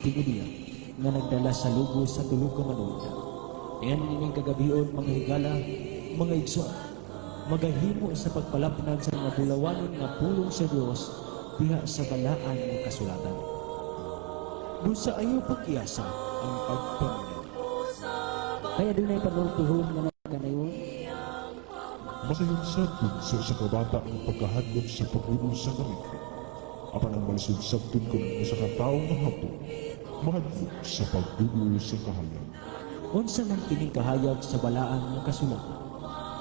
Tigudia nga nagdala sa lugo sa tulog ka manood. Yan ining kagabion mga higala, mga igsoon, magahimo sa pagpalapnag sa mga bulawanon nga pulong sa Dios diha sa balaan ng kasulatan. Busa ayaw pagkiyasa ang pagpaminaw. Kaya doon ay panultuhon nga nagkanayon. Makahinsabton sa kabata ang pagkahadlok sa pagbuno sa kamit. Apan ang malisod-sabton ko ng sa kataong mahapon, mahadlok sa pagbuno sa kahayag. Unsa man kining kahayag sa balaan ng kasulatan.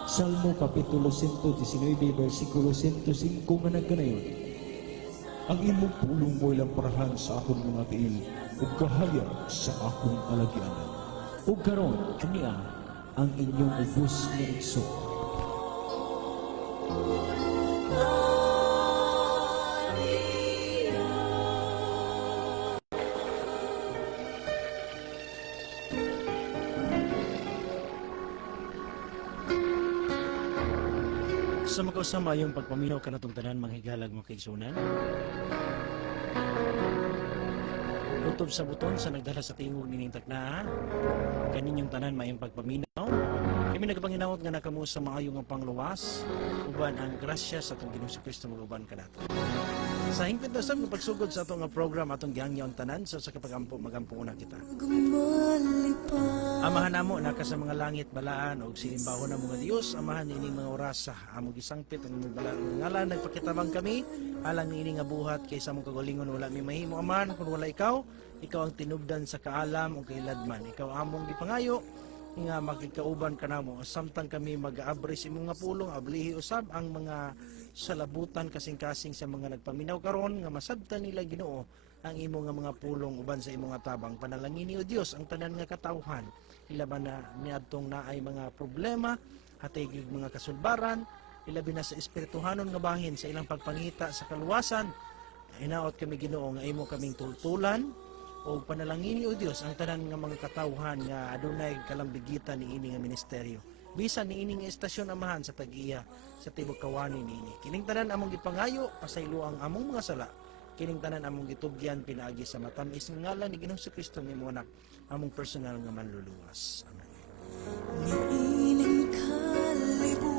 Salmo Kapitulo 119, versikulo 105 nga nagkanayon. Ang imong pulong mo ilang parahan sa akong mga tiil, ug kahayag sa akong alagyanan. Ug karon kaniya ang inyong ubos nga igso. Sa makausama yung pagpaminaw ka na itong tanan mga higalag mga kaigsunan. Tutob sa buton sa nagdala sa tingog nining takna. Kaninyong tanan mayong pagpaminaw. Kami nagpanginawot nga nakamo sa maayong nga pangluwas. Uban ang grasya sa itong Ginoong Kristo mag-uban ka nato. Sa hingpit na sab pagsugod sa atong program atong gihangyo ang tanan so sa kapagampo magampo una kita. Amahan namo naka sa mga langit balaan og sinimbaho na mga Dios amahan niining mga oras sa among gisangpit ang mga balaan ngalan nagpakitabang kami alang niining nga buhat kaysa among kagalingon wala mi mahimo amahan kun wala ikaw ang tinubdan sa kaalam o kailadman ikaw among gipangayo nga makikauban ka namo samtang kami mag-aabris imong nga pulong ablihi usab ang mga salabutan kasing-kasing sa mga nagpaminaw karon nga masabtan nila Ginoo ang imo nga mga pulong uban sa imo nga tabang panalangin o Dios ang tanan nga katawhan ilaban na niadtong naay mga problema hatay mga kasulbaran ilabi na sa espirituhanon nga bahin sa ilang pagpangita sa kaluwasan hinaot kami Ginoo nga imo kaming tultulan o panalangin o Dios ang tanan nga mga katawhan nga adunay kalambigitan ni ini nga ministeryo bisan ni ini nga estasyon amahan sa tag-iya sa tibok kawani niini kining tanan among gipangayo pasaylo ang among mga sala kining tanan among gitugyan pinaagi sa matamis nga ngalan ni Ginoong Kristo ni mo anak among personal nga manluluwas. Amen.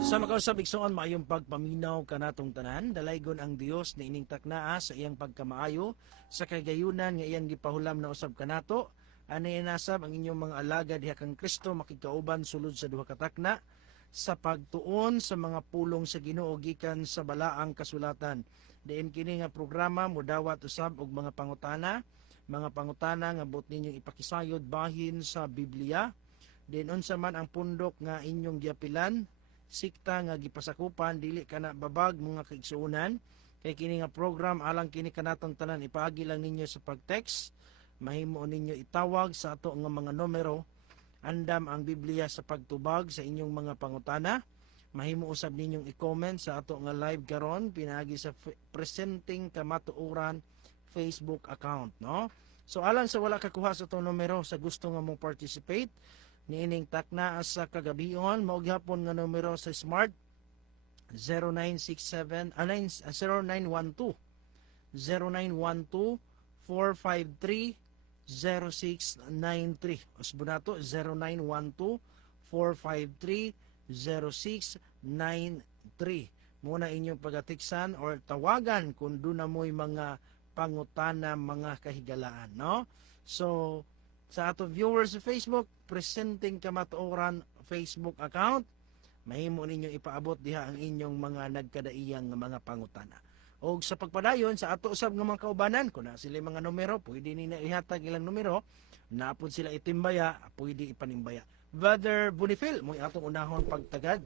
Sa makausab igsoon maayong pagpaminaw kanatong tanan dalaygon ang Dios na ining taknaa sa iyang pagkamaayo sa kagayunan nga iyang gipahulam na usab kanato anay nasab ang inyong mga alagad diha kang Kristo makikauban sulod sa duha ka takna sa pagtuon sa mga pulong sa Ginoo gikan sa balaang kasulatan. Diin kini nga programa modawat usab og mga pangutana nga buot ninyong ipakisayod bahin sa Biblia. Diin unsa man ang pundok nga inyong giapilan, sikta nga gipasakupan dili kana babag mga kaigsuonan. Kay kini nga program alang kini kanatong tanan ipaagi lang ninyo sa pag-text. Mahimo ninyo itawag sa ato nga mga numero. Andam ang Biblia sa pagtubag sa inyong mga pangutana. Mahimo usab ninyong i-comment sa ato nga live karon pinaagi sa Presenting Kamatuoran Facebook account, no? So alang sa wala kakuha sa itong numero sa gusto nga mong participate niining takna sa kagabion mao gyapon nga numero sa Smart 0912 0912 453 0693 Osbonato 0912-453-0693 muna inyong pagatiksan or tawagan kung doon na mo'y mga pangutana mga kahigalaan, no? So sa ato viewers sa Facebook Presenting Kamatuoran Facebook account mahimo ninyo ipaabot diha ang inyong mga nagkadaiyang mga pangutana. O sa pagpadayon sa ato usab nga mga kaubanan kung na sila mga numero pwede nila ihatag ilang numero napod sila itimbaya pwede ipanimbaya. Brother Bonifil mo atong unahon pagtagad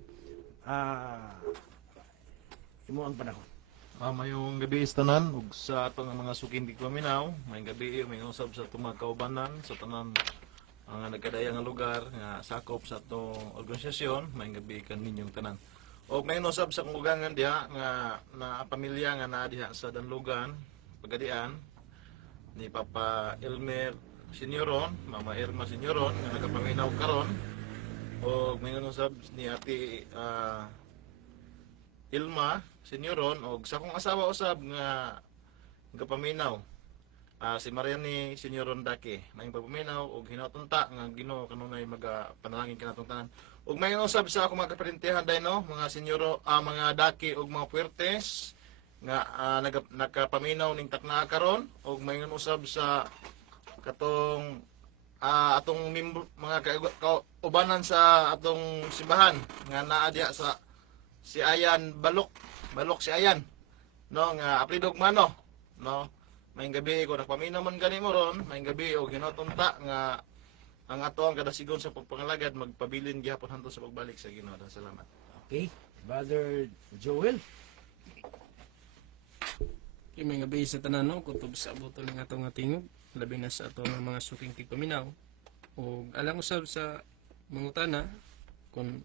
imo ang panahon. Mayong gabi istanan ug sa atong mga suking di paminaw may gabi may usab sa atong mga kaubanan sa tanan ang nagkadayang nga lugar nga sakop sa atong organisasyon may gabi kaninyong tanan. O may nosab sa kungugangan diha nga na pamilya nga naa diha sa Danlugan, Pagadian ni Papa Elmer Senyoron, Mama Irma Senyoron nga nagapaminaw karon. O may nosab ni Ate Ilma Senyoron og sa akong asawa usab nga nagapaminaw si Mariani Senior Rondake may pagpaminaw og hinatunta nga Ginoo kanunay panalangin kanatong tanan. Ug may usab sa ako mga kaparintihan dai no, mga senyoro, mga daki ug mga puertes nga nakapaminaw ning takna karon ug may usab sa katong atong mga kaubanan sa atong simbahan nga naa diha sa si Ayan Balok si Ayan no nga apelidog mano no. May gabi ko nagpaminaw man gani mo ron, may gabi og hinatunta nga ang ato ang kadasigon sa pagpangalagad magpabilin gihapon hantud sa pagbalik sa Ginoo. Salamat. Okay, Brother Joel. May gabi sa tanan no, kutob sa abuton ng atong tingog, labi na sa atong mga suking tigpaminaw. O alang usab sa mangutana, kung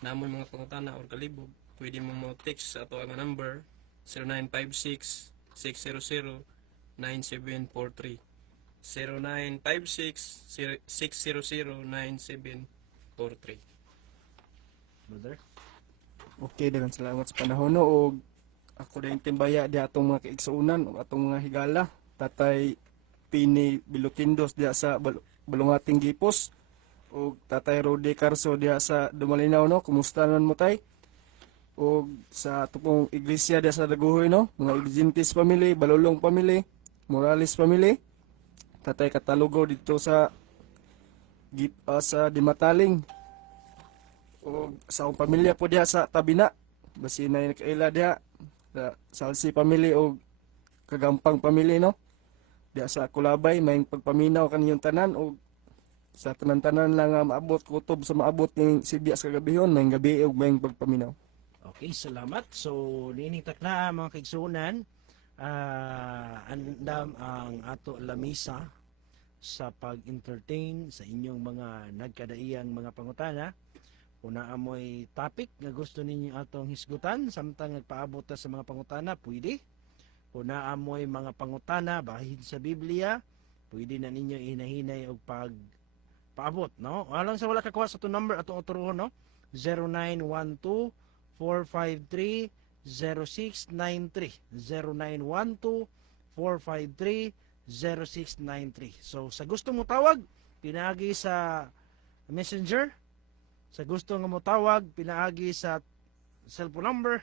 namoy mga pangutana or kalibog, pwede mo text sa ato ang number 0956-600-9743. 0956-600-9743. Brother. Okay, daghang salamat sa panahon no, og ako din timbaya di atong mga kaigsuunan o atong mga higala. Tatay Pini Bilutindos diya sa Balungating Gipos og Tatay Rode Carso diya sa Dumalinaw no. Kumusta naman mo tay? Og sa tupong iglesia diya sa Daguhoy no, mga Ibzintis family, Balulong family, Morales family. Tatay Katalugo dito sa Dimataling. O sa akong pamilya po diha sa Tabina. Basi na nakaila diha sa Salsi family o Kagampang family no. Diha sa Kulabay may pagpaminaw kaniyong tanan o sa tanan-tanan lang nga maabot kutob sa maabot ning Sibyas kagabihon may gabi og may pagpaminaw. Okay, salamat. So, ninitak na mga kaigsunan, andam ang ato lamisa sa pag-entertain sa inyong mga nagkadaiyang mga pangutana. Kung naamoy topic nga gusto ninyo atong hisgutan, samtang nagpaabot ta sa mga pangutana, pwede. Kung naamoy mga pangutana bahin sa Biblia, pwede na ninyo hinahinay og pagpaabot, no? Alang sa wala kakuha sa to number atong uturuhon, no? 0912-453-0693. 0912-453-0693. So, sa gusto mo tawag, pinaagi sa Messenger. Sa gusto nga mo tawag, pinaagi sa cellphone number.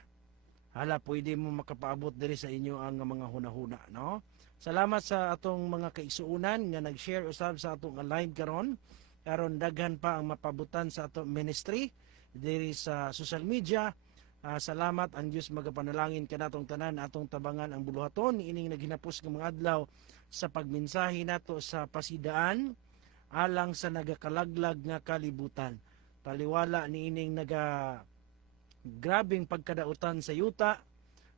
Hala, pwede mo makapaabot diri sa inyo ang mga hunahuna, no? Salamat sa atong mga kaigsuunan nga nag-share usab sa atong live karon. Karon daghan pa ang mapabutan sa atong ministry diri sa social media. Salamat, ang Dios magapanalangin kanatong tanan, atong tabangan ang buluhaton ining naghinapos nga mga adlaw sa pagmensahe nato sa pasidaan alang sa nagakalaglag nga kalibutan. Taliwala ni ining grabing pagkadautan sa yuta,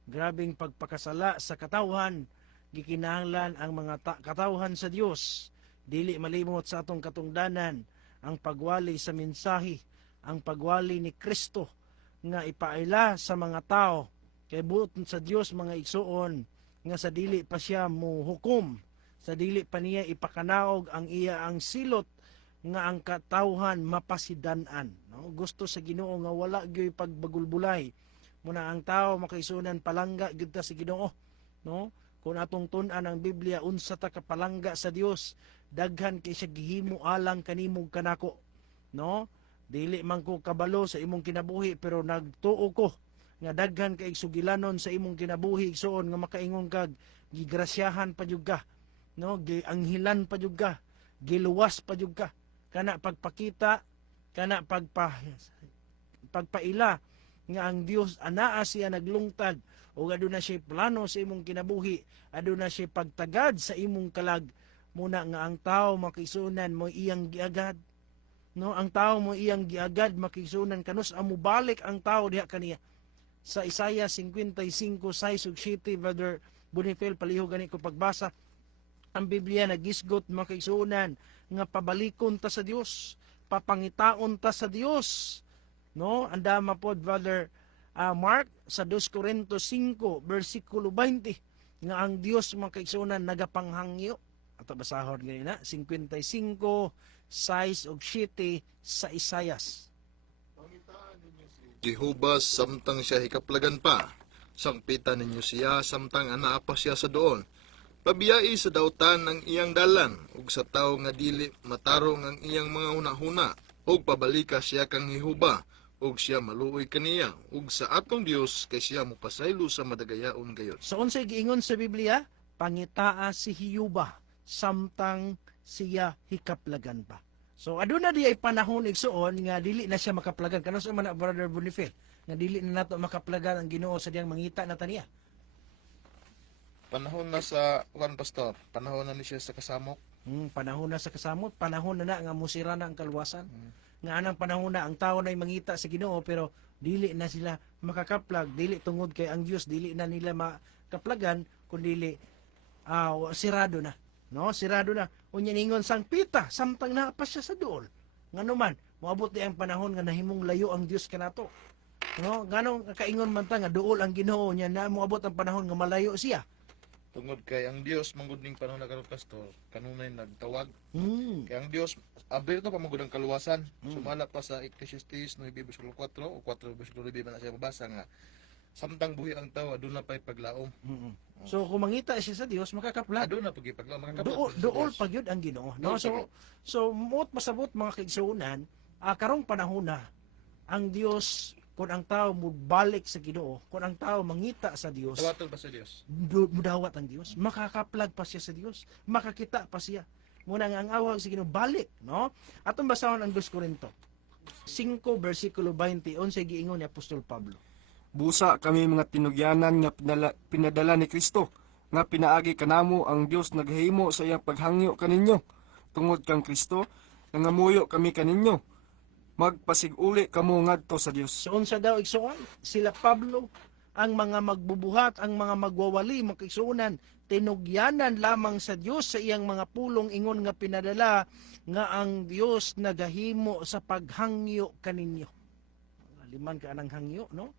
grabing pagpakasala sa katawhan, gikinahanglan ang mga katawhan sa Dios. Dili malimot sa atong katungdanan ang pagwali sa mensahe, ang pagwali ni Kristo nga ipaila sa mga tao. Kay buot sa Dios mga igsuon nga sa dili pa siya muhukom, sa dili pa niya ipakanaog ang iya ang silot nga ang katawhan mapasidan-an, no? Gusto sa Ginoo nga wala gyud pagbagulbulay muna ang tao makaisunan palangga gyud ta sa Ginoo, no? Kung atong tun-an ang Biblia, unsa ta ka palangga sa Dios, daghan kay siya gihimo alang kanimong kanako, no? Dili man ko kabalo sa imong kinabuhi, pero nagtuo ko nga daghan kay sugilanon sa imong kinabuhi igsoon nga makaingon kag gigrasyahan pa jud ka, no? Gianghilan pa jud ka, giluwas pa jud ka, kana pagpakita, kana pagpaila nga ang Dios anaa siya naglungtad o aduna siya plano sa imong kinabuhi, aduna siya pagtagad sa imong kalag. Muna nga ang tao makisunan mo iyang giagad, no? Ang tao mo iyang giagad makisunan kanus amo balik ang tao diha kaniya. Sa Isaiah 55:6-7, Brother Bonifel, paliho gani ko pagbasa, ang Biblia nagisgot makisunan nga pabalikon ta sa Dios, papangitaon ta sa Dios, no? Andama pod Brother Mark sa 2 Corintios 5:20 nga ang Dios makaigsunan nagapanghangyo. Ato basahon ganina 55:6-7 sa Isayas. Jehova samtang siya hikaplagan pa, sangpitan ninyo siya samtang anaa pa siya sa doon. Pabiyai sa dautan ang iyang dalan, ug sa tawo nga dili matarong ang iyang mga hunahuna, ug pabalika siya kang hihuba, ug siya maluoy kaniya, ug sa atong Dios kay siya mopasaylo sa madagayaon gayod. So unsay giingon sa Biblia? Pangitaa si Hiyuba samtang siya hikaplagan pa. So aduna di ay panahon igsuon nga dili na siya makaplagan. Kano sa man Brother Boniface nga dili na nato makaplagan ang Ginoo sa diyang mangita na taniya. Panahon na sa Juan Pastor, panahon na ni siya sa kasamok. Panahon na sa kasamot, panahon na nga musira na ang kalwasan. Nga anang panahon na ang tao na mangita sa Ginoo pero dili na sila makakaplag, dili tungod kay ang Dios dili na nila makaplagan kundi sirado na. No, sirado na. Unya ningon sang pita samtang naa pa siya sa duol. Nganuman, moabot di ang panahon nga nahimong layo ang Dios kanato. No, ganong kaingon man ta nga duol ang Ginoo niya na moabot ang panahon nga malayo siya. Tungod kay ang Dios manggudning panahon na karon pastor, kanunay nagtawag. Hmm. Kay ang Dios aberto pa manggud ang kaluwasan. Sumala pa sa Ecclesiastes 9:4 o 4:9 na siya mabasa nga samtang buhi ang tawo aduna pay paglaom. So kung mangita siya sa Dios makakaplag. Aduna pag paglaom Dool pag yun ang Ginoo. No? So muot pasabot mga kaigsuonan, karong panahon na ang Dios kung ang tao mubalik sa Ginoo, kung ang tao mangita sa Dios, Tawatol ba sa Dios? mudawat ang Dios, makakaplag pa siya sa Dios, makakita pa siya. Muna nga ang awag sa Ginoo balik, no? Atong basahon ang 2 Korinto 5 versikulo 20 unsay giingon ni Apostol Pablo. Busa kami mga tinugyanan nga pinadala ni Kristo, nga pinaagi kanamo ang Dios naghimo sa iyang paghangyo kaninyo. Tungod kang Kristo, nangamuyo kami kaninyo. Magpasiguli kamo ngadto sa Dios. So unsa daw igsuon? Sila Pablo ang mga magbubuhat, ang mga magwawali, magkaigsuonan, tinugyanan lamang sa Dios sa iyang mga pulong ingon nga pinadala nga ang Dios nagahimo sa paghangyo kaninyo. Liman ka anang hangyo, no?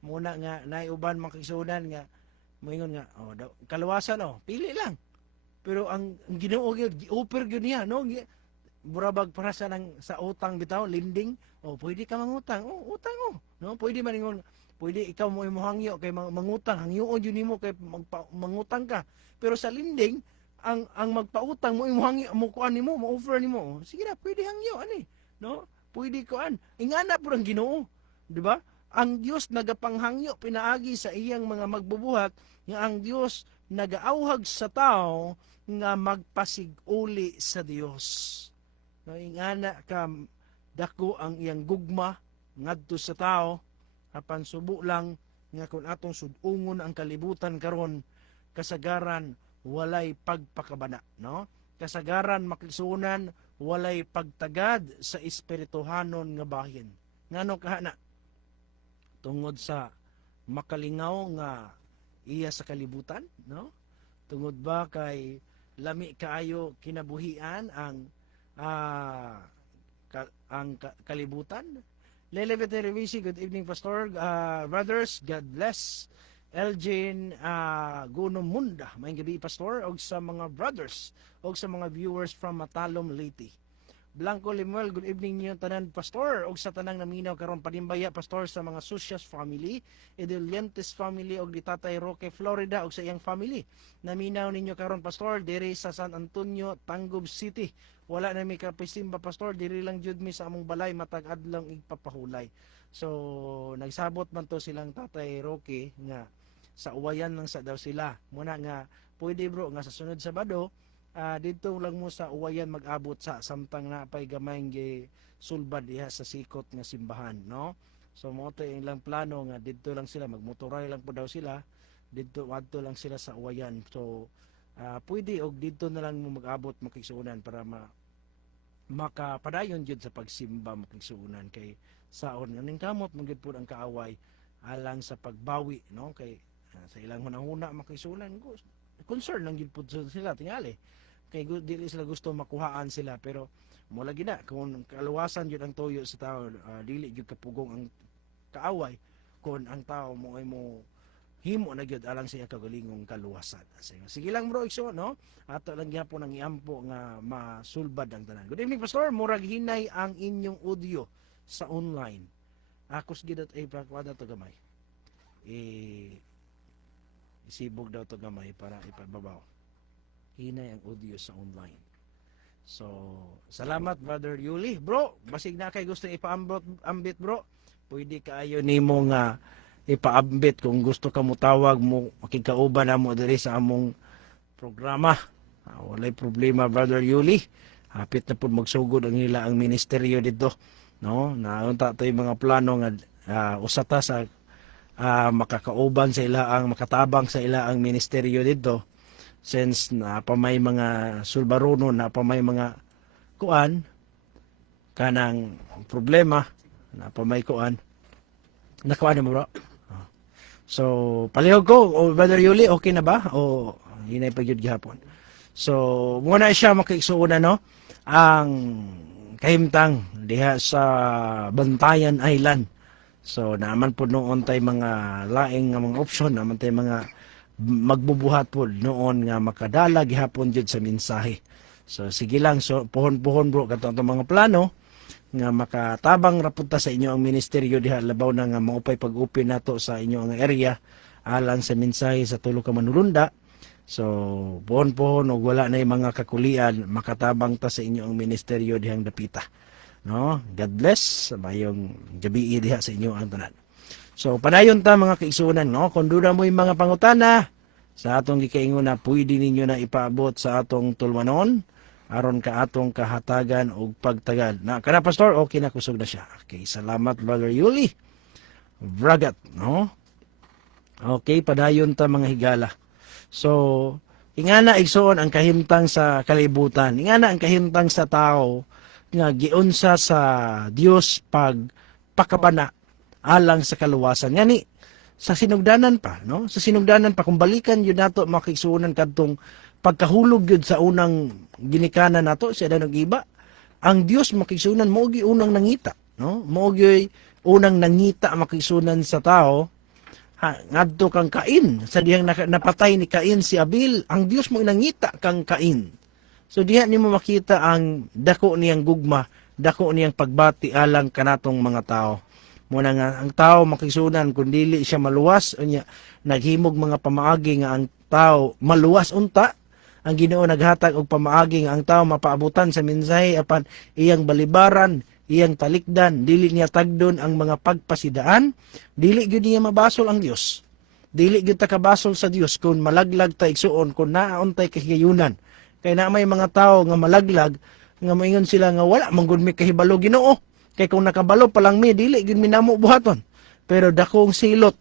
Muna nga naiuban mga kaigsuonan nga moingon nga kaluwasan pili lang. Pero ang Ginoo gyud gi-offer gyud niya, no? Burabag para sa utang bitaw, lending, pwede ka mangutang, utang no? Pwede man ingon, pwede ikaw mo imuhangyo kay mangutang, hangyoon yun nimo kay mangutang ka. Pero sa lending, ang magpautang mo imuhangyo, mo kuan nimo, mo offer nimo. Sige na, pwede hangyo ani, no? Pwede kuan. Ingana pud ang Ginoo, di ba? Ang Dios nagapanghangyo pinaagi sa iyang mga magbubuhat nga ang Dios nagaauhag sa tao nga magpasiguli sa Dios. No, ingana ka dako ang iyang gugma ngadto sa tao apan subo lang nga kung atong sud-ungon ang kalibutan karon kasagaran walay pagpakabana, no? Kasagaran makisunan walay pagtagad sa espirituhanon nga bahin. Ngano kahana? Tungod sa makalingaw nga iya sa kalibutan, no? Tungod ba kay lami kaayo kinabuhian ang kalibutan. Lelevete Revisi, good evening Pastor. Brothers, God bless. Elgin Gunomunda, may gabi Pastor, og sa mga brothers, og sa mga viewers from Matalom, Leyte. Blanco Lemuel, good evening niyo tanan Pastor, og sa tanang naminaw karon panimbaya Pastor sa mga Sucias family, Edelientes family og di Tatay Roque Florida og sa iyang family. Naminaw ninyo karon Pastor diri sa San Antonio, Tangub City. Wala na mi kapisimba Pastor, diri lang jud mi sa among balay matag adlong igpapahulay. So nagsabot man to silang Tatay Roque nga sa uwayan lang sa daw sila. Muna nga pwede bro nga sa sunod Sabado dito lang mo sa uwayan mag-abot sa samtang napay gamay nga sulbad diha sa sikot nga simbahan, no? So mo to ilang plano nga dito lang sila magmotoray lang po daw sila dito wadto lang sila sa uwayan. So pwede og dito na lang mo mag-abot makigsuunan para makapadayon jud sa pagsimba makigsuunan kay saon nganing kamot magid pud ang kaaway alang sa pagbawi, no? Kay sa ilang hunahuna makigsuunan concern lang gid pud sila tingali kay dili sila gusto makuhaan sila pero mo lagi na kung kaluwasan jud ang toyo sa tao dili jud kapugong ang kaaway kung ang tao mo ay mo himo na gyud alang sa iya kagalingong kaluwasan. Sige lang bro igso, no? Ato lang gyapon ang iampo nga masulbad ang tanan. Good evening Pastor, murag hinay ang inyong audio sa online. Akos gid ay pakwada to gamay. Isibog daw to gamay para ipababaw. hinay ang audio sa online. So, salamat Brother Yuli. Bro, basig na kay gusto ipaambit bro, pwede kaayo nimo nga ipaambit kung gusto ka mo tawag mo makikauban na mo diri sa among programa. Walay problema Brother Yuli. Hapit na po magsugod ang nila ang ministeryo dito. No? Naunta tayo mga plano nga usata sa makakauban sa ila ang makatabang sa ila ang ministeryo dito. Since na pa may mga sulbaruno, na pa may mga kuan kanang problema, na pa may kuan nakuan mo bro. So palihog ko Brother Yuli, okay na ba o hinay pa gyud gihapon? So muna siya makiigsuon no ang kahimtang diha sa Bantayan Island. So naman po noon tay mga laing nga mga option, naman tay mga magbubuhat po noon nga makadala gihapon jud sa mensahe. So sige lang, so puhon-puhon bro katong mga plano nga makatabang rapunta sa inyo ang ministeryo diha, labaw na nga maupay pag-upin nato sa inyo ang area alang sa mensahe sa tulo ka manulunda. So puhon-puhon og wala na mga kakulian, makatabang ta sa inyo ang ministeryo dihang dapita. No? God bless mayong gabi diha sa inyo ang tanan. So, panayon ta mga kaigsunan, no? Kung doon mo yung mga pangutana sa atong gikaingon na pwede ninyo na ipaabot sa atong tulmanon aron ka atong kahatagan o pagtagad. Na kana pastor, okay na kusog na siya. Okay, salamat Brother Yuli. Bragat, no? Okay, padayon ta mga higala. So, ingana igsuon ang kahimtang sa kalibutan. Ingana ang kahimtang sa tao nga giunsa sa Dios pag pakabana alang sa kaluwasan. Ngani sa sinugdanan pa, no? Sa sinugdanan pa kung balikan yun nato makigsuonan kadtong pagkahulog yun sa unang ginikanan nato sa danog iba. Ang Dios makigsuonan mo gi unang nangita, no? Mo gi unang nangita makigsuonan sa tao. Ngadto kang Cain sa dihang napatay ni Cain si Abel, ang Dios mo nangita kang Cain. So diha nimo makita ang dako niyang gugma, dako niyang pagbati alang kanatong mga tao. Muna nga ang tao makisunan kung dili siya maluwas unya naghimog mga pamaagi nga ang tao maluwas unta, ang Ginoo naghatag og pamaagi nga ang tao mapaabutan sa mensahe apan iyang balibaran, iyang talikdan, dili niya tagdon ang mga pagpasidaan, dili gyud niya mabasol ang Dios. Dili gyud ta kabasol sa Dios kung malaglag ta igsuon, kung naaontay kahigayunan. Kay na may mga tao nga malaglag nga moingon sila nga wala man gud mi kahibalo Ginoo. Kay kung nakabalo pa lang mi, dili gid mi namo buhaton. Pero dakong silot,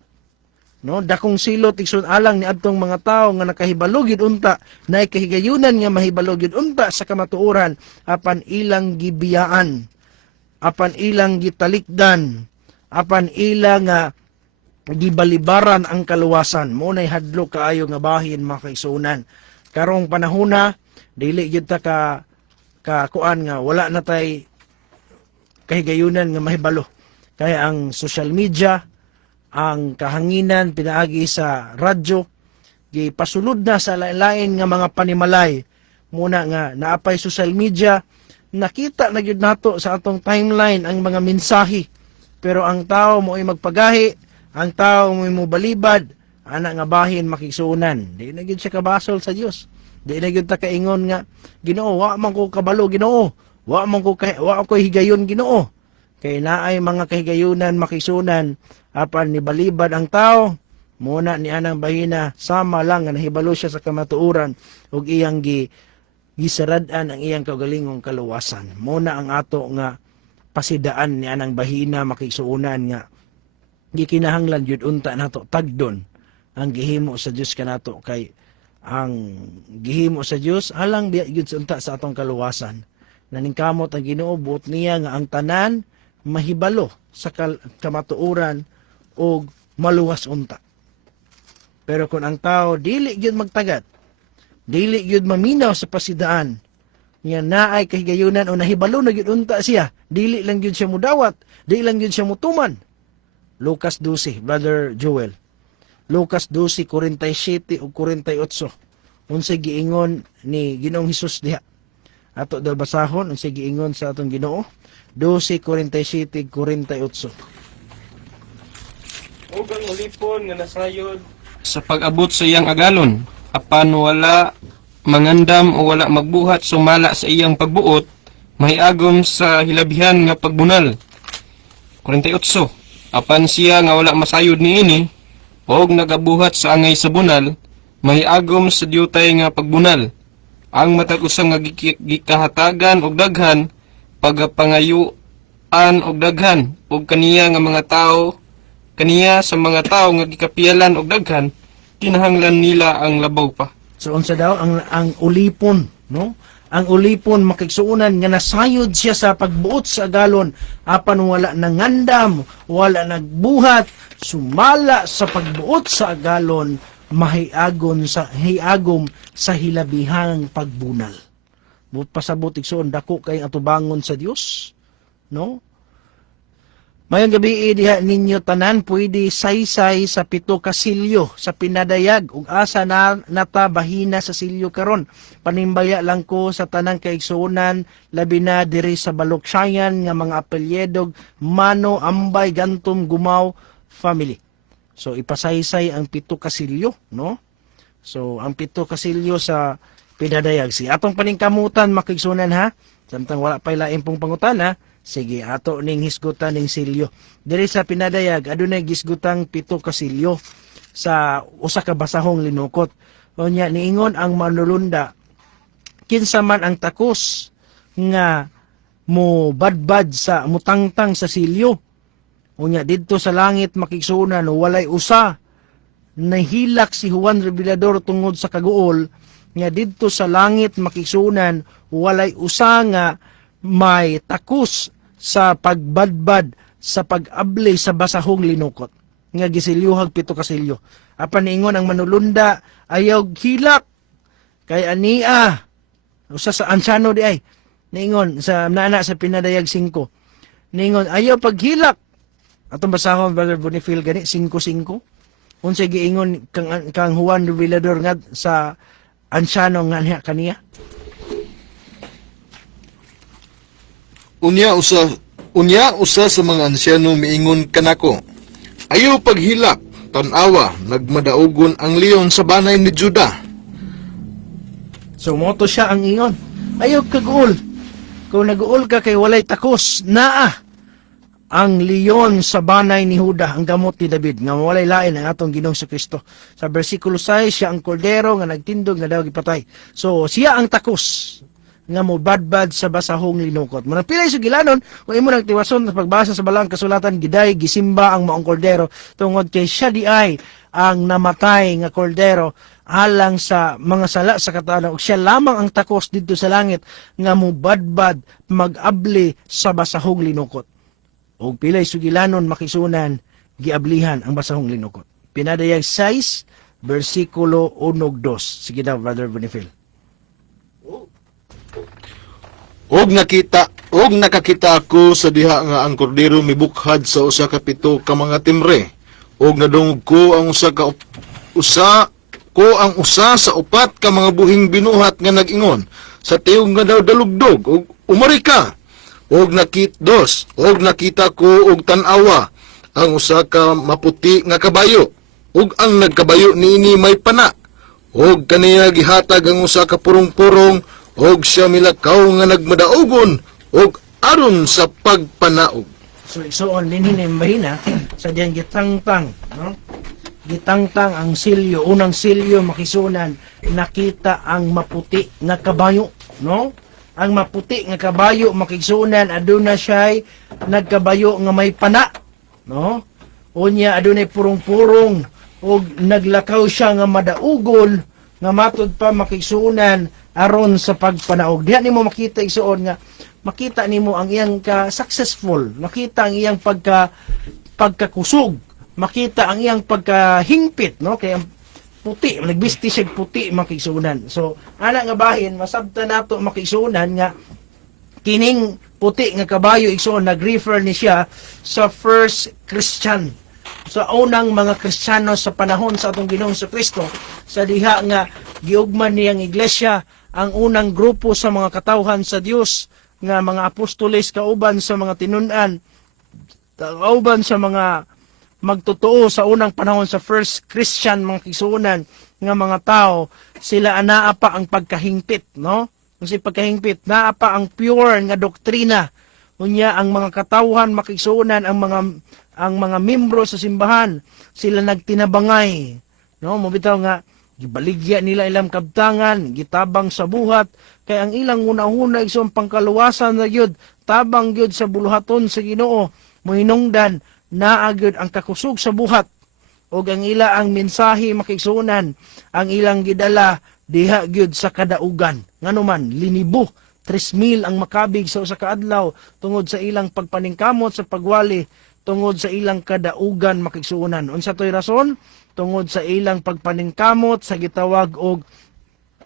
no? Dakong silot igsoon alang ni adtong mga tawo nga nakahibalo gid unta, naay kahigayunan nga mahibalo gid unta sa kamatuoran apan ilang gibiyaan, apan ilang gitalikdan, apan ilang gibalibaran ang kaluwasan. Mo nay hadlok kaayo nga bahin mga kaigsuonan. Karong panahona, dili gid ta ka kuan nga wala na tay kahigayunan nga mahibalo. Kaya ang social media, ang kahanginan pinaagi sa radyo, gipasulod na sa lain nga mga panimalay. Muna nga naapay social media, nakita na gyud nato sa atong timeline ang mga mensahe. Pero ang tao mo ay magpagahi, ang tao mo ay mobalibad, ana nga bahin makigsuunan. Di na gyud siya kabasol sa Dios. Di na gyud ta kaingon nga Ginoo, wa man ko kabalo Ginoo. Wa ko higayon Ginoo. Kay naay mga kahigayunan makisunan apan ni balibad ang tao, muna ni anang bahina sama lang nga nahibalo siya sa kamatuoran ug iyang gisaradan ang iyang kaugalingong kaluwasan. Muna ang ato nga pasidaan ni anang bahina makisuunan nga gikinahanglan jud unta nato tagdon ang gihimo sa Dios kanato, kay ang gihimo sa Dios alang biya jud unta sa atong kaluwasan. Naningkamot ang Ginoo buot niya nga ang tanan mahibalo sa kamatuoran o maluwas unta. Pero kung ang tao dili gyud magtagad, dili gyud maminaw sa pasidaan, niya naay kahigayunan o nahibalo na gyud unta siya, dili lang gyud siya mudawat, dili lang gyud siya mutuman. Lucas 12, Brother Joel. Lucas 12:47 ug 48. Unsay giingon ni Ginoong Hesus diha? Ato daw basahon unsay giingon sa atong Ginoo. 12:47-48. Ug ang ulipon nga nasayod sa pag-abot sa iyang agalon, apan wala mangandam o wala magbuhat sumala sa iyang pagbuot, mahiagom sa hilabihan nga pagbunal. 48. Apan siya nga wala masayod niini, og nagabuhat sa angay sa bunal, mahiagom sa diyutay nga pagbunal. Ang matag usa nga gikahatagan og daghan, pagapangayuan og daghan, og kaniya sa mga tao nga gikapiyalan og daghan, kinahanglan nila ang labaw pa. So unsa daw ang ulipon, no? Ang ulipon makigsuunan nga nasayod siya sa pagbuot sa agalon, apan wala nangandam, wala nagbuhat, sumala sa pagbuot sa agalon, hiagom sa hilabihang pagbunal. But pasabot igsoon dako kay atubangon sa Dios, no? Mayang gabi diha ninyo tanan pwede saysay sa 7 ka silyo sa pinadayag ug asa na natabahina sa silyo karon. Panimbaya lang ko sa tanang kaigsuonan labi na diri sa Baloksayan nga mga apelyedog Mano, Ambay, Gantom, Gumaw family. So ipasaysay ang 7 ka silyo, no? So ang 7 ka silyo sa pinadayag si atong paningkamutan makigsuonan ha. Samtang wala pa lain pong pangutana, sige, ato ning hisgutan ning silyo. Diri sa pinadayag, adunay gisgutang 7 ka silyo sa usa ka basahong linukot. Unya niingon ang manulunda, kinsa man ang takos nga mo badbad sa mutangtang sa silyo. Unya didto sa langit makigsunan walay usa nahilak si Juan Revelador tungod sa kaguol nga didto sa langit makigsunan walay usa nga may takos sa pagbadbad sa pag-abli sa basahong linukot nga gisilyuhag 7 ka silyo. Apan niingon ang manulunda ayaw hilak kay ania usa sa ansyano di ay niingon sa nana sa pinadayag 5 niingon ayaw paghilak atong basahon Brother Bonifil gani 5:5 unsay giingon kang Juan Revelador nga sa ansyano nga niya kaniya. Unya usa sa mga ansyano miingon kanako, ayaw paghilak, tan-awa, nagmadaugon ang leon sa banay ni Juda. So moto siya ang ingon, ayaw kaguol. Kung naguol ka kay walay takos, naa ang leon sa banay ni Juda, ang gamot ni David, nga walay lain ang atong Ginoong Kristo. Sa bersikulo 6, siya ang kordero nga nagtindog nga daw gipatay. So siya ang takos nga mo badbad sa basahong linukot. Munang pilay sa gilanon, kung imo nagtiwason sa pagbasa sa balang kasulatan, giday, gisimba ang maong kordero, tungod kay siya di ay ang namatay nga kordero, alang sa mga sala sa katanon, siya lamang ang takos dito sa langit, nga mo badbad, mag-abli sa basahong linukot. O pilay sa gilanon, makisunan, giablihan ang basahong linukot. Pinadayag 6, versikulo 1-2. Sige daw, Brother Bonifil. Og nakakita ako sa diha nga ang kordero mibukhad sa usa ka 7 ka mga timre. Og nadungog ko ang usa sa 4 ka mga buhing binuhat nga nag-ingon sa tiyong nga daw dalugdog og umarika. Og nakita ko og tan-awa ang usa ka maputi nga kabayo. Og ang nagkabayo niini may pana. Og kaniya gihatag ang usa ka purong-purong og siya milakaw nga nagmadaugon og aron sa pagpanaog. So igsoon dinhi ni mahina sa diyan gitangtang, no? Gitangtang ang silyo, unang silyo makisunan, nakita ang maputi nga kabayo, no? Ang maputi nga kabayo makigsunan aduna siya'y nagkabayo nga may pana, no? Unya adunay purong-purong og naglakaw siya nga madaugol nga matud pa makigsunan aron sa pagpanaog. Diha nimo makita igsuon nga makita nimo ang iyang ka-successful, makita ang iyang pagkakusog, makita ang iyang pagkahingpit, no? Kay ang puti, nagbisti siya puti makigsunan. So ana nga bahin masabta nato makigsunan nga kining puti nga kabayo igsuon nag-refer ni siya sa first Christian. Sa unang mga Kristiyano sa panahon sa atong Ginoong Kristo, sa diha nga giugman niyang iglesia ang unang grupo sa mga katawhan sa Dios nga mga apostoles kauban sa mga tinunan, kauban sa mga magtotoo sa unang panahon sa first Christian mga kisunan nga mga tao, sila anaa pa ang pagkahingpit, no? Kasi pagkahingpit, naa pa ang pure nga doktrina. Unya ang mga katawhan makigsuonan ang mga membro sa simbahan, sila nagtinabangay, no? Mobitaw nga gibaligya nila ilang kabtangan, gitabang sa buhat, kay ang ilang una-una isong pangkaluwasan na gyud, tabang gyud sa buluhaton sa Ginoo, mohinungdan naa gyud ang kakusog sa buhat, o ang ila ang mensahe makigsuonan, ang ilang gidala diha gyud sa kadaugan. Nganuman, linibo, 3,000 ang makabig sa usa ka adlaw tungod sa ilang pagpaningkamot sa pagwali, tungod sa ilang kadaugan makigsuonan. Unsa toy rason? Tungod sa ilang pagpaningkamot sa gitawag og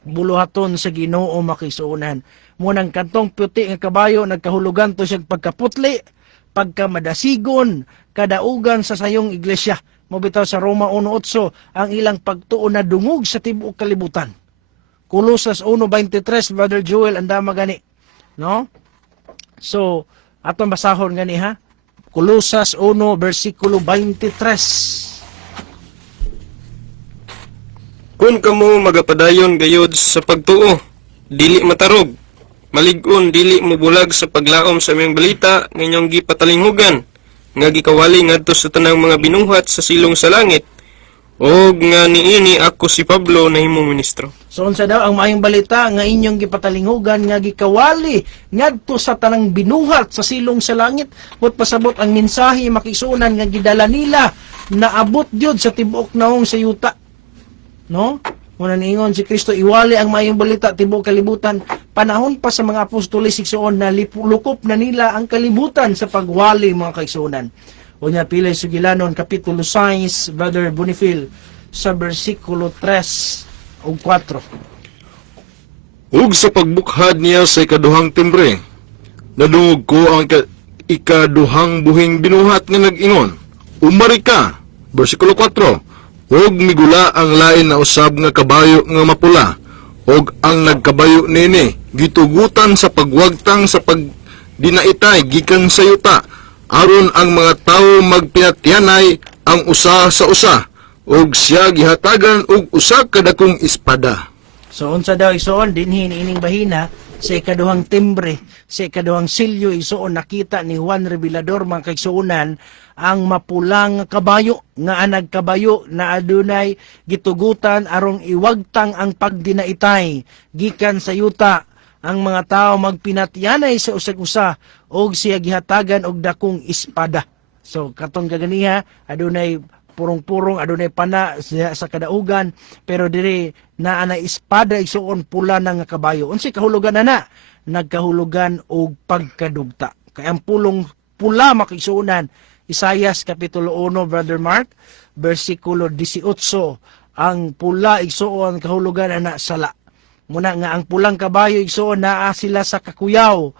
buluhaton sa Ginoo makigsuonan. Munang kantong puti nga kabayo nagkahulugan to siyang pagkaputli, pagkamadasigon, kadaugan sa sayong iglesia. Mobitaw sa Roma 1:8 ang ilang pagtuon na dungog sa tibuok kalibutan. Colosas 1:23, Brother Joel, anda magani, no? So, atong basahon gani ha. Colosas 1 versikulo 23. Kung kamo magapadayon gayod sa pagtuo, dili matarog, malig-on dili mubulag sa paglaom sa aming balita nga inyong gipatalinghugan, nga gikawali ngadto sa tanang mga binuhat sa silong sa langit, o nga niini ako si Pablo na himong ministro. So unsa daw ang maayong balita nga inyong gipatalinghugan nga gikawali ngadto sa tanang binuhat sa silong sa langit, but pasabot ang mensahe makisunan nga gidala nila naabot gyud sa tibuok naong sa yuta. No? Muna niingon si Kristo, iwali ang maayong balita tibuok kalibutan. Panahon pa sa mga apostoles igsoon na lukop na nila ang kalibutan sa pagwali mga kaigsuonan. Unya pilay sugilanon kapitulo 6, Brother Bonifil, sa versikulo 3 o 4. Ug sa pagbukhad niya sa ikaduhang timbre, nadungog ko ang ikaduhang buhing binuhat nga nag-ingon, umari ka, versikulo 4, ug migula ang lain na usab nga kabayo nga mapula, ug ang nagkabayo nini gitugutan sa pagwagtang sa pagdinaitay gikan sa yuta, aron ang mga tawo magpinatyanay ang usa sa usa, ug siya gihatagan og usa ka dakong espada. So unsa daw igsoon dinhi niining bahina sa ikaduhang timbre, sa ikaduhang silyo igsoon nakita ni Juan Revelador mga kaigsuonan ang mapulang kabayo nga anag kabayo na adunay gitugutan arong iwagtang ang pagdinaitay gikan sa yuta, ang mga tao magpinatyanay sa usag-usa og siya gihatagan og dakong espada. So katong kaganiha adunay purong-purong, adunay pana sa kadaugan, pero diri naa na espada igsuon pula na nga kabayo. Unsay kahulugan na? Nagkahulugan og pagkadugta. Kay ang pulong pula makigsuonan, Isaias kapitulo 1, Brother Mark, versikulo 18, ang pula igsuon kahulugan na sala. Muna nga ang pulang kabayo igsuon naa sila sa kakuyaw,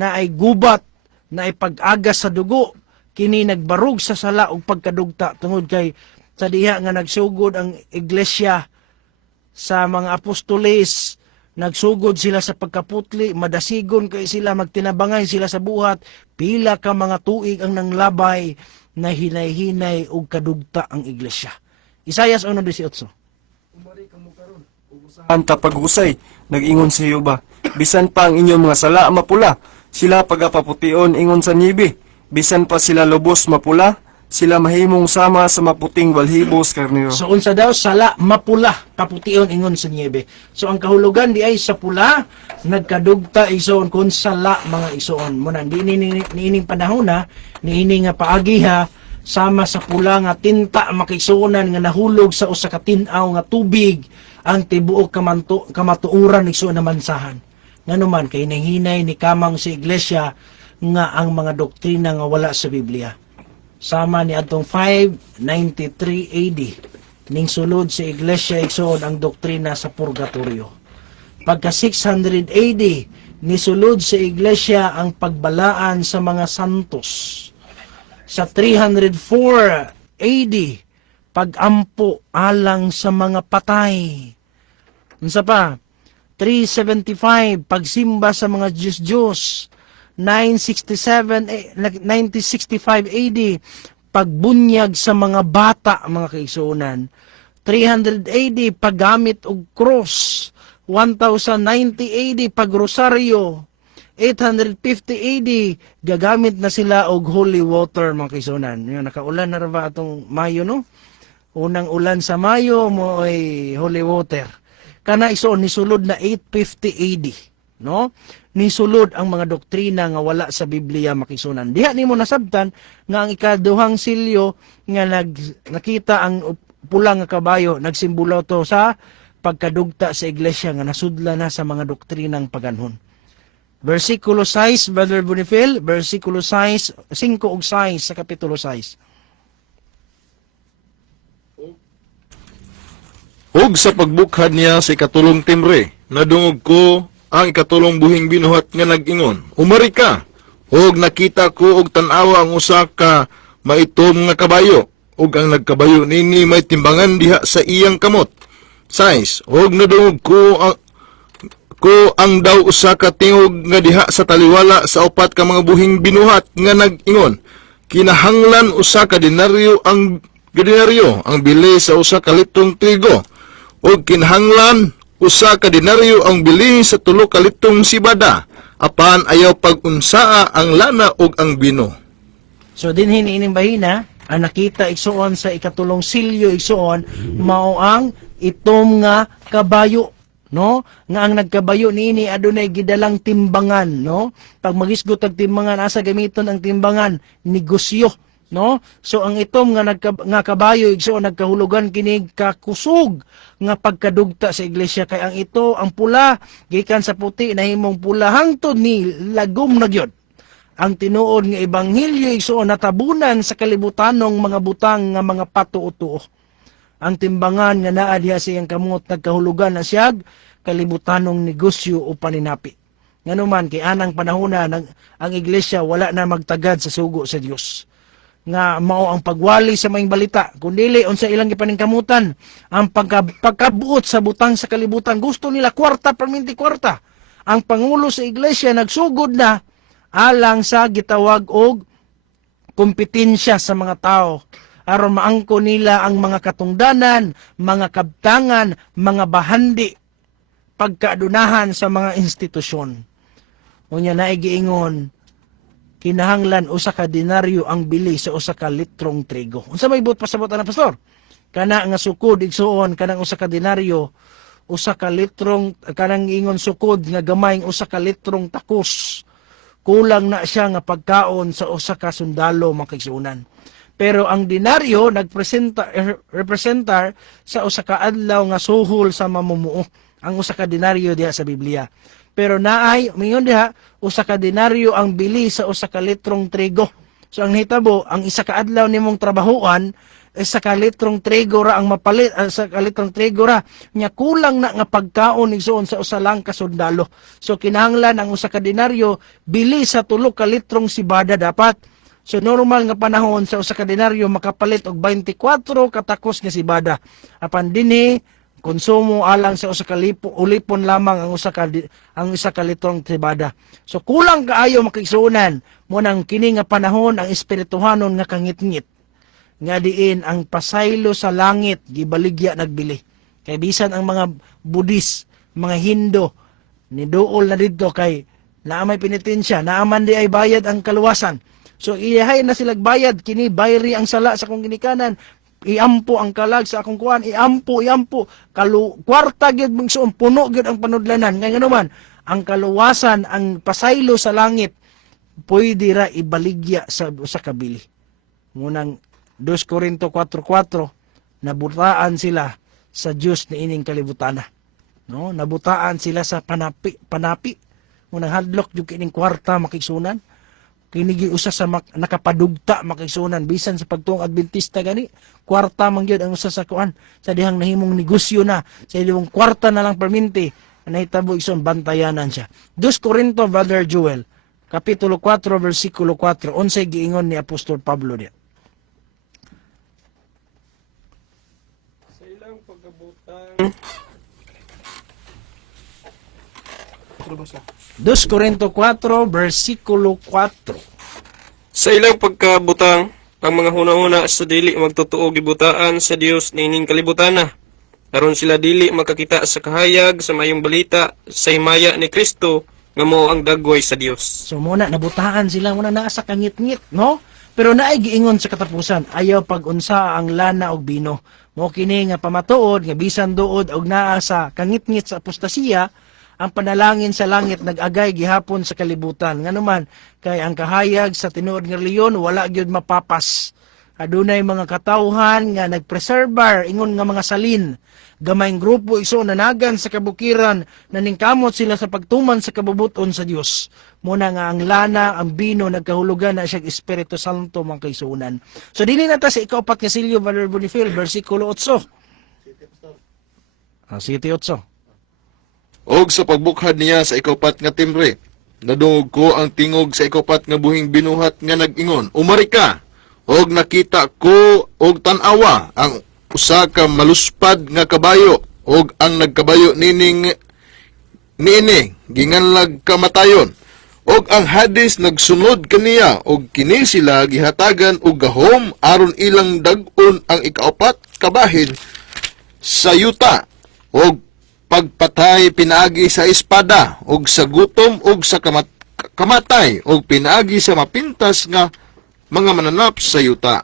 na ay gubat, na ay pag-agas sa dugo, kini nagbarug sa sala ug pagkadugta tungod kay sa diha nga nagsugod ang iglesia sa mga apostoles, nagsugod sila sa pagkaputli, madasigon kay sila, magtinabangay sila sa buhat, pila ka mga tuig ang nanglabay na hinay-hinay ug kadugta ang iglesia. Isaias 1:18. Anta paghusay, nag-ingon sa iyo ba? Bisan pa ang inyong mga sala mapula, sila pagapaputiyon ingon sa nibi. Bisan pa sila lubos mapula, sila mahimong sama sa maputing balhibos karnero. So unsa daw sala mapula, papution ingon sa niebe. So ang kahulugan di ay sa pula, nagkadugta igsoon kun sala mga igsoon. Muna di niining panahon na niini nga paagiha sama sa pula nga tinta makigsuonan nga nahulog sa usa ka tin-aw nga tubig ang tibuok kamatuuran igsoon na mansahan. Nganuman kay nanghinay ni kamang sa iglesia nga ang mga doktrina nga wala sa Biblia. Sama ni atong 593 AD ning sulod sa iglesia igsoon ang doktrina sa purgatorio. Pagka 600 AD ni sulod sa iglesia ang pagbalaan sa mga santos. Sa 304 AD pagampo alang sa mga patay. Unsa pa? 375 pagsimba sa mga Diyos. 1965 AD pagbunyag sa mga bata mga kaigsuonan. 300 AD paggamit og cross, 1090 AD pagrosaryo, 850 AD gagamit na sila og holy water mga kaigsuonan. Yung nakaulan na ra ba atong Mayo no? Unang ulan sa Mayo mo ay holy water. Kana isoon nisulod na 850 AD, no? Nisulod ang mga doktrina nga wala sa Biblia makisunan. Diha nimo nasabtan nga ang ikaduhang silyo nga nakita ang pulang nga kabayo, nagsimbolo to sa pagkadugta sa iglesia nga nasudla na sa mga doktrinang paganhon. Versikulo 6, Brother Bonifil, versikulo 5 ug 6 sa kapitulo 6. Og sa pagbukhad niya sa ikatulong timbre, nadungog ko ang ikatulong buhing binuhat nga nag-ingon, umari ka, og nakita ko og tan-awa ang usa ka maitom nga kabayo, og ang nagkabayo nini may timbangan diha sa iyang kamot. 6. Og nadungog ko ang daw usa ka tingog nga diha sa taliwala sa upat ka mga buhing binuhat nga nag-ingon, kinahanglan usa ka denaryo ang bili sa usa ka litrong trigo, og kinahanglan usa ka denaryo ang bili sa 3 ka litrong sibada, apan ayaw pag-unsaa ang lana og ang bino. So dinhin ining bahina, ang nakita igsuon sa ikatulong silyo igsuon mao ang itom nga kabayo, no? Nga ang nagkabayo niini adunay gidalang timbangan, no? Pag magisgot ang timbangan asa gamiton ang timbangan, negosyo, no? So ang itom nga kabayo igsuon nagkahulugan kini kakusog nga pagkadugta sa iglesia, kay ang ito ang pula gikan sa puti nahimong pula hangtod ni lagom na gyud. Ang tinuod nga ebanghelyo igsuon natabunan sa kalibutanong mga butang nga mga patuo-tuo. Ang timbangan nga naa diha sa iyang kamot nagkahulugan na siyag kalibutanong negosyo o paninapi. Nganuman kay anang panahona ang iglesia wala na magtagad sa sugo sa Dios. Nga mao ang pagwali sa maing balita, kundili unsa ilang gipaningkamutan ang pagkabuot sa butang sa kalibutan. Gusto nila kwarta perminti kwarta. Ang pangulo sa iglesia nagsugod na alang sa gitawag og kompetensya sa mga tao aron maangko nila ang mga katungdanan, mga kabtangan, mga bahandi, pagkaadunahan sa mga institusyon. Unya na giingon, kinahanglan usa ka denaryo ang bili sa usa ka litrong trigo. Unsa may buot pasabot ana pastor? Kana nga sukod igsuon kanang usa ka denaryo, usa ka litrong kanang ingon sukod nga gamay usa ka litrong takos. Kulang na siya nga pagkaon sa usa ka sundalo makigsunan. Pero ang denaryo representar sa usa ka adlaw nga suhol sa mamumuo. Ang usa ka denaryo diha sa Biblia. Pero naay mingon diha usa ka denaryo ang bili sa usa ka litrong trigo. So ang hitabo, ang isa ka adlaw nimong trabahuan, isa ka litrong trigo ra ang mapalit, sa ka litrong trigo ra nya kulang na nga pagkaon igsuon sa usa lang ka sundalo. So kinahanglan ang usa ka denaryo bili sa 3 ka litrong sibada dapat. So normal nga panahon sa usa ka denaryo makapalit og 24 katakos nga sibada. Apan dinhi konsumo alang sa usa ka ulipon lamang ang isa ka litrong sibada. So kulang kaayo makigsuonan mo nang kini nga panahon ang espirituhanon nga kangit-ngit nga diin ang pasaylo sa langit gibaligya nagbili. Kay bisan ang mga Buddhist, mga Hindu ni duol na didto kay naamay penitensya, naaman di ay bayad ang kaluwasan. So iyahay na sila bayad kini bayri ang sala sa kong ginikanan. Iampo ang kalag sa akong kuan, iampo kwarta gyud mungsuon puno gyud ang panudlanan. Kay nganuman ang kaluwasan, ang pasaylo sa langit pwede ra ibaligya sa kabili. Munang 2 Corinto 4:4 nabutaan sila sa Dios ni ining kalibutana. No, nabutaan sila sa panapi. Munang hadlok jud kining kwarta makigsunan. Kini usa sa nakapadugta makigsunan bisan sa pagtuong Adventista gani. Kwarta man gyud ang usa sa kuan sa dihang nahimong negosyo na sa ilong kwarta na lang perminti nahitabo ison bantayanan siya. 2 Corinto Brother Joel kapitulo 4 versikulo 4 unsay giingon ni Apostol Pablo diya. Sa ilang pagkabutang 2 Corinto 4 versikulo 4. Sa ilang pagkabutang ang mga hunahuna sa dili magtotoo gibutaan sa Dios niining kalibutana. Aron sila dili makakita sa kahayag sa mayong balita sa himaya ni Kristo nga mao ang dagway sa Dios. So muna nabutaan sila muna naa sa kangit-ngit, no? Pero naay giingon sa katapusan, ayaw pag-unsa ang lana og bino. Mo kini nga pamatuod nga bisan duod og naa sa kangit-ngit sa apostasiya, ang panalangin sa langit nag-agay gihapon sa kalibutan. Nganuman kay ang kahayag sa tinuod nga reliyon wala gyud mapapas. Adunay mga katawhan nga nagpreserbar ingon nga mga salin. Gamayng grupo iso nanagan sa kabukiran na ningkamot sila sa pagtuman sa kabubuton sa Dios. Muna nga ang lana, ang bino, nagkahulugan na siyang Espiritu Santo mga kaisunan. So dili na ta sa ikaupat nga silyo, Brother Bonifil, versikulo 8. 7:8. Og sa pagbukhad niya sa ikaupat nga timbre, nadungog ko ang tingog sa ikaupat nga buhing binuhat nga nag-ingon, umari ka! Og nakita ko og tan-awa ang usa ka maluspad nga kabayo, og ang nagkabayo niini ginganlag kamatayon. Og ang Hades nagsunod kaniya, og kini sila gihatagan og gahom aron ilang dag-on ang ikaupat kabahin sa yuta, og pagpatay pinaagi sa espada, og sa gutom, og sa kamatay, og pinaagi sa mapintas nga mga mananap sa yuta.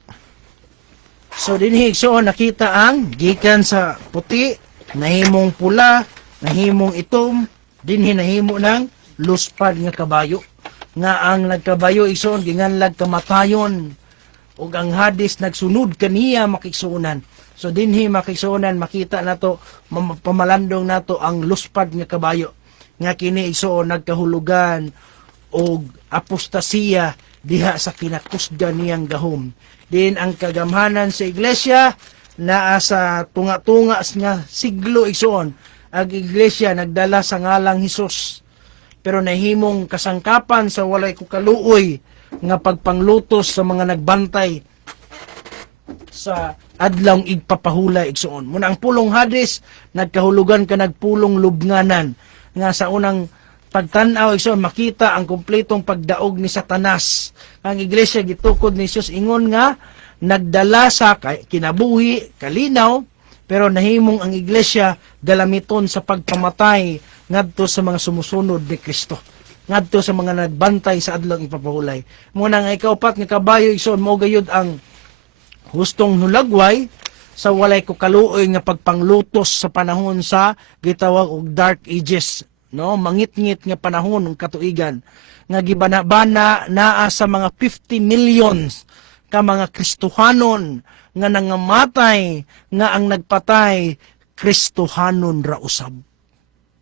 So dinhi so nakita ang gikan sa puti, nahimong pula, nahimong itom, dinhi nahimo ng luspad nga kabayo. Nga ang nagkabayo ison ginganlag kamatayon, ug ang Hades nagsunod kaniya makigsunan. So dinhi makigsunan makita nato pamalandong nato ang luspad nga kabayo. Nga kini iso nagkahulugan og apostasiya diha sa kinakusgan niyang gahom. Din ang kagamhanan sa iglesia naa sa tunga-tunga nga siglo igsoon. Ang iglesia nagdala sa ngalang Hesus. Pero nahimong kasangkapan sa walay kukaluoy nga pagpanglutos sa mga nagbantay sa adlawng igpapahulay igsoon. Muna ang pulong Hades nagkahulugan ka nagpulong lubnganan nga sa unang pagtan-aw igsoon makita ang kumpletong pagdaog ni Satanas. Ang iglesia gitukod ni Jesus ingon nga nagdala sa kinabuhi kalinaw, pero nahimong ang iglesia galamiton sa pagpamatay ngadto sa mga sumusunod ni Kristo, ngadto sa mga nagbantay sa adlawng ipapahulay. Muna nga ikaupat nga kabayo igsoon mao gayud ang hustong hulagway sa walay ko kaluoy nga pagpanglutos sa panahon sa gitawag og Dark Ages, no? Mangit-ngit nga panahon ng katuigan nga gibana-bana naa sa mga 50 millions ka mga Kristohanon nga nangamatay nga ang nagpatay Kristohanon ra usab.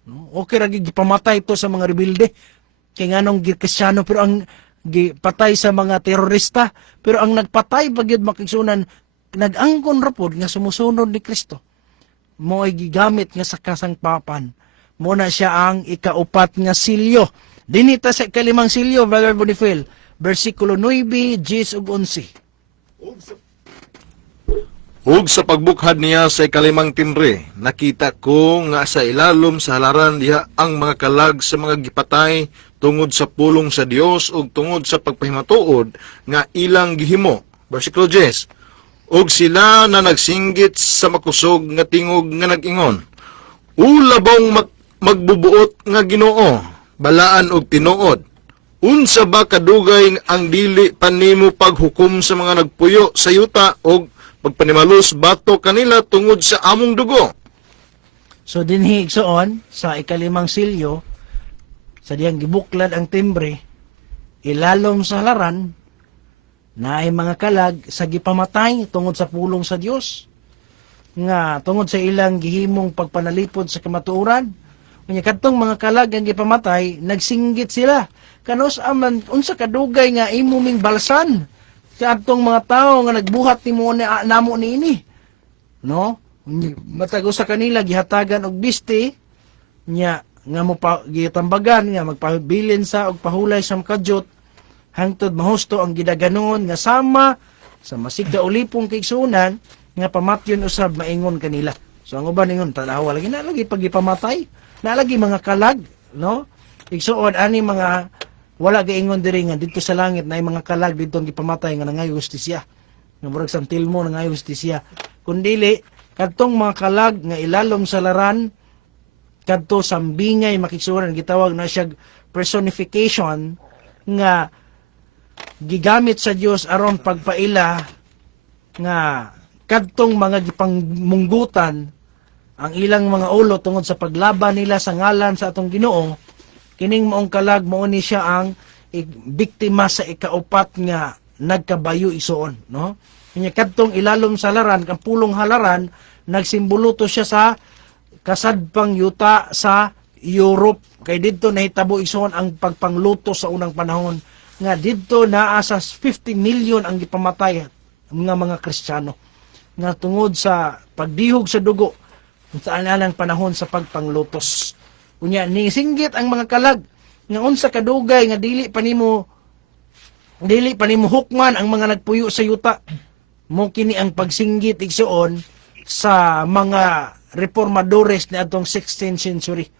No? Okay ra gipamatay to sa mga rebelde kay nganong Kristiyano, pero ang gipatay sa mga terorista, pero ang nagpatay pagyud makigsunan nag-angkon ra pod nga sumusunod ni Kristo. Mo ay gigamit nga sa kasangpapan. Mo na siya ang ikaupat nga silyo. Dinita sa ikalimang silyo, Brother Bonifil, versikulo 9, 10 ug 11. Ug sa pagbukhad niya sa ikalimang timbre, nakita ko nga sa ilalom sa halaran diha ang mga kalag sa mga gipatay tungod sa pulong sa Dios ug tungod sa pagpahimatuod nga ilang gihimo. Versikulo 10. Ug sila na nagsinggit sa makusog nga tingog nga nag-ingon, ulabong magbubuot nga Ginoo, balaan og tinuod. Unsa ba kadugay ang dili panimo paghukom sa mga nagpuyo sa yuta og pagpanimalos bato kanila tungod sa among dugo? So dinhi igsoon sa ikalimang silyo sa diyang gibuklad ang timbre, ilalom sa halaran na ay mga kalag sa gipamatay tungod sa pulong sa Dios, nga tungod sa ilang gihimong pagpanalipod sa kamatuoran. Unya kadtong mga kalag ang gipamatay, nagsinggit sila kanos aman unsa kadugay nga imo ming balsan sa atong mga tawo nga nagbuhat nimo namo niini, no? Matag sa kanila gihatagan og bisti nya nga mo pa gitambagan nga magpabilin sa og pahulay sa makadyot hangtod mahusto ang gidaganon nga sama sa masigda ulipong kaigsunan nga pamatyon usab maingon kanila. So ang uban ingon tanawa lagi na lagi pagipamatay, na lagi mga kalag, no? Igsuon ani mga wala gaingon diri nga dito sa langit na mga kalag dito ang gipamatay nga nangayo justisya. nga murag santilmo nga justisya, kundili kadtong mga kalag nga ilalom sa laran kadto sambingay makigsuoran, gitawag na siya personification nga gigamit sa Dios aron pagpaila nga kadtong mga gipangmunggutan ang ilang mga ulo tungod sa paglaban nila sa ngalan sa atong Ginoo. Kining maong kalag mao ni siya ang biktima sa ikaupat nga nagkabayo isuon, no? Kanya kadtong ilalom sa laran, kang pulong halaran, nagsimbolo to siya sa kasadpang yuta sa Europe. Kay didto nahitabo isuon ang pagpangluto sa unang panahon nga didto naa sa 50 million ang gipamatay nga mga Kristiyano nga tungod sa pagdihog sa dugo sa anang panahon sa pagpanglutos. Unya ni singgit ang mga kalag nga unsa kadugay nga dili pa nimo hukman ang mga nagpuyo sa yuta. Mo kini ang pagsinggit igsuon sa mga reformadores ni atong 16th century.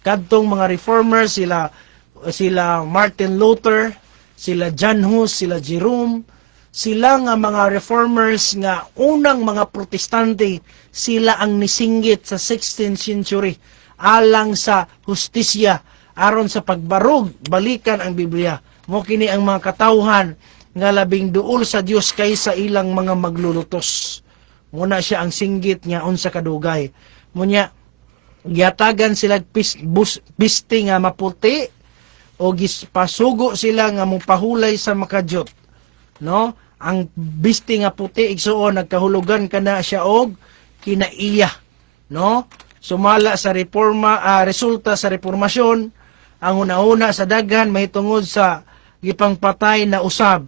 Kadtong mga reformers sila Martin Luther, sila John Hus, sila Jerome, sila nga mga reformers nga unang mga protestante, sila ang nisinggit sa 16th century alang sa hustisya aron sa pagbarog balikan ang Biblia. Mo kini ang mga katawhan nga labing duol sa Dios kaysa ilang mga maglulutos. Muna siya ang singgit nga unsa kadugay. Munya giatagan sila bisti nga maputi o gispasugo sila nga mupahulay sa makadyot. No? Ang bisti nga puti igsuon nagkahulugan kana siya og kinaiya, no? Sumala sa resulta sa reformasyon, ang una-una sa daghan mahitungod sa gipangpatay na usab.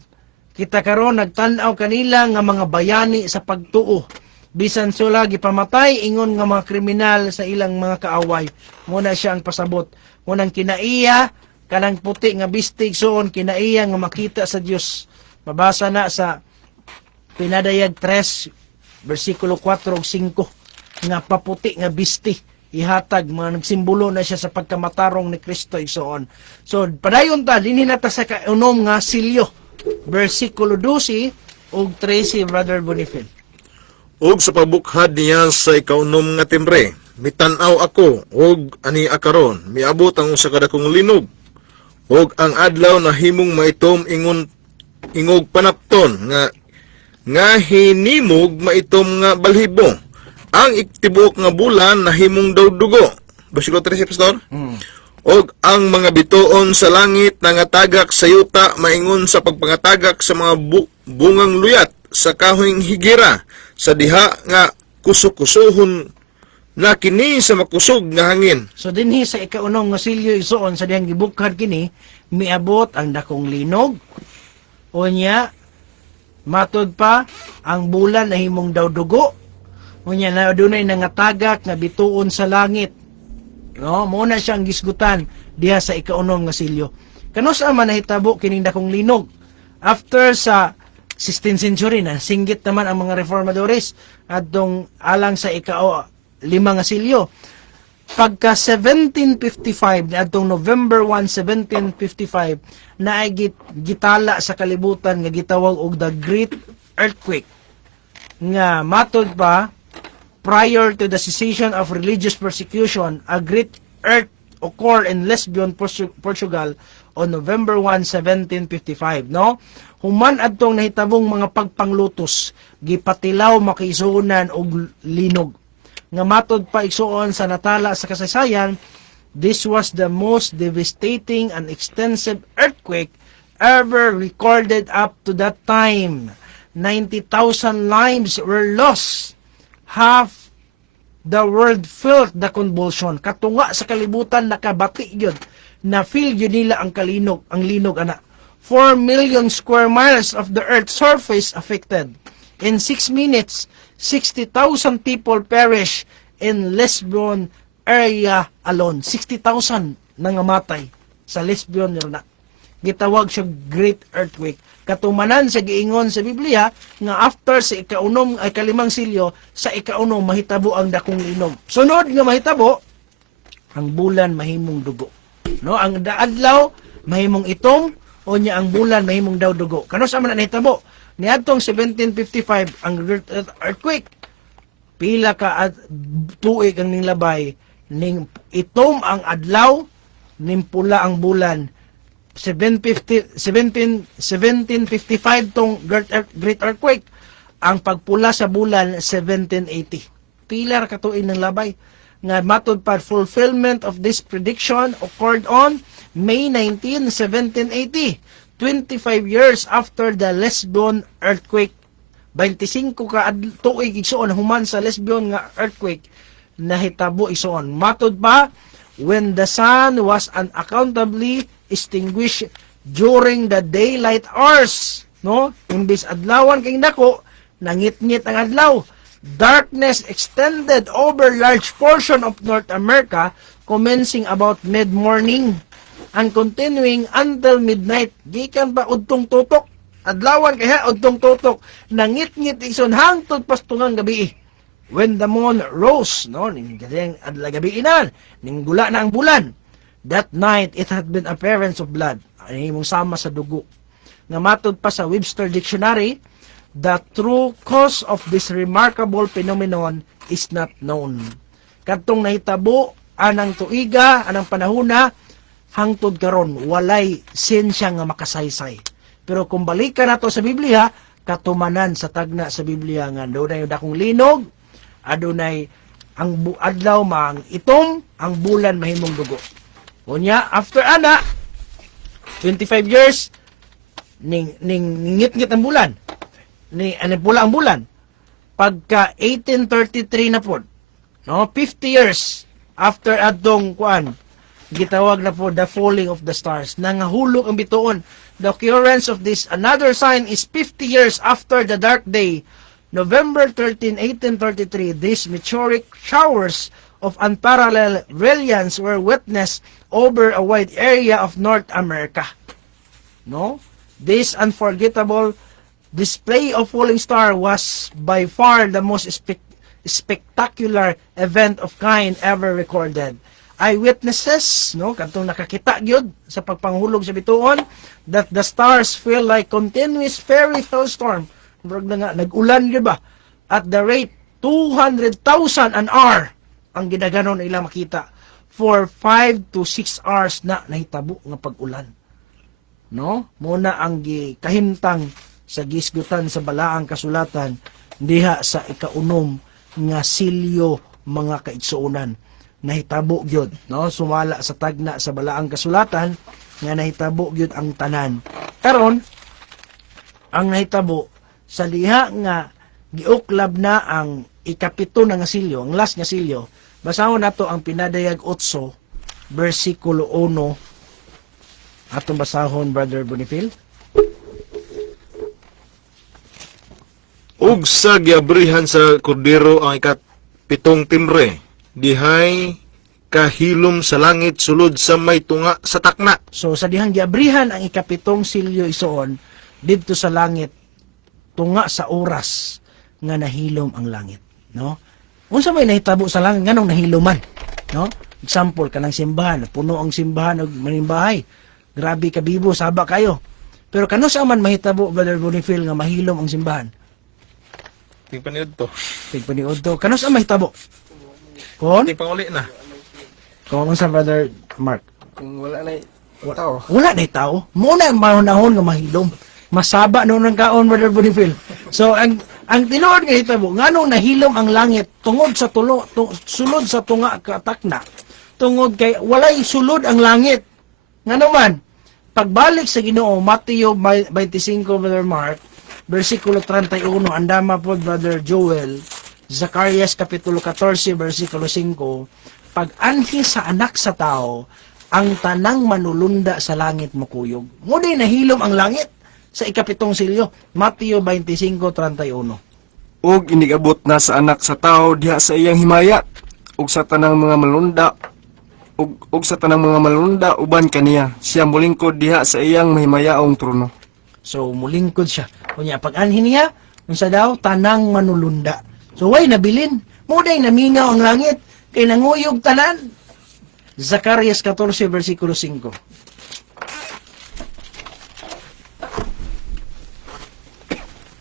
Kita karon nagtan-aw kanila nga mga bayani sa pagtuo. Bisan sila gipamatay ingon nga mga kriminal sa ilang mga kaaway. Muna siya ang pasabot. Munang kinaiya kanang puti nga bistig soon kinaiya nga makita sa Dios. Mabasa na sa Pinadayag 3 versikulo 4 ug 5 nga paputi nga bisti ihatag mga nagsimbolo na siya sa pagkamatarong ni Kristo igsoon. So padayon ta dinhi na ta sa kaunom nga silyo versikulo 12 ug 13 Brother Bonifil. Og sa pabukhad niya sa ikaunom nga timbre, mitan-aw ako og ani akaron, miabot ang usa ka dakong linog. Og ang adlaw na himong maitom ingog panapton nga hinimog maitom nga balhibo. Ang iktibok nga bulan na himong daw dugo. Versikulo 13, Pastor. Og ang mga bituon sa langit na nga tagak sa yuta maingon sa pagpangatagak sa mga bungang luyat sa kahoyng higira sa diha nga kusok-kusohon na kini sa makusog nga hangin. So dinhi sa ikaunong nga silyo igsoon sa diyang gibukhad kini miabot ang dakong linog. Unya matod pa ang bulan na himong daw dugo. Unya na dunay nangatagak nga bituon sa langit. No, mo na siyang gisgutan diha sa ikaunong nga silyo. Kanusa man nahitabo kining dakong linog? After sa 16th century na singgit naman ang mga reformadores adtong alang sa ika-5 nga silyo. Pagka 1755 adtong November 1, 1755 na ay gitala sa kalibutan nga gitawag og the Great Earthquake nga matod pa prior to the cessation of religious persecution, a great earth occurred in Lisbon, Portugal on November 1, 1755, no? Human adtong nahitabong mga pagpanglutos, gipatilaw makiisunan og linog. Nga matod pa igsuon sa natala sa kasaysayan, this was the most devastating and extensive earthquake ever recorded up to that time. 90,000 lives were lost. Half the world felt the convulsion. Katunga sa kalibutan nakabati yun. Na feel yun nila ang linog ana. 4 million square miles of the earth's surface affected. In 6 minutes, 60,000 people perish in Lisbon area alone. 60,000 nangamatay sa Lisbon na. Gitawag siya Great Earthquake. Katumanan sa giingon sa Biblia nga after sa ikalimang silyo, sa ikaunom mahitabo ang dakong linog. Sunod nga mahitabo, ang bulan mahimong dugo. No, ang adlaw mahimong itom, o niya ang bulan mahimong daw dugo. Kano sa man nahitabo Niadtong 1755 ang Great Earthquake. Pila ka tuig ang nilabay, ning itom ang adlaw, ning pula ang bulan. 1755 tong Great Earthquake. Ang pagpula sa bulan 1780. Pila ra ka tuig ng labay. Nga matod pa, fulfillment of this prediction occurred on May 19, 1780. 25 years after the Lesbian earthquake. 25 ka tuig igsoon human sa Lesbian nga earthquake nahitabo igsoon. Matod pa, when the sun was unaccountably extinguished during the daylight hours, no? Imbis adlawan kay nako, nangit-ngit ang adlaw. Darkness extended over large portion of North America, commencing about mid-morning and continuing until midnight. Gikan pa udtong tutok. Adlawan kaya udtong tutok. Nangit-ngit igsoon hangtod pastungang gabi. When the moon rose, no, ning adlaw gabi inan, ning gula na ang bulan. That night it had been appearance of blood. Ani mong sama sa dugo. Nga matod pa sa Webster Dictionary, the true cause of this remarkable phenomenon is not known. Kadtong nahitabo anang tuiga, anang panahona, hangtod karon walay sensya nga makasaysay. Pero kung balikan nato sa Biblia, katumanan sa tagna sa Biblia nga adunay dakong linog, adunay ang adlaw mang itom, ang bulan mahimong dugo. Unya after ana 25 years ning ngit-ngit ang bulan. Ni pula ang bulan. Pagka 1833 na pod, no, 50 years after adtong kuan, gitawag na po the falling of the stars. Nangahulog ang bituon. The occurrence of this another sign is 50 years after the dark day, November 13, 1833. These meteoric showers of unparalleled brilliance were witnessed over a wide area of North America. No? This unforgettable display of falling star was by far the most spectacular event of kind ever recorded. Eyewitnesses, no, kadtong nakakita gyud sa pagpanghulog sa bituon, that the stars feel like continuous fairy hailstorm. Murag na nga nag-ulan gyud ba? At the rate 200,000 an hour ang ginaganon nila makita for 5 to 6 hours na nahitabo nga pag-ulan. No? Muna ang kahimtang sa gisgutan sa balaang kasulatan diha sa ikaunom nga silyo mga kaigsuonan. Nahitabo gyud, no, sumala sa tagna sa balaang kasulatan nga nahitabo gyud ang tanan. Karon ang nahitabo sa liha nga giuklab na ang ikapito na nga silyo, ang last nga silyo. Basahon nato ang pinadayag 8 bersikulo 1. Atong basahon, Brother Bonifil. Ug sa giabrihan sa kordero ang ikapitong timbre, dihay kahilom sa langit sulod sa may tunga sa takna. So sa dihang giabrihan ang ikapitong silyo isoon didto sa langit tunga sa oras nga nahilom ang langit, no? Unsa may nahitabo sa langit nganong nahiloman, no? Example kanang simbahan, puno ang simbahan og manimbahay. Grabe ka bibo, saba kayo. Pero kano sa man mahitabo, Brother Bonifil, nga mahilom ang simbahan? Tingpaniud to. Tigpaniud to. Kano sa mahitabo? Kon? Tingpanguli na. Kung sa Brother Mark? Kung wala na tao. Wala na tao. Muna ang mahunahon nga mahilom. Masaba noon ang kaon, Brother Bonifil. So, ang tinuod nga hitabo, nganong nahilom ang langit tungod sa sulod sa tunga katakna. Tungod kay walay sulod ang langit. Nga naman, pagbalik sa Ginoo, Mateo 25, Brother Mark, versikulo 31, andama po, Brother Joel, Zacarias kapitulo 14, versikulo 5, pag-anhi sa anak sa tao, ang tanang manulunda sa langit makuyog. Ngunit nahilom ang langit sa ikapitong silyo, Mateo 25:31. Ug inigabot na sa anak sa tao diha sa iyang himaya ug sa tanang mga malunda ug sa tanang mga malunda uban kaniya siya mulingkod diha sa iyang mahimayaong trono. So mulingkod siya. Kunya pag-anhi niya, unsa daw tanang manulunda. So way nabilin, muday namingaw ang langit kay nanguyog tanan. Zacarias 14 versikulo 5.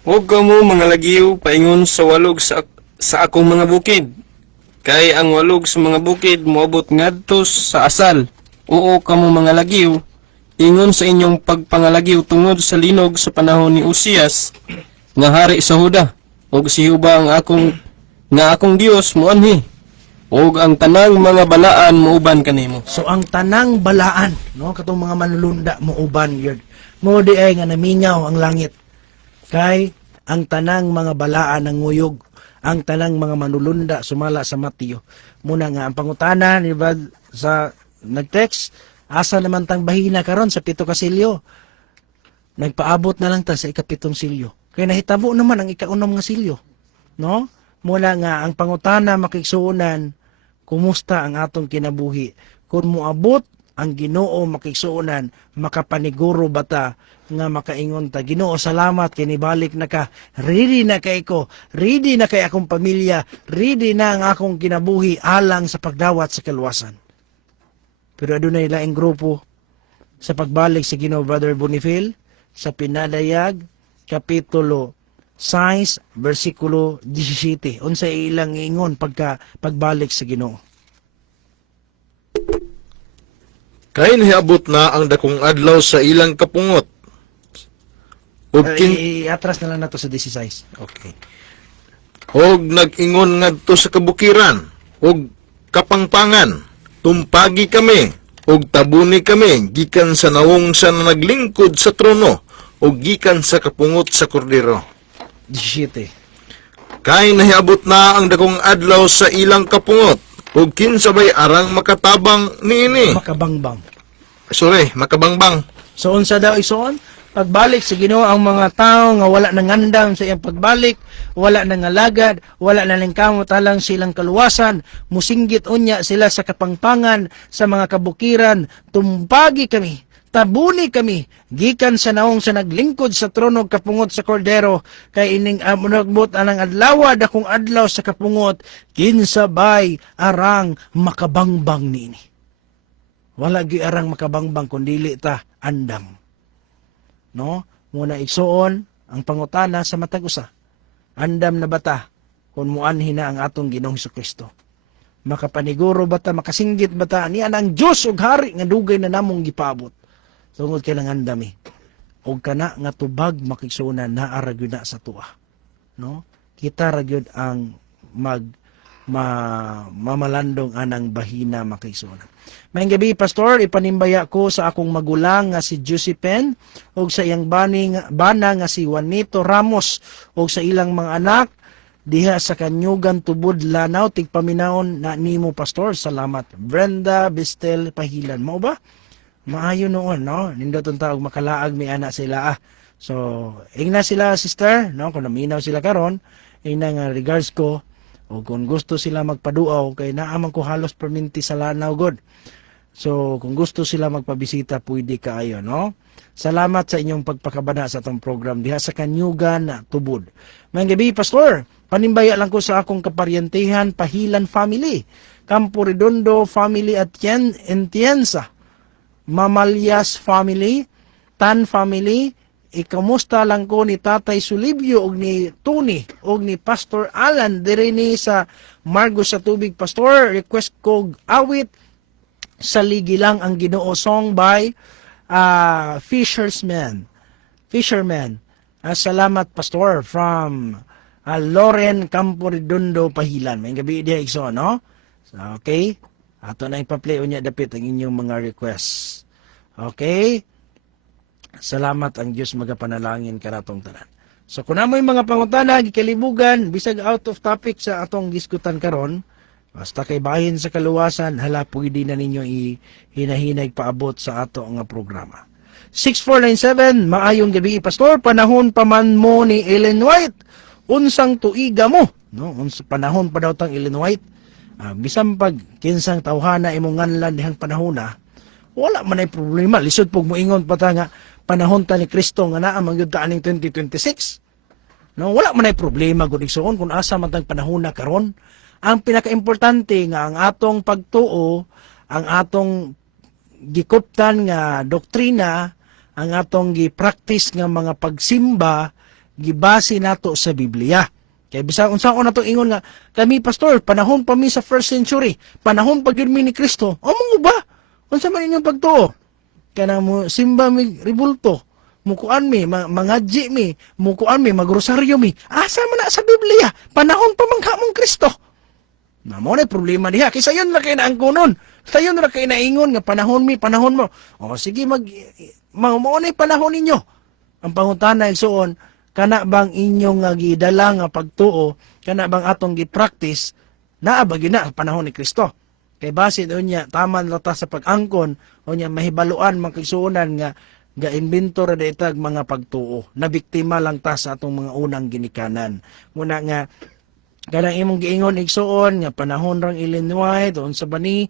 Huwag ka mo mga lagiw paingon sa walog sa akong mga bukid. Kay ang walog sa mga bukid moabot ngadto sa asal. Oo ka mo mga lagiw, ingon sa inyong pagpangalagiw tungod sa linog sa panahon ni Uzias nga hari sa Huda. Og si Jehovah ang akong Dios muanhi. Og ang tanang mga balaan muuban kanimo. So ang tanang balaan, no, katong mga manlulunda mo uban yun. Mo di ay nga namingaw ang langit. Kay ang tanang mga balaan ng nguyog, ang tanang mga manlulunda sumala sa Mateo. Muna nga ang pangutana ni Brad sa nag-text, asa naman tang bahina karon sa 7 ka silyo. Nagpaabot na lang ta sa ika-7 silyo. Kay nahitabo naman ang ika-6 nga silyo. No? Mula nga ang pangutana makigsuunan, kumusta ang atong kinabuhi? Kung muabot ang Ginoo makigsuunan, makapaniguro bata nga makaingon ta, Ginoo salamat kay nibalik na ka, ready na kay ko, ready na kay akong pamilya, ready na ang akong kinabuhi alang sa pagdawat sa kaluwasan. Pero adunay laing grupo sa pagbalik sa Ginoo, Brother Bonifil, sa Pinadayag kapitulo 6 versikulo 17. Unsa ilang ingon pagbalik sa Ginoo? Kay niabot na ang dakong adlaw sa ilang kapungot. Ug Atras na lang nato sa 16. Okay. Og nag-ingon ngadto sa kabukiran, og kapangpangan, tumpagi kami, og tabuni kami, gikan sa nawong sa naglingkod sa trono, og gikan sa kapungot sa kordero. 17. Kay nahiabot na ang dakong adlaw sa ilang kapungot, ug kinsabay arang makatabang niini. Makabangbang. So unsa daw ison? Pagbalik sa Ginoo ang mga tao nga wala nang andam sa iyang pagbalik, wala nang alagad, wala na lang kamot alang silang kaluwasan, musinggit unya sila sa kapangpangan, sa mga kabukiran, tumpagi kami, tabuni kami, gikan sa naong sa naglingkod sa trono kapungot sa kordero, kay ining nagbot anang adlaw dakong adlaw sa kapungot, kinsabay arang makabangbang niini. Wala gi arang makabangbang kundili ta andam. No? Muna igsuon ang pangutana sa matag usa. Andam na bata kung muanhi na ang atong Ginoong Hesukristo. Makapaniguro bata, makasinggit bata niya ang Dios ug hari nga dugay na namong gipaabot. Tungod kay lang andami. Og kana nga tubag makigsuonan naa ra gyud na sa tuwa. No? Kita ra gyud ang mamalandong anang bahina makigsuonan. Mayang gabi, Pastor, ipanimbaya ko sa akong magulang nga si Josephine o sa iyang bana nga si Juanito Ramos o sa ilang mga anak diha sa Kanyugan Tubod Lanao, tigpaminaon na nimo, Pastor. Salamat. Brenda Bistel Pahilan. Mao ba? Maayo noon, no? Nindotong taog makalaag may anak sila. So, ingna sila, sister, no? Kung naminaw sila karon, ingna nga regards ko. O kung gusto sila magpaduaw, kay naaman ko halos perminti sa Lanao, God. So, kung gusto sila magpabisita, pwede kaayo, no? Salamat sa inyong pagpakabana sa itong program diha sa Kanyugan Tubod. Mayang gabi, Pastor, panimbaya lang ko sa akong kaparyantihan, Pahilan family, Campo Redondo family at Entienza, Mamalyas family, Tan family, ikamusta lang ko ni Tatay Sulibyo og ni Tony og ni Pastor Alan diri ni sa Margo sa Tubig. Pastor, request ko awit sa ligi lang ang Ginoo song by Fisherman. Salamat, Pastor, from Loren Campo Redondo, Pahilan. May gabi diya igso, no? So, okay? Ato na ipa-play unya dapit ang inyong mga requests. Okay? Salamat ang Diyos magapanalangin kanatong tanan. So kung namoy mga pangutana gikalibugan bisag out of topic sa atong diskutan karon, basta kay bahin sa kaluwasan, hala pwede na ninyo hinahinay paabot sa ato nga programa. 6497, maayong gabi, Pastor. Panahon pa man mo ni Ellen White. Unsang tuiga mo? No, panahon pa daw tang Ellen White. Bisan pag kinsang tawhana imong nganlan dihang panahon na, wala man ay problema. Lisod pog moingon pa ta nga panahon ta ni Kristo nga naa mangyud ta aning 2026. No, wala man ay problema gud igsoon kung asa man tang panahon na karon. Ang pinakaimportante nga ang atong pagtuo, ang atong gikuptan nga doktrina, ang atong gi-practice nga mga pagsimba gibase nato sa Biblia. Kaya bisag unsa ko nato ingon nga kami pastor panahon pa mi sa first century, panahon pa gyud mi ni Kristo. Amo ba? Unsa man inyong pagtuo? Kana mo simba mi ribulto, mukuan mi mangadji mi, mukuan mi magrosaryo mi. Asa man na sa Biblia? Panahon pa mangha mong Kristo. Na mo na problema diha kaysa yun ra kay naangkonon. Sayon ra kay naingon nga panahon mi, panahon mo. O sige mao na panahon ninyo. Ang pangutana igsoon, kana bang inyong nga gidala nga pagtuo, kana bang atong gi-practice naa ba gyud na ang panahon ni Kristo? Kay base unya taman lata sa pag-angkon, unya mahibaluan makigsuonan nga ga-inventor na itag mga pagtuo. Na biktima lang ta sa atong mga unang ginikanan. Muna nga kanang imong giingon igsuon nga panahon rang Illinois doon sa bani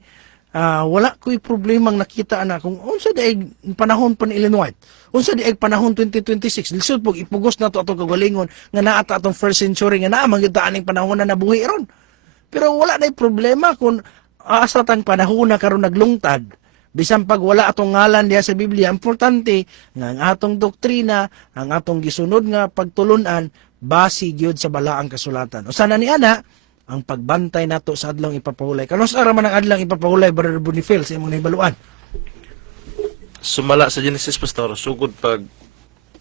wala ko'y problemang nakita na kung unsa daig panahon pa ni Illinois. Unsa daig panahon 2026. Lisod pog ipugos na to atong kagalingon nga naa ta atong first century nga naa mangyud aning panahon na nabuhi ron. Pero wala na problema kung asa tang panahon na karon naglungtad. Bisan pag wala atong ngalan diha sa Biblia, importante nga ang atong doktrina, ang atong gisunod nga pagtulunan base gyud sa balaang kasulatan. Usa na ni ana ang pagbantay nato sa adlong ipapahulay. Kanos ara man ang adlong ipapahulay, Brother Boniface, sa imong nahibaluan? Sumala sa Genesis, Pastor, sugod pag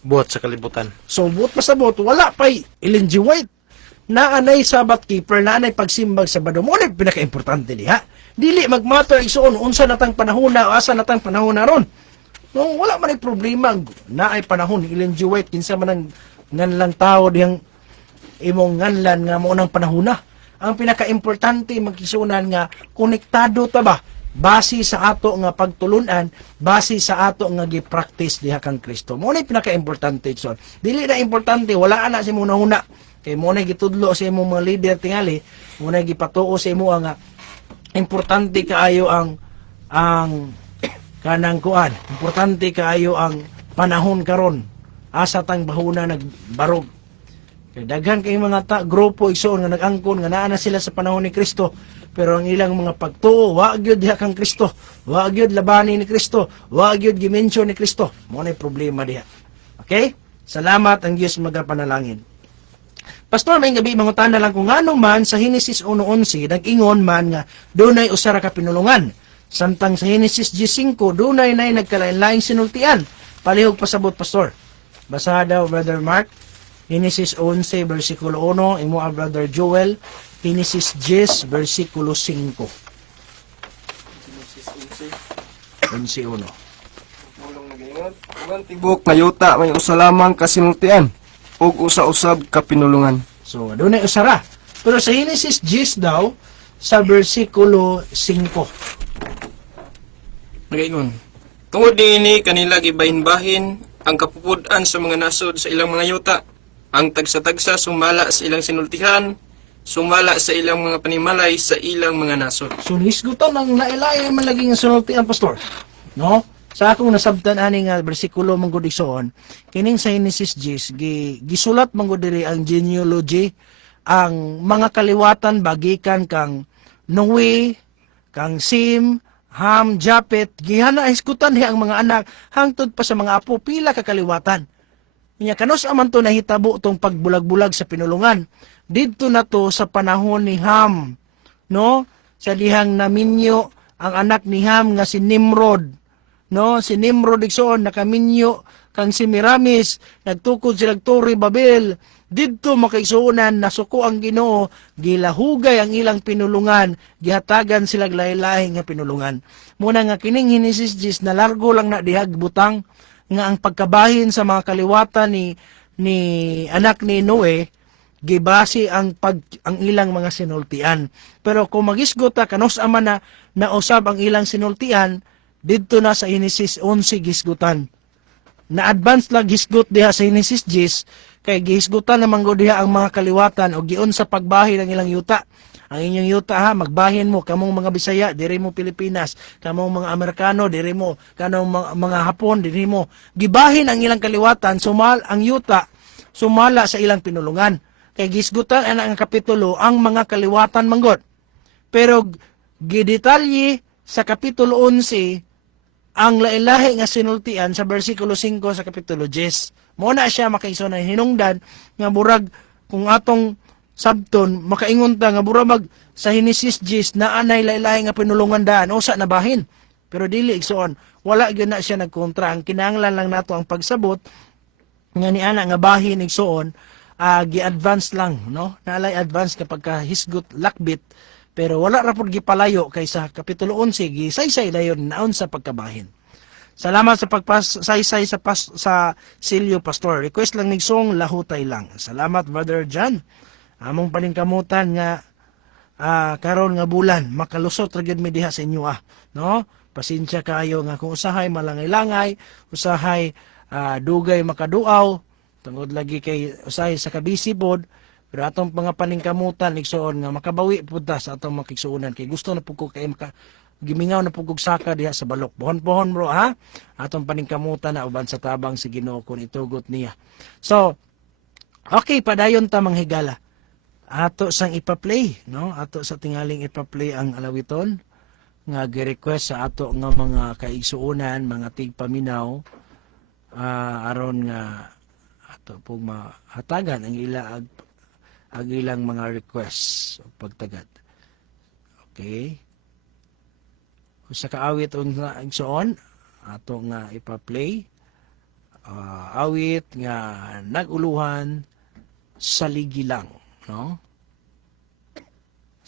buhat sa kalibutan. So, buot pasabot, wala pa'y Ellen G. White. Naanay Sabbath keeper, naanay pagsimbag sa Sabado. Mo na pinaka-importante diha. Dili magmatter isuon unsa natang panahon na, asa natang panahon na ron. No, wala man ay problema. Naay panahon ni Ellen G. White, kinsa man ang nganlang tao diyang imong nganlan nga mo nang panahon na. Ang pinaka-importante magkisunan nga konektado ta ba base sa ato nga pagtulunan, base sa ato nga gi-practice diha kang Kristo. Mo na pinaka-importante igsoon. Dili na importante wala ana sa imong nahuna. Kay mo na gitudlo sa imong mga leader tingali, mo na gipatuo sa imo nga importante kaayo ang kanang kuan. Importante kaayo ang panahon karon. Asa tang bahuna nagbarog. Kay daghan kay mga grupo igsoon nga nag-angkon nga naa na sila sa panahon ni Kristo, pero ang ilang mga pagtuo wa gyud diha kang Kristo, wa gyud labani ni Kristo, wa gyud gimensyon ni Kristo. Mo na problema diha. Okay? Salamat ang Dios magapanalangin. Pastor, may gabi mangutana lang kung ngano man sa Genesis 1:11 nag-ingon man nga dunay usa ra ka pinulungan. Samtang sa Genesis 10:5 dunay nay nagkalain-laing sinultian. Palihog pasabot, Pastor. Basaha daw, Brother Mark. Genesis 11, versikulo 1, imo ang Brother Joel, Genesis 10, versikulo 5. Genesis 11. Ugan tibok nga yuta may usa lamang kasinultian ug usa-usab ka pinulungan. So, doon ay usara. Pero sa Genesis 10 daw, sa versikulo 5. Nagaingon. Tungod niini kanila gibahin-bahin ang kapupudan sa mga nasod sa ilang mga yuta. Ang tagsa-tagsa sumala sa ilang sinultihan, sumala sa ilang mga panimalay sa ilang mga nasod. So, hisgutan ang nailay man lagi nga sunultian, Pastor. No? Sa akong nasabtan ani nga bersikulo manggo igsoon, kining sa Genesis 10 gisulat manggo diri ang genealogy, ang mga kaliwatan bagikan kang Noe, kang Sim, Ham, Japet, gihana hisgutan ang mga anak hangtod pa sa mga apo pila ka kaliwatan. Nya kanos aman to nahitabo tong pagbulag-bulag sa pinulungan. Didto na to sa panahon ni Ham, no? Sa dihang naminyo ang anak ni Ham nga si Nimrod, no? Si Nimrod igsoon nakaminyo kang si Miramis, nagtukod sila Tore Babel. Didto makaigsuonan nasuko ang Ginoo, gilahugay ang ilang pinulungan, gihatagan sila lahi-lahi nga pinulungan. Muna nga kining Genesis 10 na largo lang na dihag butang nga ang pagkabahin sa mga kaliwatan ni anak ni Noe gibase ang ilang mga sinultian. Pero kung magisgot ta kanos ama na nausab ang ilang sinultian didto na sa Genesis 11 gisgutan. Na advance lang gisgot diha sa Genesis 10 kay gihisgutan naman go diha ang mga kaliwatan o giun sa pagbahin ng ilang yuta. Ang inyong yuta ha, magbahin mo, kamong mga Bisaya, diri mo Pilipinas, kamong mga Amerikano, diri mo, kanong mga Hapon, diri mo. Gibahin ang ilang kaliwatan, ang yuta, sumala sa ilang pinulungan. Kay gisgutan ang kapitulo, ang mga kaliwatan manggot. Pero gidetalye sa kapitulo 11, ang lailahi nga sinultian sa bersikulo 5 sa kapitulo 10. Mo na siya makaigsuonan hinungdan nga burag kung atong sabton makaingon ta nga burag sa Genesis 10 na anay lailahi nga pinulungan daan usa na bahin. Pero dili igsuon, wala gyud na siya nagkontra. Ang kinahanglan lang nato ang pagsabot nga ni ana nga bahin igsuon gi-advance lang, no? Naalay advance kapag ka hisgot lakbit, pero wala ra pud gipalayo kaysa kapitulo 11 gisaysay dayon naon sa pagkabahin. Salamat sa pagpasaysay sa Silio Pastor. Request lang nig song Lahutay Lang. Salamat Brother John. Among paningkamutan nga karon nga bulan makalusot ra gyud mi diha sa inyo no? Pasensya kayo nga kung usahay malangay-langay, usahay dugay makaduaw, tungod lagi kay usahay sa kabisi pod, pero atong mga paningkamutan igsuon nga makabawi pud ta sa atong makigsuonan kay gusto na pud ko kay gimingaw na pud kog saka diha sa balok. Pohon-pohon bro ha. Atong paningkamutan na uban sa tabang si Ginoo kun itugot niya. So, okay padayon ta manghigala. Ato sang ipa-play, no? Ato sa tingaling ipa-play ang alawiton nga gi-request sa ato nga mga kaigsuonan, mga tigpaminaw aron nga ato pug mahatagan ang ilang mga requests o pagtagad. Okay? Kung sa kaawit o nga igsuon, ato nga ipa-play awit nga naguluhan sa ligilang, no?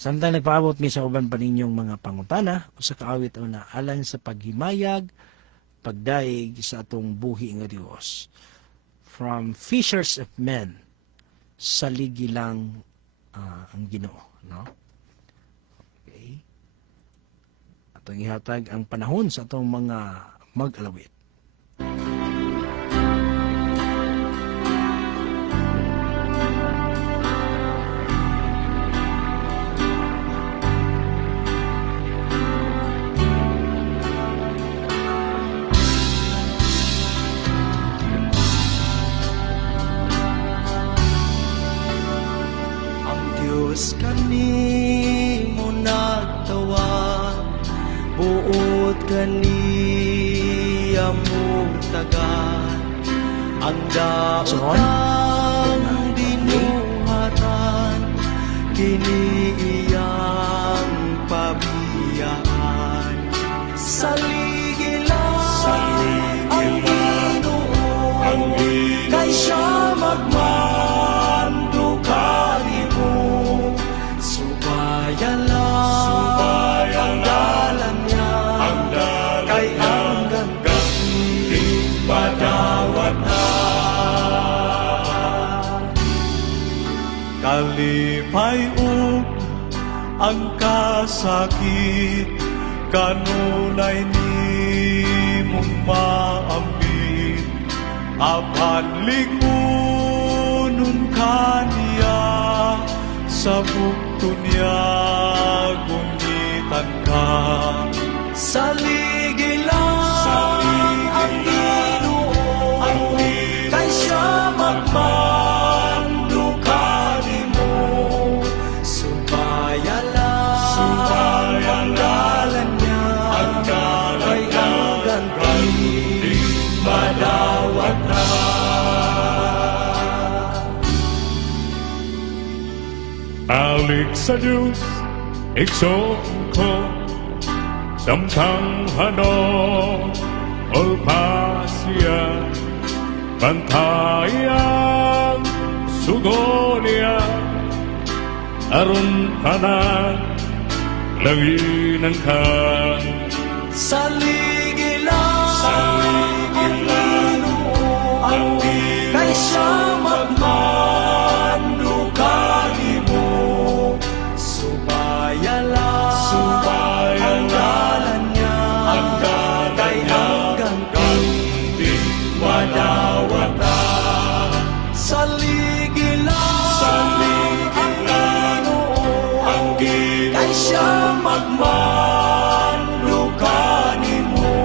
Samtang nagpaabot mi sa uban pa ninyong mga pangutana o sa kaawit o na alang sa paghimayag, pagdaig sa atong buhi nga Dios. From fishers of men, saligi lang ang Ginoo, no? Okay. Atong ihatag ang panahon sa atong mga mag-alawit. Diyos kanimo nagtawa, buot kaniya mong tagan, ang daotang dinuhatan, kiniiyang pabiyaan. Saligilan ang Ginoo, kay siya magmando kanimo. Subayan ang dalan niya, kay ang ganti padawat na. Kalipay ang kasakit, kanunay ni mong maambit, apan lingunon kaniya, sa bukto niya gungitan ka. Saligilan ang Ginoo, kay siya magmando kanimo. Subayan ang dalan niya, kay ang ganti madawat na. Alik sa Diyos, ikson ko, samtang hanong o pasya, pantayang sugo niya, aron hanan, langinan ka. Saligilan ang Ginoo, kay siya magmando kanimo. Subayan ang dalan niya, kay ang ganti madawat na. Saligilan ang Ginoo, kay siya magmando kanimo.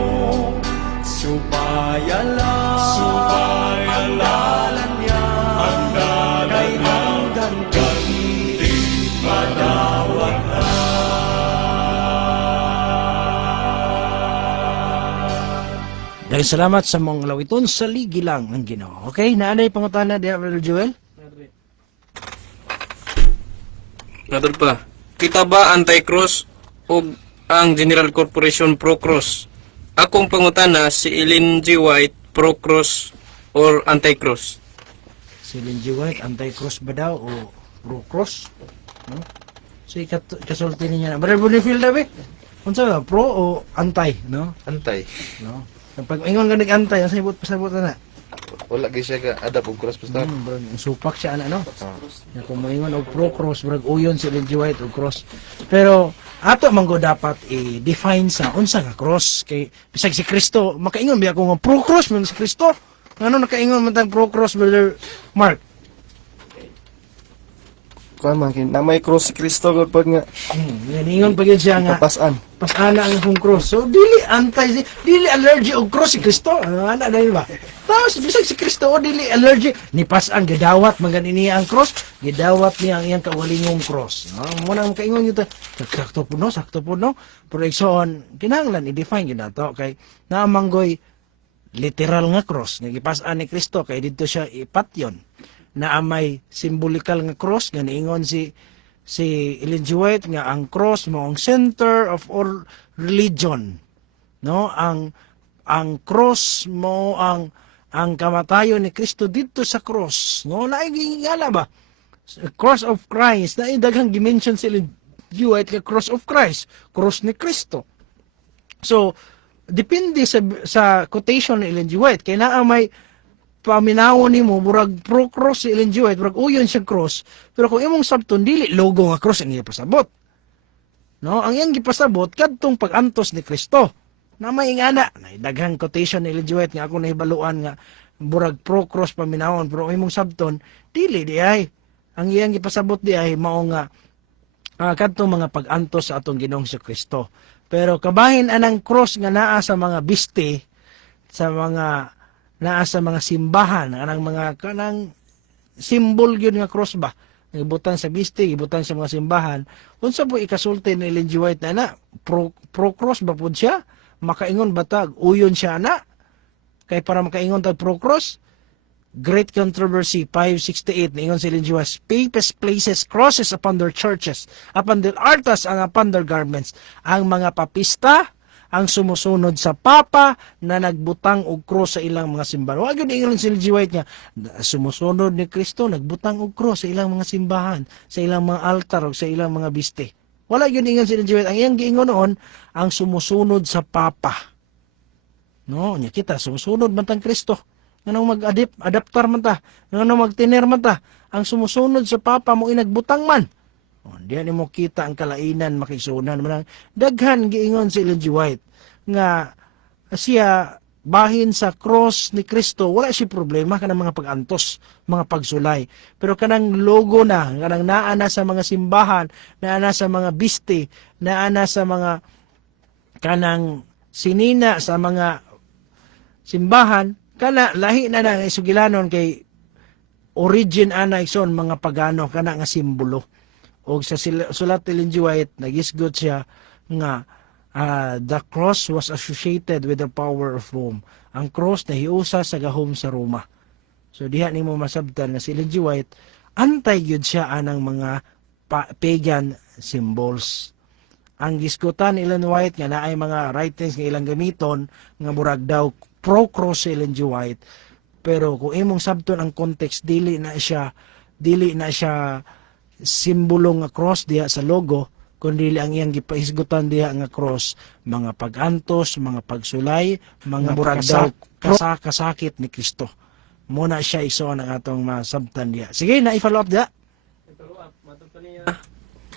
Subayan ang dalan niya, Dahil salamat sa mong lawiton sa ligi lang ang Ginoo. Okay, naanay pangutana diha Brother Joel? Natod pa. Kita ba anti-cross o ang General Corporation pro-cross? Akong pangutana si Ellen G. White pro-cross or anti-cross? Si Ellen G. White, anti-cross ba daw o pro-cross? No? So, kasulti niya na. Brother Bonifield daw unsa ba, pro o anti, no? Antay. No? Kapag ingon ka nag-antay, ang pasabot na na. Wala gyud siya ka adapt og cross pastor. Bro, supak siya ana no. Ya kung moingon og pro cross brag uyon si Ellen G. White og cross. Pero ato man go dapat i-define sa unsa nga cross kay bisag si Kristo makaingon biya ko nga pro cross man si Kristo. Ngano nakaingon man tang pro cross Brother Mark? Kuan man kin na may cross si Kristo gud pag nga Ingon pa gyud siya nga papasan. pasana ang akong cross. So dili anti dili allergy og cross si Kristo. Ana dahil ba? Tapos bisag si Kristo o dili allergy ni pasan gidawat man gani niya ang cross, gidawat niya ang iyang kawalingong cross. Mo nang kaingon yun sakto po no. Pero igsoon kinahanglan i-define gyud nato kay naamanggoy literal nga cross nga gipas-an ni Kristo kay didto siya ipatyon na may symbolikal nga cross nga niingon si Ellen G. White nga ang cross mo ang center of all religion, no? Ang cross mo ang kamatayon ni Kristo dito sa cross, no? Naigingala ba? Cross of Christ, na daghang dimension si Ellen G. White nga cross of Christ, cross ni Kristo. So depende sa quotation ni Ellen G. White kay naa may paminawon nimo murag pro cross si Ellen G. White, murag uyon siya cross, pero kung imong sabton dili logo nga cross ang iya pasabot. No, ang iyang gipasabot kadtong pag-antos ni Kristo. Na may ingana, na daghang quotation ni Ellen G. White nga ako nahibaluan nga murag pro cross paminawon, pero imong sabton dili di ay. Ang iyang gipasabot di ay mao nga kadtong mga pag-antos sa atong Ginoong Kristo. Pero kabahin anang cross nga naa sa mga biste, sa mga naa sa mga simbahan, anang mga kanang symbol gyud nga cross ba, gibutan sa biste, gibutan sa mga simbahan, unsa po ikasulti ni Ellen G. White na pro cross ba pud siya? Makaingon batag uyon siya na? Kay para makaingon tag pro cross, Great Controversy 568 niingon si Ellen G. White, Papists places crosses upon their churches, upon their altars and upon their garments. Ang mga papista ang sumusunod sa Papa na nagbutang og cross sa ilang mga simbahan. Wa gyud ingon si Ellen G. White nga sumusunod ni Kristo nagbutang og cross sa ilang mga simbahan, sa ilang mga altar ug sa ilang mga biste. Wala gyud ingon si Ellen G. White. Ang iyang giingon noon ang sumusunod sa Papa. No, nya kita sumusunod man tang Kristo. Nganong mag-adaptar man ta, nganong magtiner man ta, ang sumusunod sa Papa mo inagbutang man. Diyan mo kita ang kalainan makisunan man. Daghan giingon si Ellen G. White nga siya bahin sa cross ni Kristo, wala siya problema kanang mga pag-antos, mga pagsulay. Pero kanang logo na, kanang naa na sa mga simbahan, naa na sa mga biste, naa na sa mga kanang sinina sa mga simbahan, kana lahi na nang isugilanon kay origin ana ison mga pagano kana nga simbolo. O sa sulat ni Ellen G. White, nagisgot siya nga the cross was associated with the power of Rome. Ang cross na hiusa sa gahom sa Roma. So diha nimo masabtan nga si Ellen G. White, antay gyud siya anang mga pagan symbols. Ang gisgotan ni Ellen White nga naay mga writings nga ilang gamiton nga murag daw pro-cross si Ellen G. White. Pero kung imong sabton ang context, dili na siya simbolo nga cross diha sa logo, kundi ang iyang gipahisgutan diha nga cross, mga pag-antos, mga pagsulay, mga murag daw kasakit ni Kristo. Muna siya iso ang atong masabtan diha. Sige, na-follow up diha.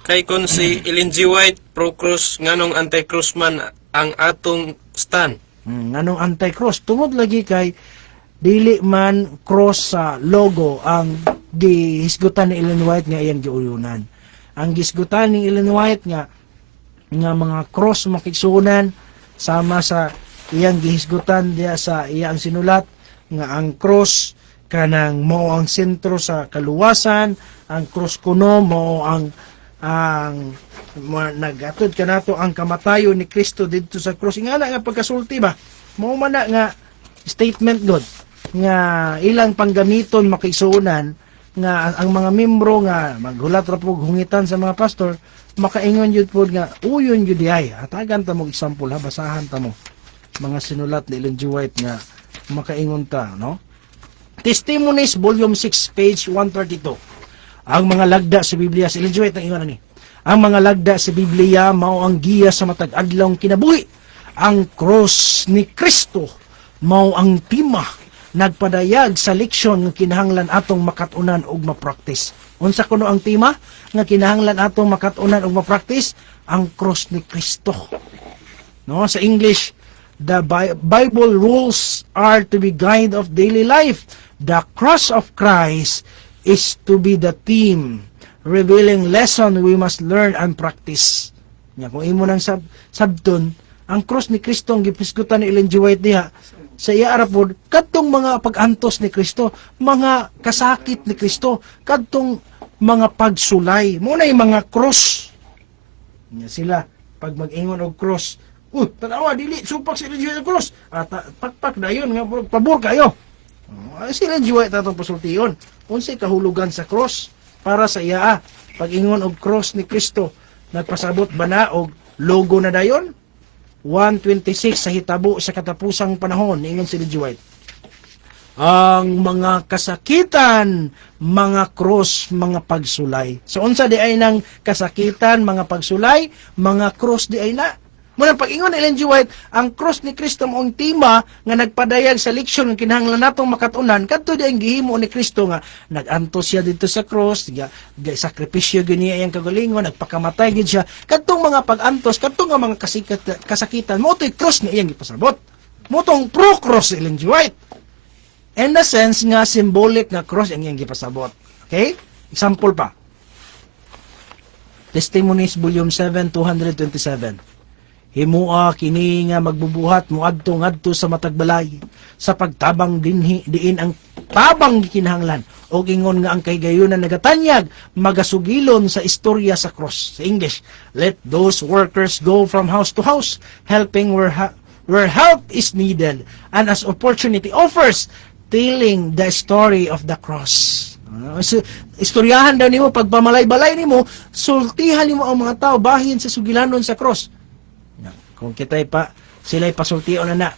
Kay kon si Ellen G. White pro-cross nganong anti-cross man ang atong stand. Nganong anti-cross? Tungod lagi kay dili man cross sa logo ang gihisgutan ni Ellen White nga iyang giuyunan. Ang gisgutan ni Ellen White nga mga cross makigsunan sama sa iyang gihisgutan diya sa iyang sinulat nga ang cross kanang mao ang sentro sa kaluwasan, ang cross kuno mao ang nagatod kanato ang kamatayon ni Kristo didto sa cross. Ingana nga pagkasulti ba? Mao man nga statement god nga ilang panggamiton makisunan nga ang mga membro nga maghulat ra pug hungitan sa mga pastor makaingon jud pod nga uyon jud diay. Hatagan ta mo example ha, basahan ta mo mga sinulat ni Ellen G. White nga makaingon ta, no? Testimonies volume 6 page 132. Ang mga lagda sa Biblia sa Ellen G. White ang ingon ani. Ang mga lagda sa Biblia mao ang giya sa matag adlawng kinabuhi. Ang cross ni Kristo mao ang tema nagpadayag sa leksyon nga kinahanglan atong makatunan ug mapraktis. Unsa kuno ang tema nga kinahanglan atong makatunan ug mapraktis? Ang cross ni Kristo. No, sa English, the Bible rules are to be guide of daily life. The cross of Christ is to be the theme, revealing lesson we must learn and practice. Nya kung imo nang sabton, ang cross ni Kristo ang gipisgutan ni Ellen G. White diha sa iya arapod kadtong mga pag-antos ni Kristo, mga kasakit ni Kristo, kadtong mga pagsulay. Muna yung mga cross. Nya sila pag mag-ingon og cross, tanawa dili supak si Ellen G. White cross. Pakpak dayon nga pabor kayo. Si Ellen G. White atong pasultion. Unsay kahulugan sa cross para sa iya pag-ingon og cross ni Kristo, nagpasabot ba na og logo na dayon? 1:26 sa hitabo sa katapusang panahon, ingon si Ellen G. White. Ang mga kasakitan, mga cross, mga pagsulay. So unsa di ay nang kasakitan, mga pagsulay, mga cross di ay na. Muna pag-ingon ni Ellen G. White, ang cross ni Kristo moong tema nga nagpadayag sa leksyon nga kinahanglan natong makatunan kadto di ang gihimo ni Kristo nga nagantos siya dito sa cross, sakripisyo gyud niya iyang kagalingon, nagpakamatay gid siya. Kadtong mga pag-antos, kadtong nga mga kasakitan, mo to'y cross nga iyang gipasabot. Mo tong pro-cross si Ellen G. White. In the sense nga symbolic nga cross ang iyang gipasabot. Okay? Example pa. Testimonies volume 7 227. Himua kini nga magbubuhat moadto ngadto sa matagbalay sa pagtabang diin ang tabang gikinahanglan o ingon nga ang kahigayunan nagatanyag magasugilon sa istorya sa cross. Sa English, let those workers go from house to house helping where help is needed and as opportunity offers telling the story of the cross. Istoryahan daw nimo pagpamalay-balay nimo, sultihan nimo ang mga tao bahin sa sugilanon sa cross. Kung kita'y pa, sila'y pasultiyo na na.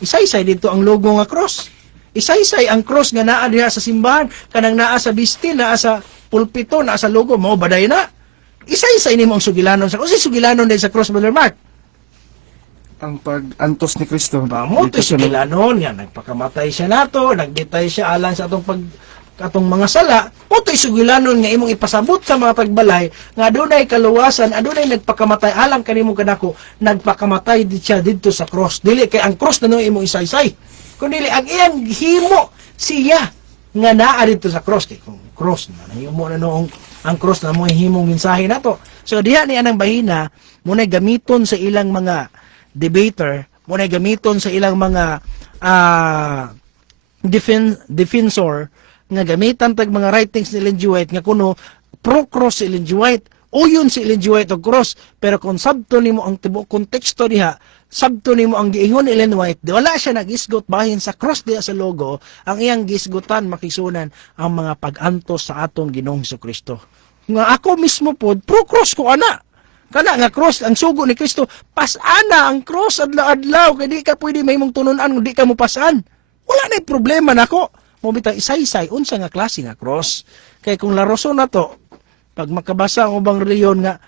Isaysay dito ang logo nga cross. Isaysay ang cross nga naa diha sa simbahan, kanang naa sa bistil, naa sa pulpito, naa sa logo, mao baday na. Isaysay nimo ang sugilanon sa cross. Kasi sugilanon din sa cross, Brother Mark. Ang pag-antos ni Kristo. Mo to sugilanon, yan, nagpakamatay siya nato, nagditay siya alang sa atong mga sala, mo to'y sugilanon nga imong ipasabot sa mga pagbalay nga adunay kaluwasan, adunay nagpakamatay alang kanimo kanako, nagpakamatay di siya didto sa cross. Dili kay ang cross na imong isaysay, kundi ang iyang himo siya nga naa didto sa cross. Kay kung cross na himo na noong ang cross na mo himong mensahe nato. So diha ni anang bahina mo na gamiton sa ilang mga debater, mo na gamiton sa ilang mga defensor nga gamitan tag mga writings ni Ellen G. White nga kuno pro-cross si Ellen G. White, uyon si Ellen G. White og cross, pero kung sabto nimo ang tibuok konteksto diha, sabto nimo ang giingon ni Ellen White, di wala siya nag-isgot bahin sa cross diha sa logo, ang iyang gisgutan makisunan ang mga pag-antos sa atong Ginoong Hesukristo. Nga ako mismo pod pro-cross ko ana. Kana nga cross ang sugo ni Kristo, pasana ang cross adlaw-adlaw kay di ka pwede mahimong tunon-an kung di ka mo pasan. Wala na problema nako. Mo bitang isaysay unsa nga klase nga cross. Kay kung laroson na to, pag makabasa ang ubang reliyon nga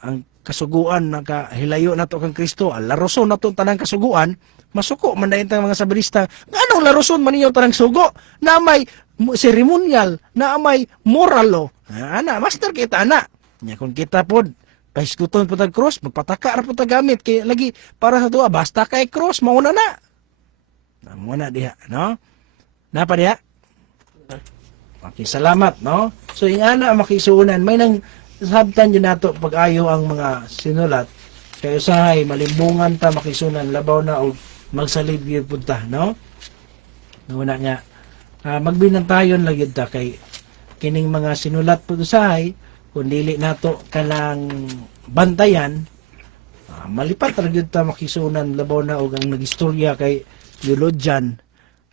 ang kasuguan nakahilayo na to kang Kristo, ang laroson na to tanang kasuguan, masuko man dayon tang mga sabrista. Nganong laroson man ninyo tanang sugo na may seremonyal, na may moral law. Ana, master kita ana. Nya kung kita pod pahisguton po tag cross, magpataka ra po tag gamit kay lagi para sa tuwa basta kay cross mauna na. Muna diha, no? Napa diha? Okay, salamat, no? So, yung ana makisunan, may nang sabtan yun nato pag-ayo ang mga sinulat. Kaya usahay, malimbungan ta makisunan, labaw na o magsalib yun punta, no? Nuna nga, magbinantayon lang yun ta kay kining mga sinulat po usahay, kung dili nato kanang bantayan, malipat ra gyud ta makisunan labaw na og ang nagistorya kay theologian,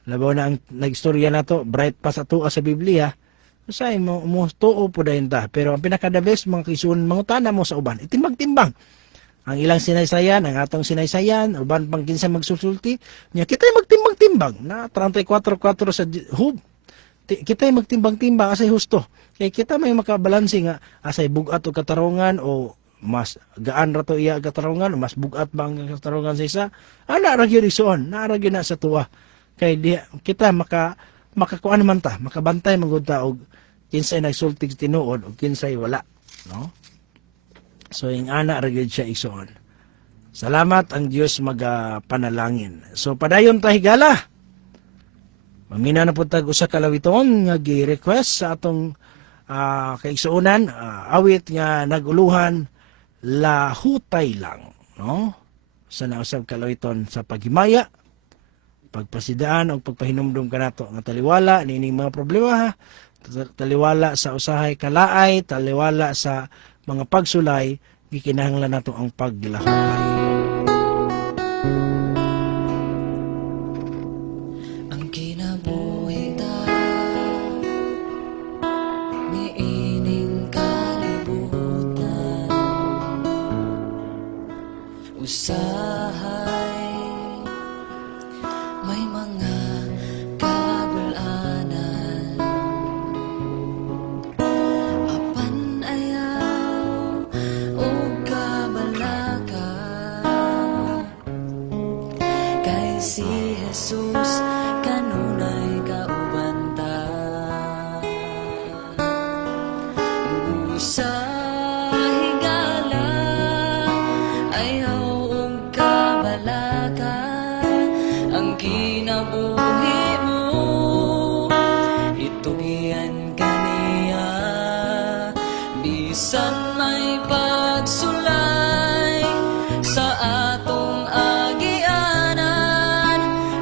labaw na ang nagstorya na to, bright pa sa tuwa sa Biblia, say mo tuo po dayon ta. Pero ang pinaka-the best, mga kaigsuon, mangutana mo sa uban, itimbang-timbang. Ang ilang sinaysayan, ang atong sinaysayan, uban pang kinsa magsusulti, niya kita'y magtimbang-timbang na 34-4 sa hub. Kita'y magtimbang-timbang asay husto. Kaya kita may makabalansi nga asay bugat o katarungan o mas gaan ra to iya katarungan o mas bugat ba ang katarungan sa isa. Ana ra gyud igsuon, naara gyud na sa tuwa. Kay di kita makakuan man ta, makabantay man gud ta og kinsay nagsulti tinuod o kinsay wala, no? So ing ana ra gyud siya igsuon. Salamat ang Dios magapanalangin. So padayon ta higala. Mamina na po tag usa ka lawiton nga gi-request sa atong kaigsuonan, awit nga naguluhan lahutay lang, no? Sa nausab ka lawiton sa paghimaya, pagpasidaan o pagpahinumdum kanato nga taliwala niining mga problema, taliwala sa usahay kalaay, taliwala sa mga pagsulay, gikinahanglan nato ang paglahutay. Ang kinabuhi ta niining kalibutan, usahay may mga kagulanan, apan ayaw o kabalaka, kay si Jesus kanunay kaubanta. Sa higala ayaw og kabalaka, ang kinabuhi mo itugian kaniya, bisan may pagsulay sa atong agianan,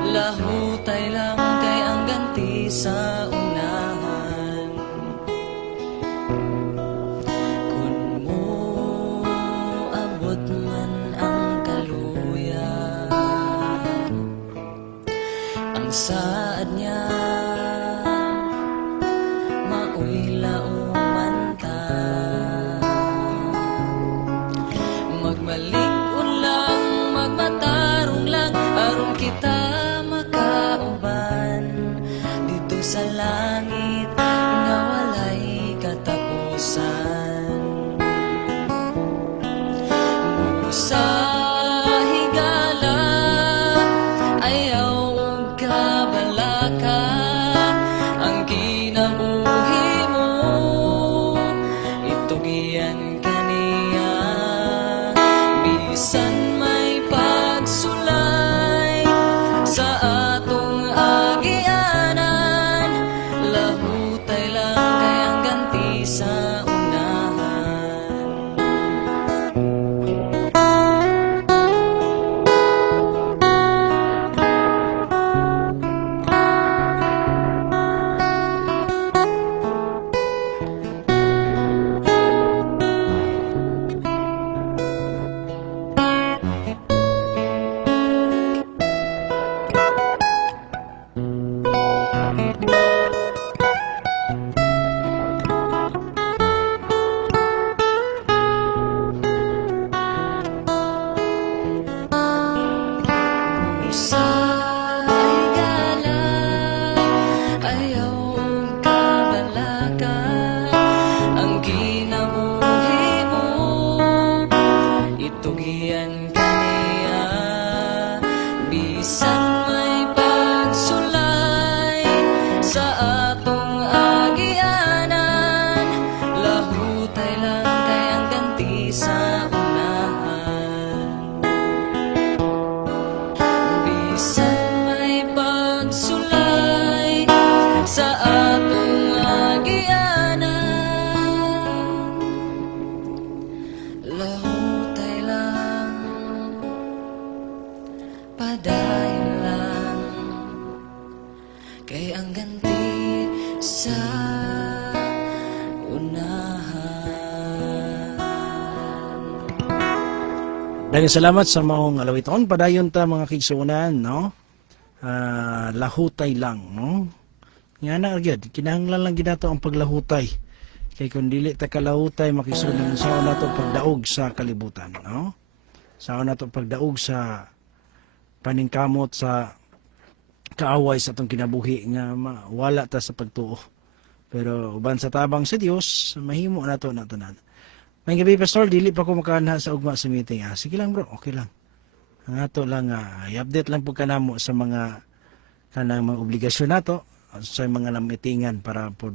lahutay lang kay ang ganti sa unahan. Kun mo abot man ang kaluyan, ang saad niya maoy lauman ta, magmalig-on lang, magmatarong lang, aron kita makauban dito sa langit nga walay katapusan. Sa higala ayaw og kabalaka, ang kinabuhi mo itugian kaniya, bisan may pagsulay sa atong agianan, lahutay lang kay ang ganti sa unahan. Sa higala ayaw og kabalaka, ang kinabuhi mo itugian kaniya, bisan may pagsulay sa atong agianan, lahutay lang kay ang ganti sa unahan. Bisan may pagsulay sa atong agianan, lahutay lang, padayon lang, kay ang ganti sa unahan. Daghang salamat sa maong alawiton. Padayon ta mga kaigsuonan, no? lahutay lang, no? Nga na gyud kinahanglan lang gid nato ang paglahutay. Kay kung dili ta kalahutay makisunan sa nato pagdaog sa kalibutan, no? Sa nato pagdaog sa paningkamot sa kaaway sa atong kinabuhi nga wala ta sa pagtuo. Pero uban sa tabang sa Dios, mahimo nato na tanan. May gabi pastor, dili pa ko makaanha sa ugma sa meeting. Sige lang bro, okay lang. Ang ato lang i-update lang po kanamo sa mga kanang mga obligasyon nato sa mga namitingan para po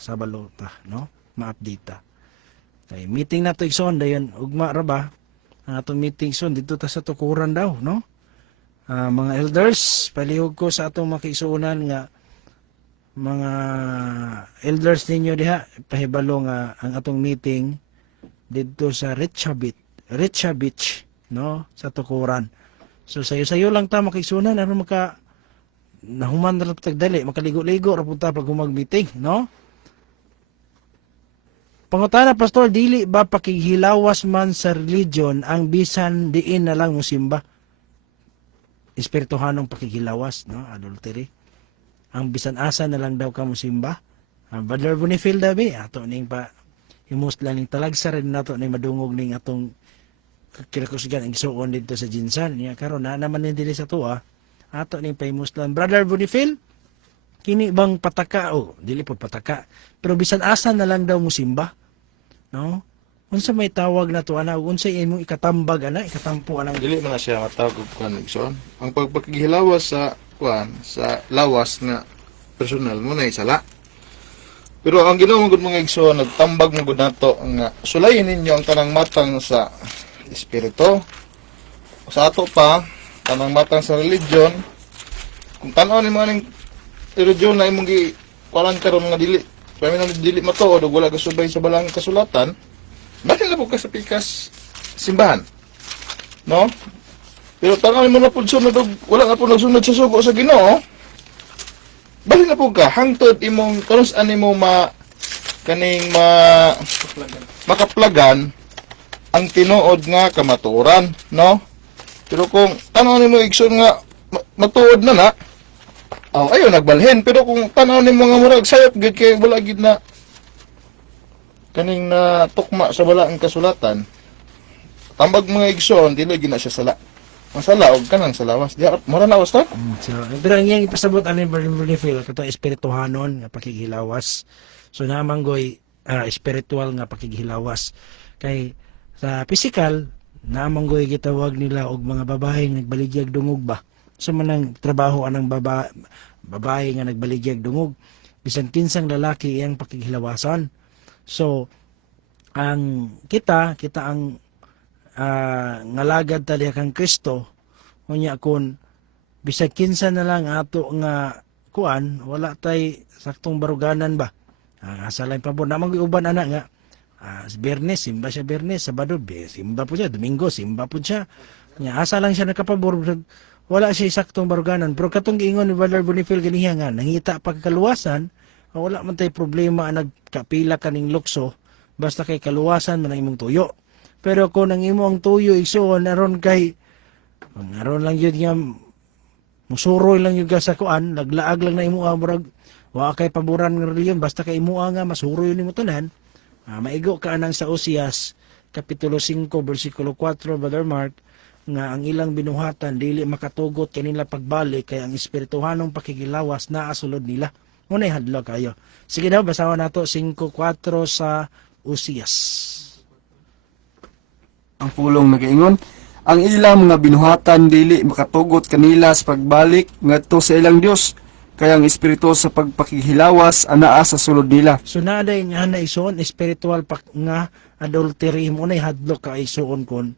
sabalo ta, no? Ma-update ta. Kay meeting nato igsoon dayon ugma ra ba? Ang atong meeting son dito ta sa tukuran daw, no? Mga elders, palihog ko sa atong makiisunan nga mga elders ninyo diha pahibalo nga ang atong meeting dito sa Richa Beach, no? Sa tukuran. So sayo-sayo lang ta makiisunan aron nahuman ra tagdali makaligo-ligo ra punta pag humag-meeting, no? Pangutana pastor, dili ba pakighilawas man sa religion ang bisan diin na lang musimba? Espirituhanong pakighilawas, no? Adultery. Ang bisan asa na lang daw ka musimba. Brother Boniface dabi ato ning pa himusla ning talagsa rin nato ning madungog ning atong kinakusgan ang isuon dito sa Jinsan niya karon na naman ni dili sa tuwa ato ning pahimuslan. Brother Boniface, kini bang pataka dili pod pataka pero bisan asa na lang daw musimba, no? Unsa may tawag na to ana unsa imong ikatambag ana ikatampo ana Dili man na siya matawag og kuan igsoon. Ang pagpakighilawas sa kuan sa lawas nga personal mo na isala. Pero ang Ginoo gud mga igsoon nagtambag mo gud nato nga sulayin ninyo ang tanang matang sa espiritu. Sa ato pa tanang matang sa religion. Kung tan-aw ni mga ning religion na imong gi kuan karon nga dili kami nang dili matuod ug wala kasubay sa balang kasulatan. Bakit na po ka sa pikas simbahan? No? Pero tangan mo na po sunod wala na po nagsunod sa sugo sa Ginoo. Bakit na po ka hangtod imong karon saan imo makaplagan ang tinuod nga kamatuoran, no? Pero kung tanaw nimo igsoon nga matuod na ayo nagbalhin pero kung tanaw nimo nga murag sayop gid kay wala gid na kaning na tukma sa balaang kasulatan tambag mga igsoon dili gid na siya sala ang sala og kanang salawas di mura na was ta. So, pero ang iyang ipasabot ani Boniface kato espirituhanon nga pakighilawas. So namang goy spiritual nga pakighilawas kay sa physical namang goy gitawag nila og mga babaeng nagbaligyag dungog ba. So manang trabaho anang babae nga nagbaligyag dungog bisan kinsang lalaki iyang pakighilawasan. So ang kita ang ngalagad tali kang Kristo unya kun bisag kinsa na lang ato nga kuan wala tay saktong baruganan ba asa lang pa po namang uban ana nga Biyernes simba siya Biyernes Sabado simba po siya Domingo simba po siya nya asa lang siya nakapabor wala siya saktong baruganan pero katong giingon ni Brother Boniface ganiya nga nangita pagkaluwasan wala man tay problema nagkapila kaning lukso basta kay kaluwasan man ang imong tuyo. Pero kung ang imong tuyo igsoon aron lang yun nga musuroy lang yun sa kuan naglaag lang na imo murag wa kay paboran ng reliyon basta kay imo nga masuroy nimo tanan maigo ka nang sa Osias kapitulo 5 bersikulo 4 Brother Mark nga ang ilang binuhatan dili makatugot kanila pagbalik kay ang espirituhanong pakikilawas naa sulod nila unay hadlok kayo. Sige daw basawan nato 5:4 sa Osias. Ang pulong nagaingon, ang ilang mga binuhatan dili makatugot kanila sa pagbalik ngadto sa ilang Dios, kaya ang espiritu sa pagpakihilawas anaa sa sulod nila. So naday nga na isuon spiritual nga adultery mo na hadlok ka isuon kon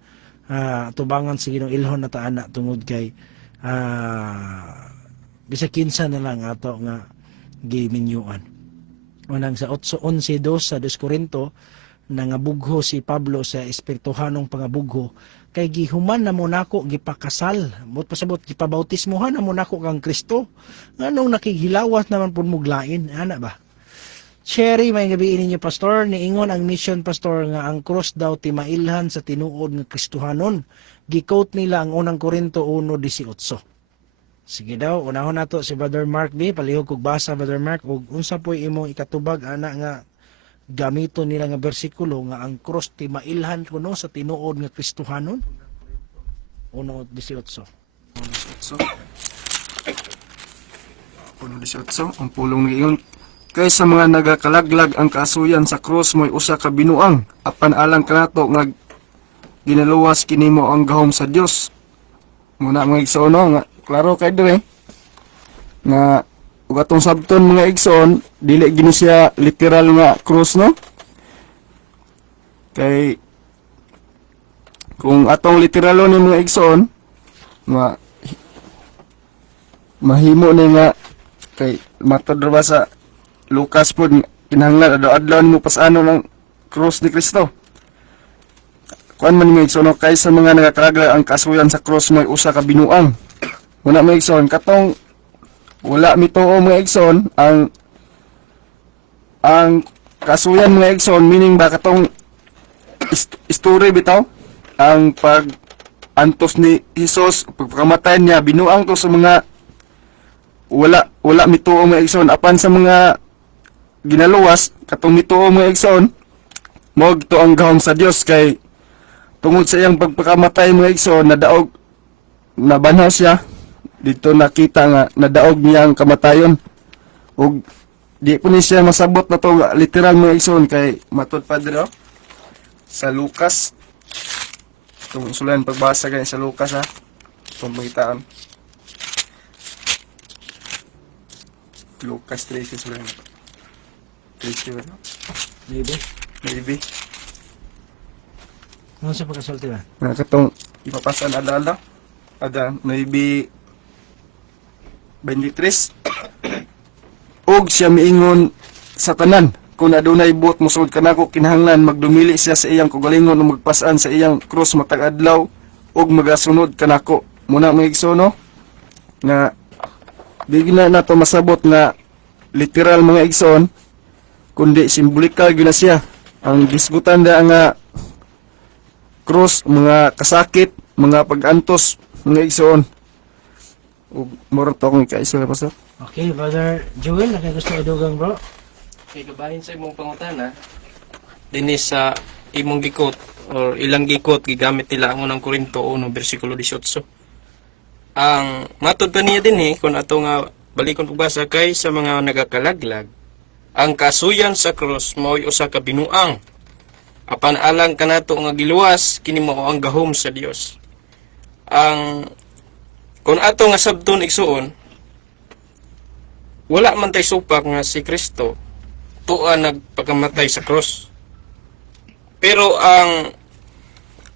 tubangan sa Ginoo ilhon na taana tungod kay bisa kinsa na lang ato nga giminyuan. Unang sa 8:11 sa 2 Korinto nangabugho si Pablo sa espirituhanong pangabugho kay gihuman na mo nako gipakasal bot pasabot gipabautismohan na mo nako kang Kristo nganong nakighilawas naman pud muglain ana ba. Cherry may gabi ninyo pastor niingon ang mission pastor nga ang cross daw timailhan sa tinuod nga Kristohanon gi-quote nila ang unang Korinto 1:18. Sige daw, unahon nato si Brother Mark B. Palihog kog basa, Brother Mark, ug unsa po'y imong ikatubag ana nga gamito nila nga bersikulo nga ang cross ti mailhan kuno sa tinuod nga Kristohanon? 1:18. So, 1:18 ang pulong niingon, kay sa mga nagakalaglag ang kaasuyan sa cross mo'y usa ka binuang, apan alang kanato nga ginaluwas kinimo ang gahom sa Dios. Muna mga igsoon no, nga klaro kay dire nga ug atong sabton mga igsoon dili gini siya literal nga cross no. Kay kung atong literalo ni mga igsoon mahimo ni nga kay matod ba sa Lucas po kinahanglan adlaw mo pasano ng cross ni Kristo. Kuan man mga igsoon kay sa mga nagakaragla ang kasuyan sa cross may usa ka binuang. Muna mga igsoon katong wala mituo mga igsoon ang kasuyan mga igsoon meaning ba katong story bitaw ang pag antos ni Hesus pagkamatay niya binuang to sa mga wala mituo mga igsoon apan sa mga ginaluwas katong mituo mga igsoon mo gito ang gahom sa Dios kay tungod sa iyang pagpakamatay mga igsoon nadaog nabanhaw siya dito nakita nga nadaog niya ang kamatayon ug di po ni siya masabot na to literal mga igsoon kay matod pa dito sa Lucas itong sulan pagbasa ganyan sa Lucas ha itong magitaan Lucas 13 sulan 13 ba? Maybe Ano sa pagkasulti ba? nga katong ipapasan ada maybe 23 og siya miingon sa tanan kung adunay buot musud kanako kinahanglan magdumili siya sa iyang kaugalingon ug magpasaan sa iyang krus matag adlaw ug magasunod kanako muna mga igsoon nga di na nato masabot nga literal mga igsoon kundi simbolikal gyud na siya ang gisgutan da nga krus mga kasakit mga pagantos mga igsoon ug mura to akong ikaisura pastor. Okay, Brother Joel, gusto idugang bro? Kay gabahin sa imong pangutana, dinis sa imong gikot or ilang gikot gigamit nila ang unang Korinto 1:18. Ang matod pa niya din kung ato nga balikon pagbasa kay sa mga nagakalaglag, ang kasuyan sa cross mao'y usa ka binuang. Apan alang kanato nga giluwas kini mao ang gahom sa Dios. Ang kung ato nga sabton igsuon, wala man tay supak nga si Kristo tuwa nagpagamatay sa cross. Pero ang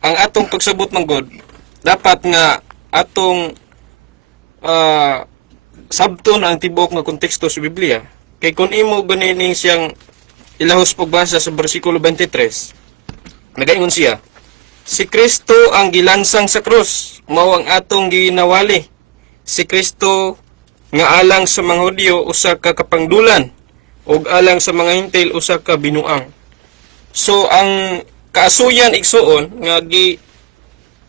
atong pagsabot man God, dapat nga atong sabton ang tibok nga konteksto sa Biblia. Kay kung imo ganin siyang ilahos pagbasa sa bersikulo 23, nagaingon siya, si Kristo ang gilansang sa krus, mao ang atong ginawali. Si Kristo nga alang sa mga Hudyo usa ka kapangdulan ug alang sa mga Hintil usa ka binuang. So ang kaasuyan igsuon nga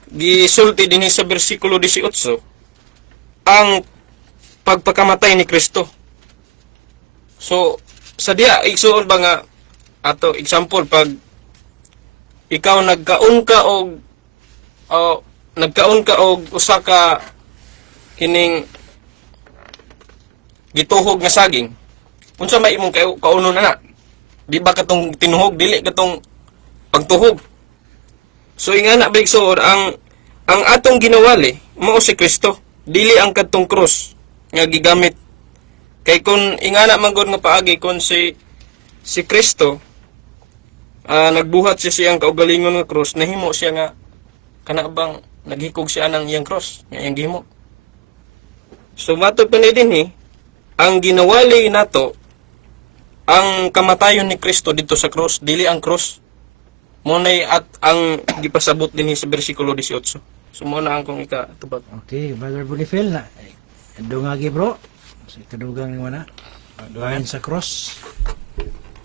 gisulti dinhi sa bersikulo 18 ang pagpakamatay ni Kristo. So sa diya igsuon ba nga ato example pag ikaw nagkaon ka og usa ka kining gituhog nga saging, unsa may imong kaunon na? Di ba katong tinuhog dili katong pagtuhog? So ingana ba igsuon ang atong ginawali mao si Kristo, dili ang katong krus nga gigamit. Kay kun ingana man gud nga paagi kun si Kristo nagbuhat siya siyang kaugalingon nga cross, nahimo siya nga kanabang naghikog siya ng iyang cross nga iyang gihimo. So matod pa din ang ginawali nato ang kamatayon ni Kristo dito sa cross, dili ang cross. Munay at ang gipasabot din sa bersikulo 18. So mo na ang kong ikatubag. Okay, Brother Bonifel na dungagi bro. So ikadugang ni mana. Duhain sa cross.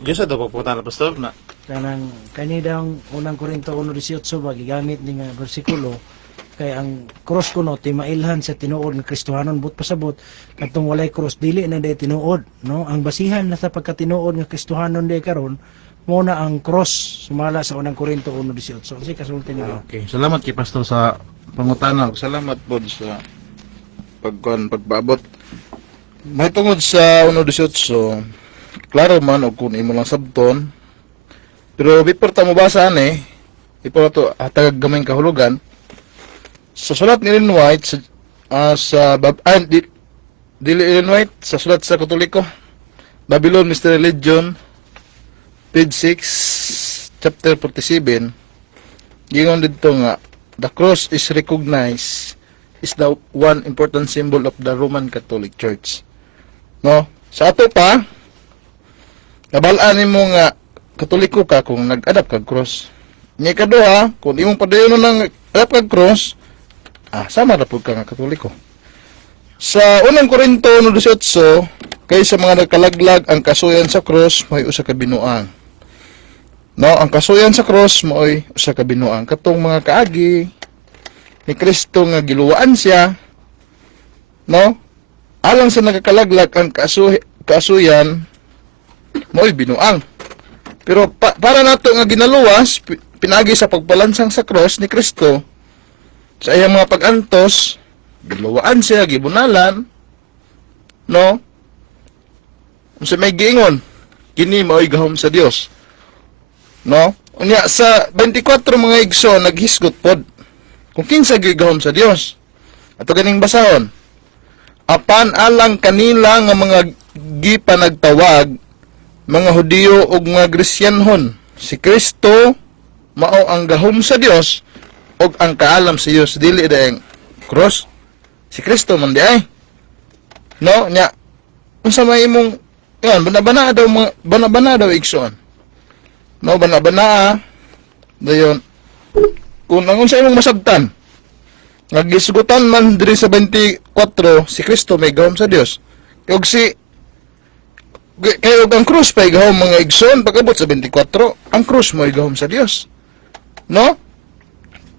Diyos ito pagpunta na pastor na Kanang kani daw unang Korinto 1:18 ba gigamit ni nga bersikulo Kay ang cross kuno timailhan sa tinuod nga Kristohanon but pasabot katong walay cross dili na day tinuod, no? Ang basihan na sa pagkatinuod nga Kristohanon day karon mo na ang cross sumala sa unang Korinto 1:18. So kasi kasulti niyo. Okay, salamat kay Pastor sa pangutana. Salamat po sa pagpaabot. May tungod sa 1:18, klaro man og kung imo lang sabton. Pero before ta mo basa ani, ipo to hatag gamay kahulugan. Sa sulat ni Ellen White dili Ellen White sa sulat sa Katoliko, Babylon Mystery Religion, page 6, chapter 47, gingon dito nga, the cross is recognized is the one important symbol of the Roman Catholic Church. No? Sa ato pa, nabalaan mo nga Katoliko ka kung nag-adapt kag cross. Nga kaduha, kung imong padayon nang adapt kag cross, sama na po ka nga Katoliko. Sa unang Korinto 1:18, kay sa mga nagkalaglag ang kasuyan sa cross may usa ka binuang. No, ang kasuyan sa cross mo'y usa ka binuang. Katong mga kaagi ni Kristo nga giluwaan siya, no? Alang sa nagkalaglag ang kasuyan mo'y binuang. Pero para nato nga ginaluwas pinagi sa pagpalansang sa cross ni Kristo sa iyang mga pag-antos, giluwaan siya, gibunalan, no? Unsa may giingon, kini mao'y gahom sa Dios. No? Unya sa 24 mga igso naghisgot pod kung kinsa gigahom sa Dios. Ato ganing basahon. Apan alang kanila nga mga gipanagtawag mga Hudiyo ug mga Kristiyanhon, si Kristo mao ang gahom sa Dios ug ang kaalam sa Dios dili daeng cross. Si Kristo man di ay. No, nya unsa may imong yan bana daw igsoon. No, bana dayon kung ang unsa imong masabtan nagisgutan man diri sa 24 si Kristo may gahom sa Dios ug kay ang krus pa gahom mga igsoon pagabot sa 24 ang krus mo gahom sa Dios, no?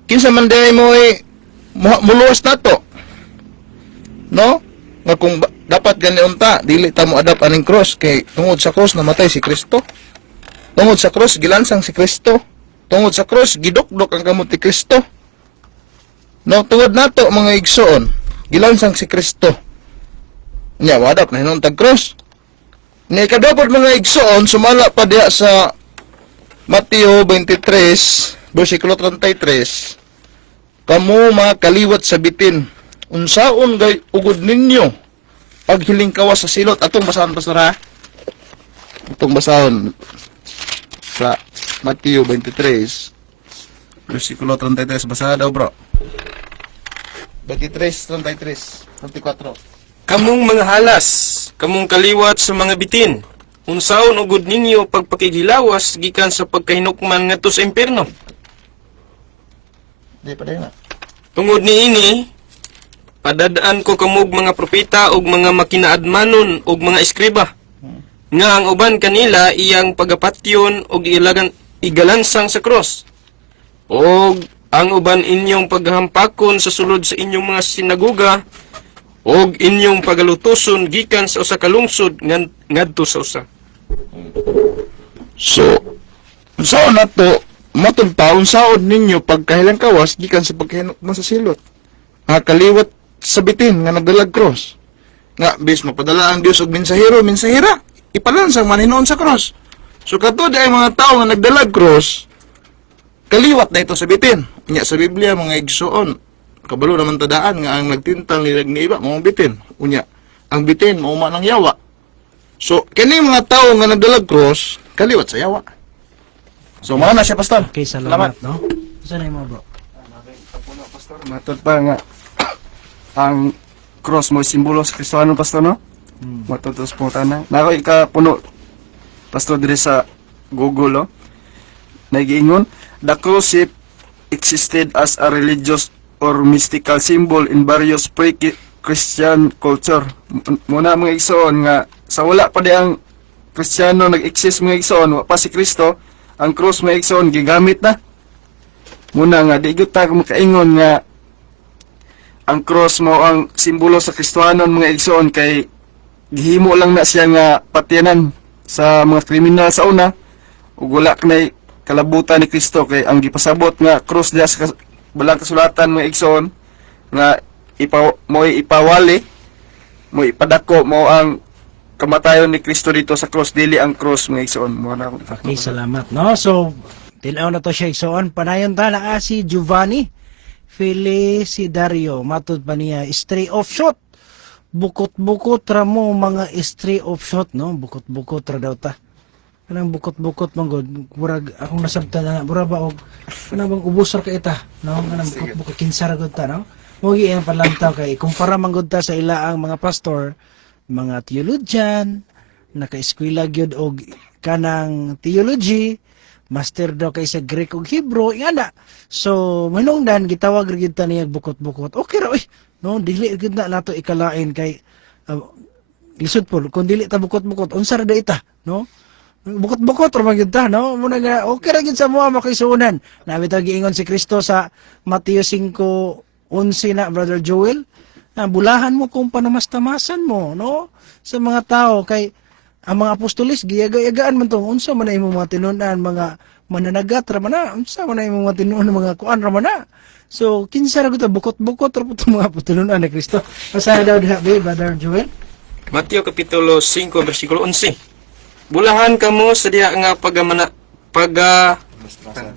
Kinsa man day mo muluwas nato, no? Nga kung dapat gani unta dili ta mo adapt aning cross kay tungod sa cross namatay si Kristo. Tungod sa cross gilansang si Kristo. Tungod sa cross gidukdok ang kamot ni Kristo. No, tungod nato mga igsoon, gilansang si Kristo. Nya wadap na hinon tag cross. Ni kadapot mga igsoon sumala pa diha sa Mateo 23 bersikulo 33. Kamo makaliwat sa bitin. Unsaon gay ugod ninyo paghiling kawas sa silot. Atong basahon pastor ha. Atong basahon sa Mateo 23 bersikulo 33. Basahan daw bro. 23, 33, 34. Kamong mga halas, kamong kaliwat sa mga bitin, unsaon ugod ninyo pagpakigilawas gikan sa pagkahinukman ngadto sa impierno. Di pa na. Tungod niini, padadaan ko kamog mga propeta ug mga makinaadmanon ug mga eskriba. Nga ang uban kanila iyang pagapatyon ug igalansang sa cross. Og ang uban inyong paghampakon sa sulod sa inyong mga sinagoga og inyong pagalutoson gikan sa usa ka lungsod ngadto sa usa. So, unsaon nato matong taon saod ninyo pagkahilang kawas gikan sa pagkahinukman sa silot. Kaliwat sa bitin nga nagdalag cross. Nga bis mapadala ang Dios og mensahero, mensahera, ipalansang man hinuon sa cross. So katod ay mga tao nga nagdalag cross, kaliwat na ito sa bitin. Nya sa Biblia mga igsoon, kabalo naman tadaan nga ang nagtintang nilag ni iba mga bitin. Unya, ang bitin mao man ang yawa. So kini mga tao nga nagdalag cross, kaliwat sa yawa. So mao na siya pastor. Okay, salamat, no? Saan mo bro? Matod pa nga ang cross mo simbolo sa Kristohanon pastor no? Matod sa pungtana. Nako ikapuno pastor dire sa Google no? Nagiingon, the cross existed as a religious or mystical symbol in various pre-Christian culture. Muna mga igsoon nga sa wala pa di ang Kristiyano nag-exist mga igsoon, wa pa si Kristo, ang cross mga igsoon gigamit na. Muna nga di gyud ta makaingon nga ang cross mo ang simbolo sa Kristohanon mga igsoon kay gihimo lang na siya nga patyanan sa mga kriminal sa una ug wala kanay kalabutan ni Kristo kay ang gipasabot nga cross diya sa balang kasulatan mga igsoon nga ipawali mo ipadako mo ang kamatayon ni Kristo dito sa cross dili ang cross mga igsoon mo na Okay, salamat. No? So, tinaw na to siya igsoon. Panayon ta na si Giovanni Felicidario. Matod pa niya, stray off shot. Bukot-bukot ra mo mga stray off shot, no? Bukot-bukot ra daw ta. Kanang bukot-bukot manggod. Murag akong nasabta na, murag ba og kanang bang ubos ra ka ita, no? Kanang bukot-bukot kinsara gud ta, no? Mugi ang palantaw kay kumpara manggod ta sa ilaang mga pastor, mga theologian, naka-eskwela gyud og kanang theology, master daw kay sa Greek ug Hebrew, ingana. So, manungdan gitawag ra gyud ta niya bukot-bukot. Okay ra oy. No, dili gyud na nato ikalain kay lisod po kung dili ta bukot-bukot unsa ra ita, no? Bukot-bukot ra gyud ta, no? Muna nga okay ra gyud sa moa makisunan. Nabi ta giingon si Kristo sa Mateo 5:11 na, Brother Joel. Bulahan mo kung panamastamasan mo, no? Sa mga tao kay ang mga apostolis giyaga-yagaan man tong unsa man na imong mga tinunan, mga mananagat ra man na, unsa man na imong mga tinunan, mga kuan ra man na. So kinsa ra gud bukot-bukot ra pud mga tinunan ni Kristo. Asa daw diha Brother Joel? Mateo Kapitulo 5, versikulo 11. Bulahan kamo sa diha nga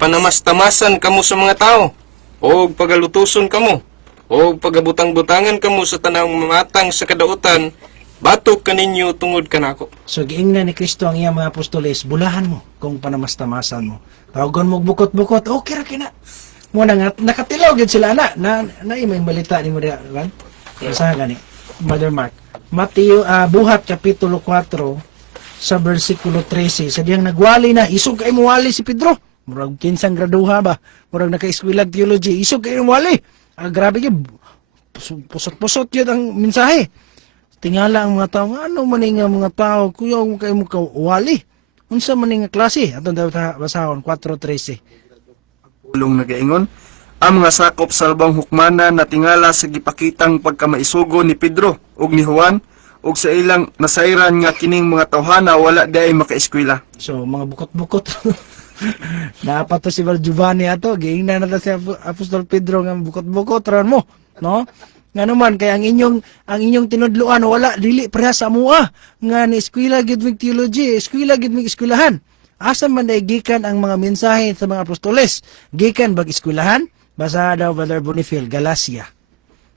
panamastamasan kamo sa mga tao, o pagalutuson kamo, o pagabutang-butangan kamo sa tanang mamatang sa kadautan, batok kaninyo tungod kanako. So giingnan ni Kristo ang iyang mga apostoles, bulahan mo kung panamastamasan mo. Tawagon mo bukot-bukot, okay ra kina. Muna nga nakatilaw gid sila na may balita ni mo diha, kan? Sa gani. Brother Mark. Mateo Buhat Kapitulo 4 sa versikulo 13. Sa diyang nagwali na, isog kay mo wali si Pedro. Murag kinsang graduha ba? Murag naka-eskwela theology, isog kay mo wali. Grabe gyud. Pusot-pusot yun ang mensahe. Tingala ang mga tao, ano man nga mga tao, kuya mo kayo mo kawali. Unsa man nga klase? Atong dapat basahon 4:13. Ulong nagaingon ang mga sakop sa labang hukmana na tingala sa gipakitang pagkamaisugo ni Pedro ug ni Juan ug sa ilang nasayran nga kining mga tawhana wala day makaeskwela. So mga bukot-bukot. Dapat to si Giovanni ato, giingnan na ta si Apostol Pedro nga bukot-bukot ran mo, no? Nga naman kay ang inyong tinudluan wala dili pareha sa amoa nga ni eskwela gid mig theology, eskwela gid mig eskwelahan. Asa man day gikan ang mga mensahe sa mga apostoles? Gikan bag eskwelahan? Basa daw Brother Bonifil, Galacia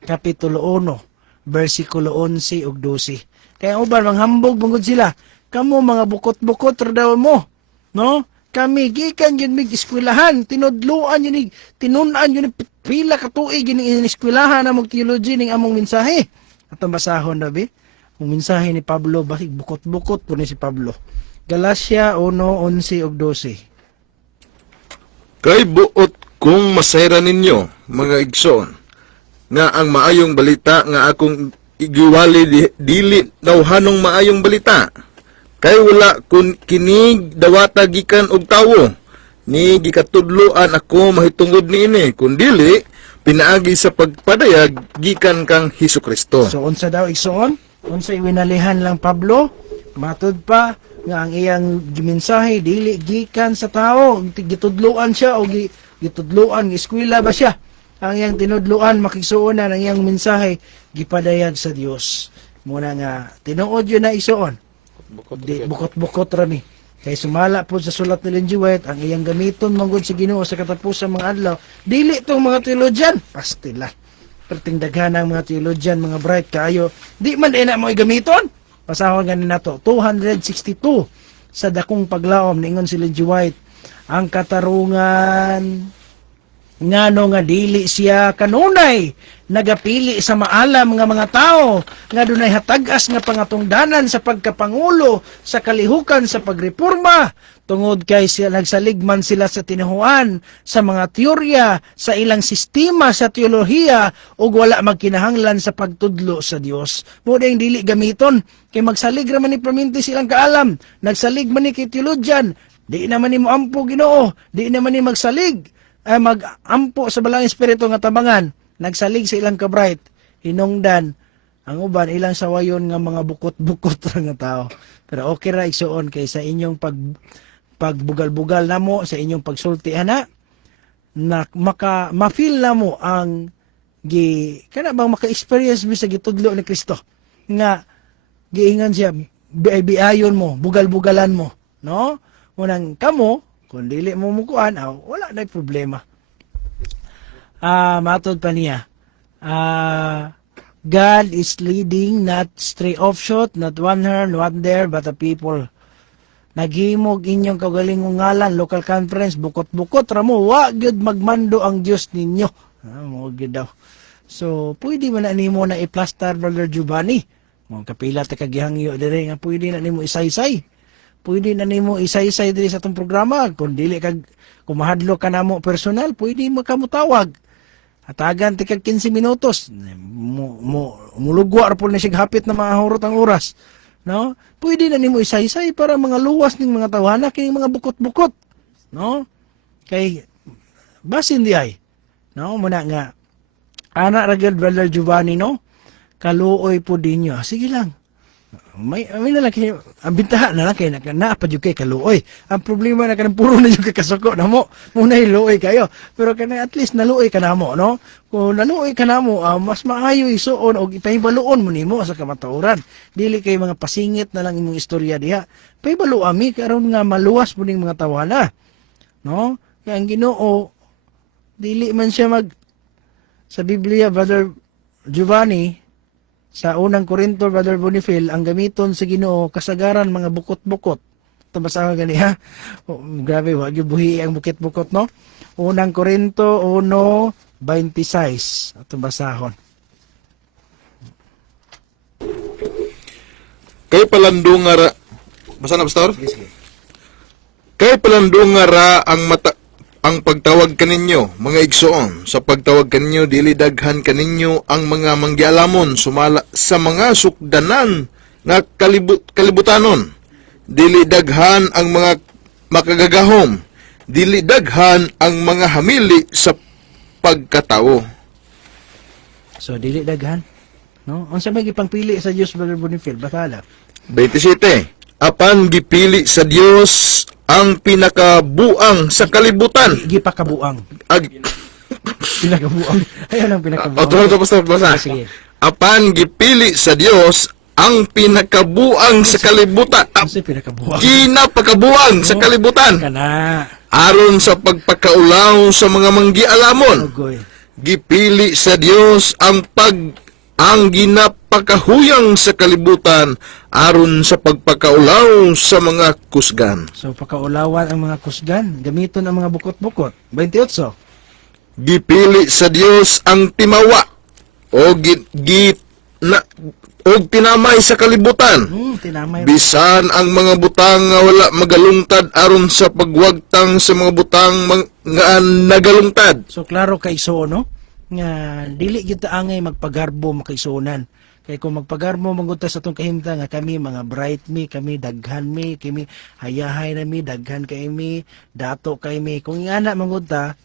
Kapitulo 1 versikulo 11 ug 12. Kaya uban manghambog bungod sila. Kamo mga bukot-bukot ra daw mo, no? Kami gikan yun mig eskwelahan, tinudluan yun, tinunan yun, pila ka tuig yun eskwelahan na mong theology ning among mensahe. At ang basahon na bi, ang mensahe ni Pablo, bakit bukot-bukot po ni si Pablo. Galacia 1:11 ug 12. Kay buot kung masayra ninyo, mga igsoon, nga ang maayong balita nga akong igiwali dili nawhanong maayong balita. Kay wala kun kinig dawata gikan og tawo, ni gikatudloan ako mahitungod niini, kundili pinaagi sa pagpadayag gikan kang Hesukristo. So unsa daw igsoon? Unsa iwinalihan lang Pablo? Matud pa nga ang iyang gimensahe dili gikan sa tao, gitudloan siya o gitudloan eskwela ba siya? Ang iyang tinudloan makigsuonan ang iyang mensahe gipadayag sa Dios. Muna nga tinuod yun na igsoon. Bukot-bukot rami. Kay sumala po sa sulat ni Ellen G. White, ang iyang gamiton manggod sa Ginoo sa katapusan mga adlaw. Dili tong mga teologian, pastila. Perting daghan ang mga teologian, mga bright kayo. Di man ina mo gamiton. Pasahon ganin nato 262 sa dakong paglaom ningon si Ellen G. White. Ang katarungan ngano nga dili siya kanunay nagapili sa maalam nga mga tao nga dunay hatag-as nga pangatungdanan sa pagkapangulo sa kalihukan sa pagreporma tungod kay sila nagsaligman sila sa tinahuan sa mga teorya sa ilang sistema sa teolohiya ug wala magkinahanglan sa pagtudlo sa Dios. Mo ding dili gamiton kay magsalig ra man ni perminti silang kaalam, nagsalig man ni kay teologian, di naman ni mo ampo Ginoo, di naman ni magsalig ay mag-ampo sa balang espiritu nga tabangan nagsalig sa ilang ka-bright, hinungdan, ang uban ilang sawayon nga mga bukot-bukot ra nga tao. Pero okay ra igsuon kay sa inyong pagbugal-bugal namo, sa inyong pagsulti ana, na ma-feel namo ang kana bang maka-experience mi sa gitudlo ni Kristo nga giingan siya biayon mo, bugal-bugalan mo, no? Unang kamo kung dili mo mukuan, wala na problema. Matod pa niya. God is leading, not stray offshoot, not one here, one there, but the people. Naghimog inyong kaugalingong ngalan, local conference, bukot-bukot, ramo, gyud magmando ang Diyos ninyo. Mo gyud daw. So, pwede man na nimo na i-plaster, Brother Giovanni. Mga kapila ta kagihangyo dire nga pwede na nimo isaysay. Pwede na nimo isaysay dire sa atong programa. Kung dili kag kumahadlo ka namo personal, pwede mo ka mutawag. Hatagan ti kag 15 minutos. Mulugwa ra pud na siya hapit na mahurot ang oras. No? Pwede na nimo isaysay para mga luwas ning mga tawhana kining mga bukot-bukot. No? Kay basin di ay. No, muna nga ana ra gyud Brother Giovanni, no? Kaluoy po din nyo. Sige lang. May na lang kayo. Ang bintahan na lang kayo. Naapad yung kayo kaluoy. Ang problema na kanang puro na yung kakasuko na mo. Muna iluoy kayo. Pero kanang at least naluoy ka na mo, no? Kung naluoy ka na mo, mas maayo isuon o ipahibaluon mo nimo sa kamatauran. Dili kayo mga pasingit na lang imong istorya diha. Pahibaluan mi karon nga maluwas po ning mga tawala. No? Kaya ang Ginoo, dili man siya sa Biblia, Brother Giovanni, sa unang Korinto, Brother Bonifil, ang gamiton sa Ginoo kasagaran mga bukot-bukot. Ito basahan gani ha? Grabe, wag yung buhi ang bukit-bukot, no? Unang Korinto 1:26. Ito basahon. Kay palandong nga ra... Basa na, Pastor? Kay palandong nga ra ang pagtawag kaninyo, mga igsoon, sa pagtawag kaninyo, dili daghan kaninyo ang mga manggialamon sumala sa mga sukdanan nga kalibutanon. Dili daghan ang mga makagagahom, dili daghan ang mga hamili sa pagkatao. So, dili daghan. No? Unsa may gipangpili sa Dios, Brother Bonifil? Basala. 27. Apan gipili sa Dios ang pinakabuang sa kalibutan. Gipakabuang. Ag Pinakabuang. Ayun ang pinakabuang. Ito, Pastor, basa. Sige. Apan gipili sa Dios ang pinakabuang sa kalibutan. Kasi pinakabuang. Ginapakabuang sa kalibutan. Kana. Aron sa pagpakaulaw sa mga manggialamon. Ogoy. Gipili sa Dios ang ginapakahuyang sa kalibutan aron sa pagpakaulaw sa mga kusgan. So, pakaulawan ang mga kusgan. Gamiton ang mga bukot-bukot. 28. Gipili sa Dios ang timawa o tinamay sa kalibutan. Tinamay. Bisan ang mga butang nga wala magalungtad aron sa pagwagtang sa mga butang nga nagalungtad. So, klaro kay so, no? Nga, dili kita angay magpagarbo makaisunan. Kaya kung magpagarbo mangunta sa itong kahimta nga kami, mga bright mi, kami daghan mi, kami hayahay na mi, daghan kay mi, dato kay mi. Kung ingana mangunta,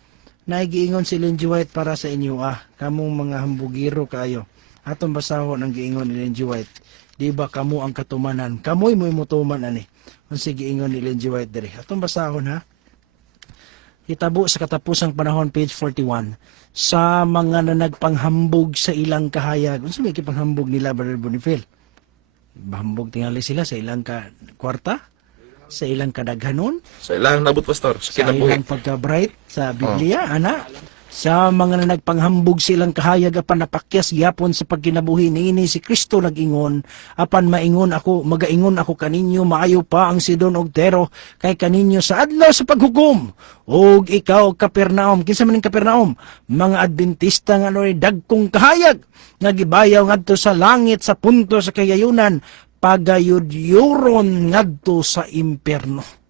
naigiingon si Ellen G. White para sa inyo, kamong mga hambugiro kayo. Atong basahon ang giingon ni Ellen G. White. Di ba kamo ang katumanan? Kamoy mo imutuman ani. Ang sige ingon ni Ellen G. White dire. Atong basahon ha. Hitabo sa katapusang panahon, page 41. Sa mga nagpanghambog sa ilang kahayag. Ano sa may kipanghambog nila, Brother Bonifil? Bahambog tingali sila sa ilang kwarta? Sa ilang kadaghanon? Sa ilang nabot, Pastor. Sa ilang pagka-bright sa Biblia, ana? Sa mga nagpanghambog silang kahayag apan napakyas gyapon sa pagkinabuhi niini si Kristo nag-ingon apan magaingon ako kaninyo maayo pa ang Sidon ug Tero kay kaninyo sa adlaw sa paghukom ug ikaw Kapernaum kinsa man ning Kapernaum mga Adventista nga noy dagkong kahayag nga gibayaw ngadto sa langit sa punto sa kayayunan pagayudyuron ngadto sa impierno.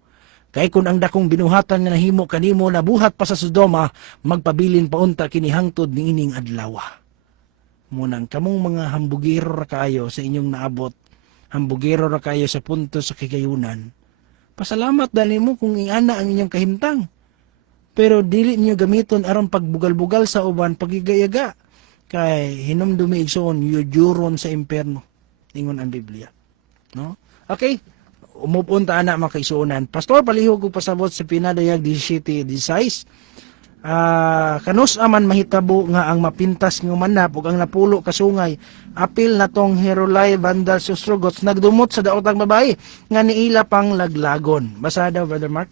Kay kun ang dakong binuhatan nga nahimo kanimo nabuhat pa sa Sodoma, magpabilin pa unta kini hangtod niining adlaw. Munang kamong mga hambugiro ra kayo sa inyong naabot, hambugiro ra kayo sa punto sa kagayunan. Pasalamat dali mo kung iana ang inyong kahimtang. Pero dili niyo gamiton aron pagbugal-bugal sa uban pagigayaga. kay hinumdumi igsoon yujuron sa imperno ingon ang Biblia, no? Okay, umupunta na mga kaigsuonan. Pastor, palihog ko pasabot sa pinadayag 17:16. Kanus aman mahitabo nga ang mapintas nga manap ug ang napulo kasungay apil natong Herolay Vandal Susrugots nagdumot sa daotang babae nga niila pang laglagon. Basa daw, Brother Mark.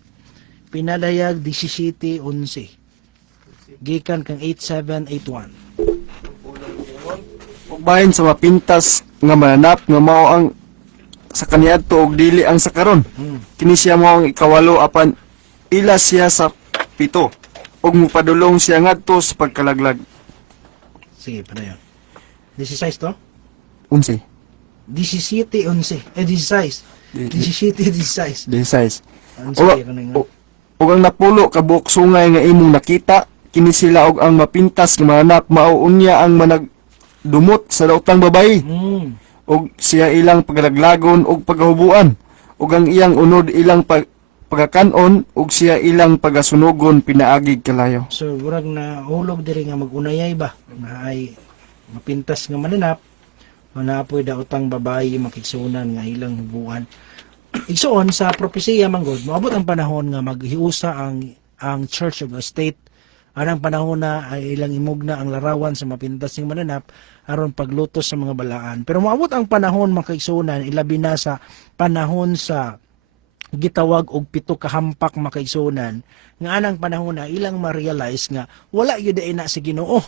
Pinadayag 17:11. Gikan kang 8781. Ug bahin sa mapintas nga mananap nga mao ang sa kaniadto og dili ang sa karon. Kini siya mao ang ikawalo apan ila siya sa 7 ug mupadulong siya ngadto sa pagkalaglag. Sige, padayon. 16 to? 11. 17:11. 16. 17:16. 16. Ang O, sige kanang ug ang napulo ka buok sungay nga imong nakita kini sila og ang mapintas nga mananap mao unya ang managdumot sa daotang babayi ug siya ilang pagalaglagon ug pagahubuan ug ang iyang unod ilang pagakanon ug siya ilang pagasunugon pinaagig kalayo. So, murag na hulog diri nga magunayay ba na ay mapintas nga mananap manapoy daotang babayi makigsunan nga ilang hubuan. Igsuon sa propesiya manggod moabot ang panahon nga maghiusa ang Church of the State. Anang panahon na ay ilang imugna ang larawan sa mapintas nga mananap aron paglutos sa mga balaan. Pero moabot ang panahon makaigsunan ilabi na sa panahon sa gitawag og 7 ka hampak makaigsunan nga anang panahon na ilang ma-realize nga wala gyud na si Ginoo.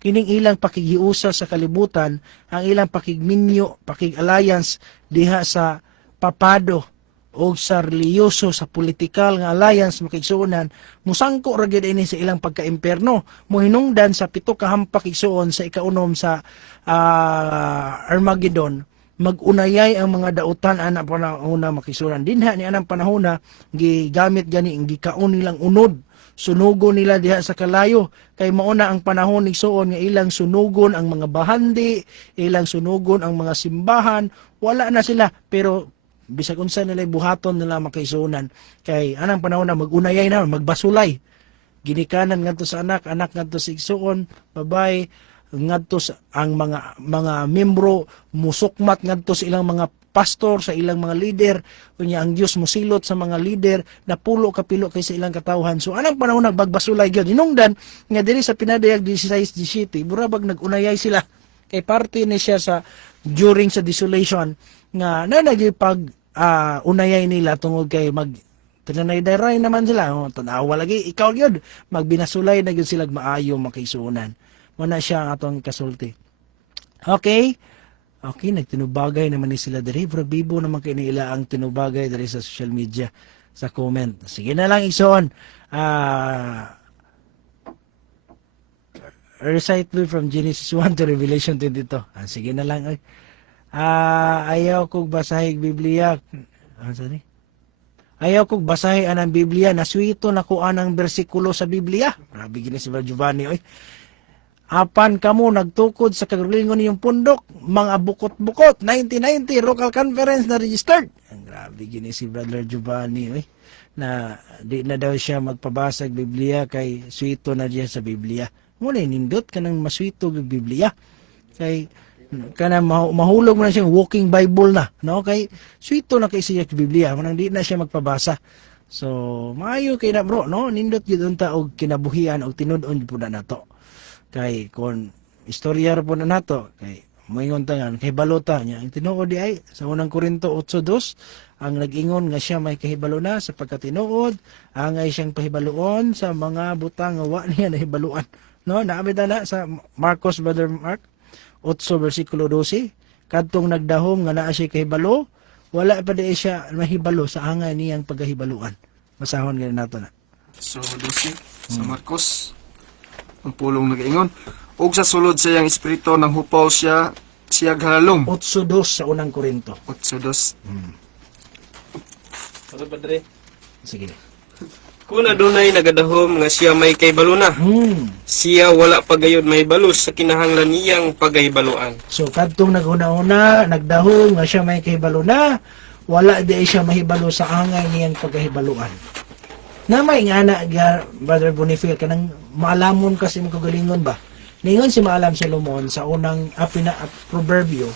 Kining ilang pakigiusa sa kalibutan, ang ilang pakigminyo, pakig-alliance diha sa papado o sa reliyoso, sa politikal nga alliance makaigsuonan, musangko ra gyud ini sa ilang pagka-imperno. Mohinungdan sa 7 ka hampak igsuon sa ikaunom sa Armageddon, magunayay ang mga dautan ana panahon na makisuran. Dinha ni anang panahon na gigamit gani ang gikaon nilang unod. Sunugon nila diha sa kalayo kay mauna ang panahon igsuon nga ilang sunugon ang mga bahandi, ilang sunugon ang mga simbahan, wala na sila pero bisag unsa nila buhaton nila makaisunan kay anang panahon na magunayay na magbasulay. Ginikanan ngadto sa anak ngadto sa igsuon, babay ngadto sa ang mga membro musukmat ngadto sa ilang mga pastor, sa ilang mga leader, unya ang Dios mosilot sa mga leader na pulo kapilo kay sa ilang katawhan. So anang panahon nagbagbasuray gyud hinungdan nga diri sa pinadayag 16:17 burabag nagunayay sila kay parte ni siya sa during sa desolation nga nagipag unayay nila tungod kay mag tinanay-daray naman sila tanawa lagi ikaw gyud magbinasulay na gyud sila maayo makaisunan. Muna siya ang atong kasulti. Okay, nagtinubagay naman ni sila diri. Pero bibo naman kayo nila ang tinubagay diri sa social media, sa comment. Sige na lang, igsoon. Recite from Genesis 1 to Revelation 22. Sige na lang. Ayaw kong basahig Biblia. Sorry. Ayaw kong basahin ang Biblia. Naswito na ko anang bersikulo sa Biblia. Grabe gini si Giovanni. Oy. Apan kamo nagtukod sa kagalingon niyong pundok, mga bukot-bukot, 1990, local conference na registered. Ang grabe gini si Brother Giovanni, na di na daw siya magpabasag Biblia kay swito na diya sa Biblia. Muna nindot ka ng maswito ng Biblia. Kay mahulog mo na siya walking Bible na, no? Kay swito na kay siya sa Biblia, manang di na siya magpabasa. So, maayo kay na bro, no? Nindot gyud unta og kinabuhian og tinud-on pud na nato. Kay kon istorya po na nato kay moingon tangan kay balota niya ang tinuod di ay sa unang Korinto 8:2 ang nag-ingon nga siya may kahibalo na sa pagkatinuod angay siyang pahibaluon sa mga butang nga wa niya nahibaluan, no? Naabit na sa Marcos, Brother Mark 8:12 kadtong nagdahom nga naa siya kahibalo wala pa di siya mahibalo sa angay niyang pagkahibaluan. Masahon gyud nato na. So 12 sa Marcos ang pulong nagaingon ug sa sulod sa iyang espiritu nang hupaw siya halalom. 8:2 sa unang Korinto. 8:2. Ano padre? Sige. Kung adunay nagadahom nga siya may kaybalo na, siya wala pagayod mahibalos sa kinahanglan niyang pagahibaluan. So kadtong naghuna-una, nagdahom nga siya may kahibalo na, wala di siya mahibalo sa angay niyang pagkahibaluan. Na may nga na, Brother Boniface, kanang maalamon kasi mo kagalingon ba? Ningon si Maalam Solomon sa unang Proverbio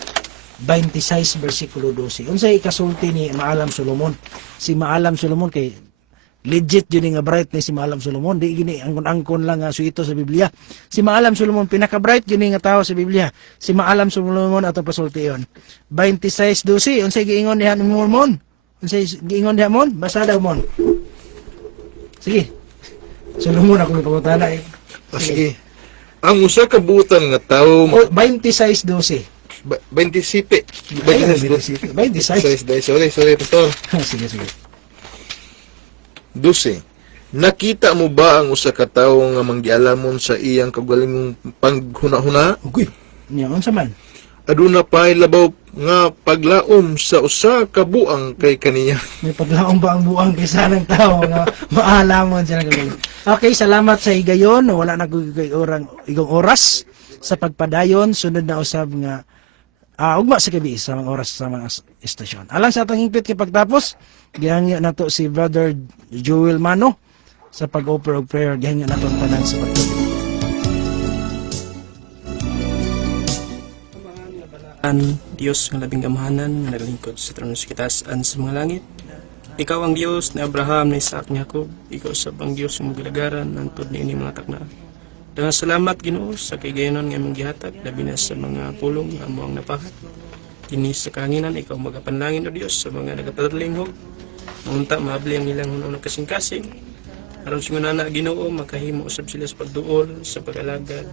26 versikulo 12. Unsay ikasulti ni Maalam Solomon? Si Maalam Solomon kay legit yun nga bright ni si Maalam Solomon, di gini angkon lang nga suito sa Biblia. Si Maalam Solomon pinaka bright yun nga tao sa Biblia. Si Maalam Solomon ato pasulti yon. 26:12 unsay giingon diha ni Mormon? Unsay giingon diha mon? Basa daw mon. Sige. Solomon ako pangutana eh. Sige. Ang usa ka butan nga tawo 26:12. 27. 26. Sorry, pastor. Sige. 12. Nakita mo ba ang usa ka tawo nga manggialamon sa iyang kaugalingong panghuna-huna? Uy, niya unsa man? Aduna pay labaw nga paglaom sa usa ka buang kay kaniya. May paglaong ba ang buang kaysa ng tao nga maalamon siya ng Okay, salamat sa higayon. Wala na igong oras sa pagpadayon. Sunod na usab nga ugma sa kabi sa mga oras sa mga estasyon. Alang sa atong hingpit kay pagtapos, gihangyo na to si Brother Joel Mano sa pag-offer of prayer. Gihangyo na to tanan sa pagtapos. Diyos ng labing gamahanan na naglingkod sa trono sa kitaas-an sa mga langit. Ikaw ang Diyos ni Abraham, ni Isaac, ni Jacob. Ikaw sab ang Diyos ng magilagaran ng tod ni ini mga takna. Dengan salamat Ginoo sa kaygayonon nga among gihatag labi na sa mga pulong nga amoang napahat. Kini sa kahanginan ikaw magapanlangin o Diyos sa mga nagapalinghog. Unta maabli ang ilang hunong kasing-kasing. Aron singunana Ginoo makahimo usab sila sa pagduol, sa pag-alagad.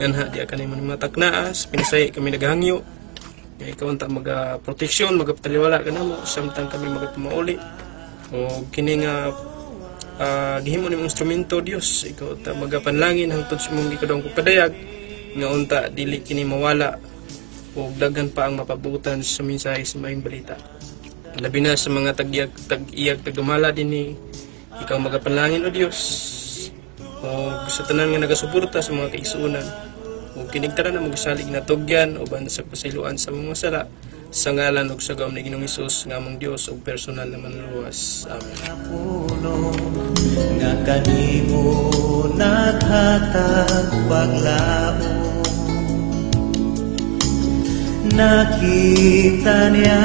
Ganha di kanay mga taknaas, pinasay kami naghangyo. Kaya ikaw unta magaproteksyon, magapataliwala ka namo samtang kami magatumauli. O kini nga gihimo ni mga instrumento Dios, ikaw ta magapanlangin hangtod sa mong gikadawang pagpadayag nga unta dili kini mawala o daghan pa ang mapabutan sa mensahe sa maayong balita. Labi na sa mga tag-iyag tagamala dinhi, ikaw magapanlangin o Dios. O sa tanan nga nagasuporta sa mga kaigsuonan. O kinigtara na magsalig na tugyan o ban sa pasiluan sa mga sala sa ngalan ug sa gawon ni Ginoong Hesus nga among Dios ug personal na manluwas. Amen. Nga kanimo naghatag paglaom, nakita niya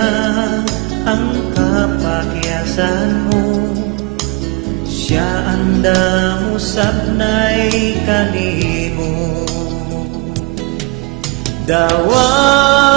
ang kapakyasan mo, siya anda musabnay kanimo. Dawa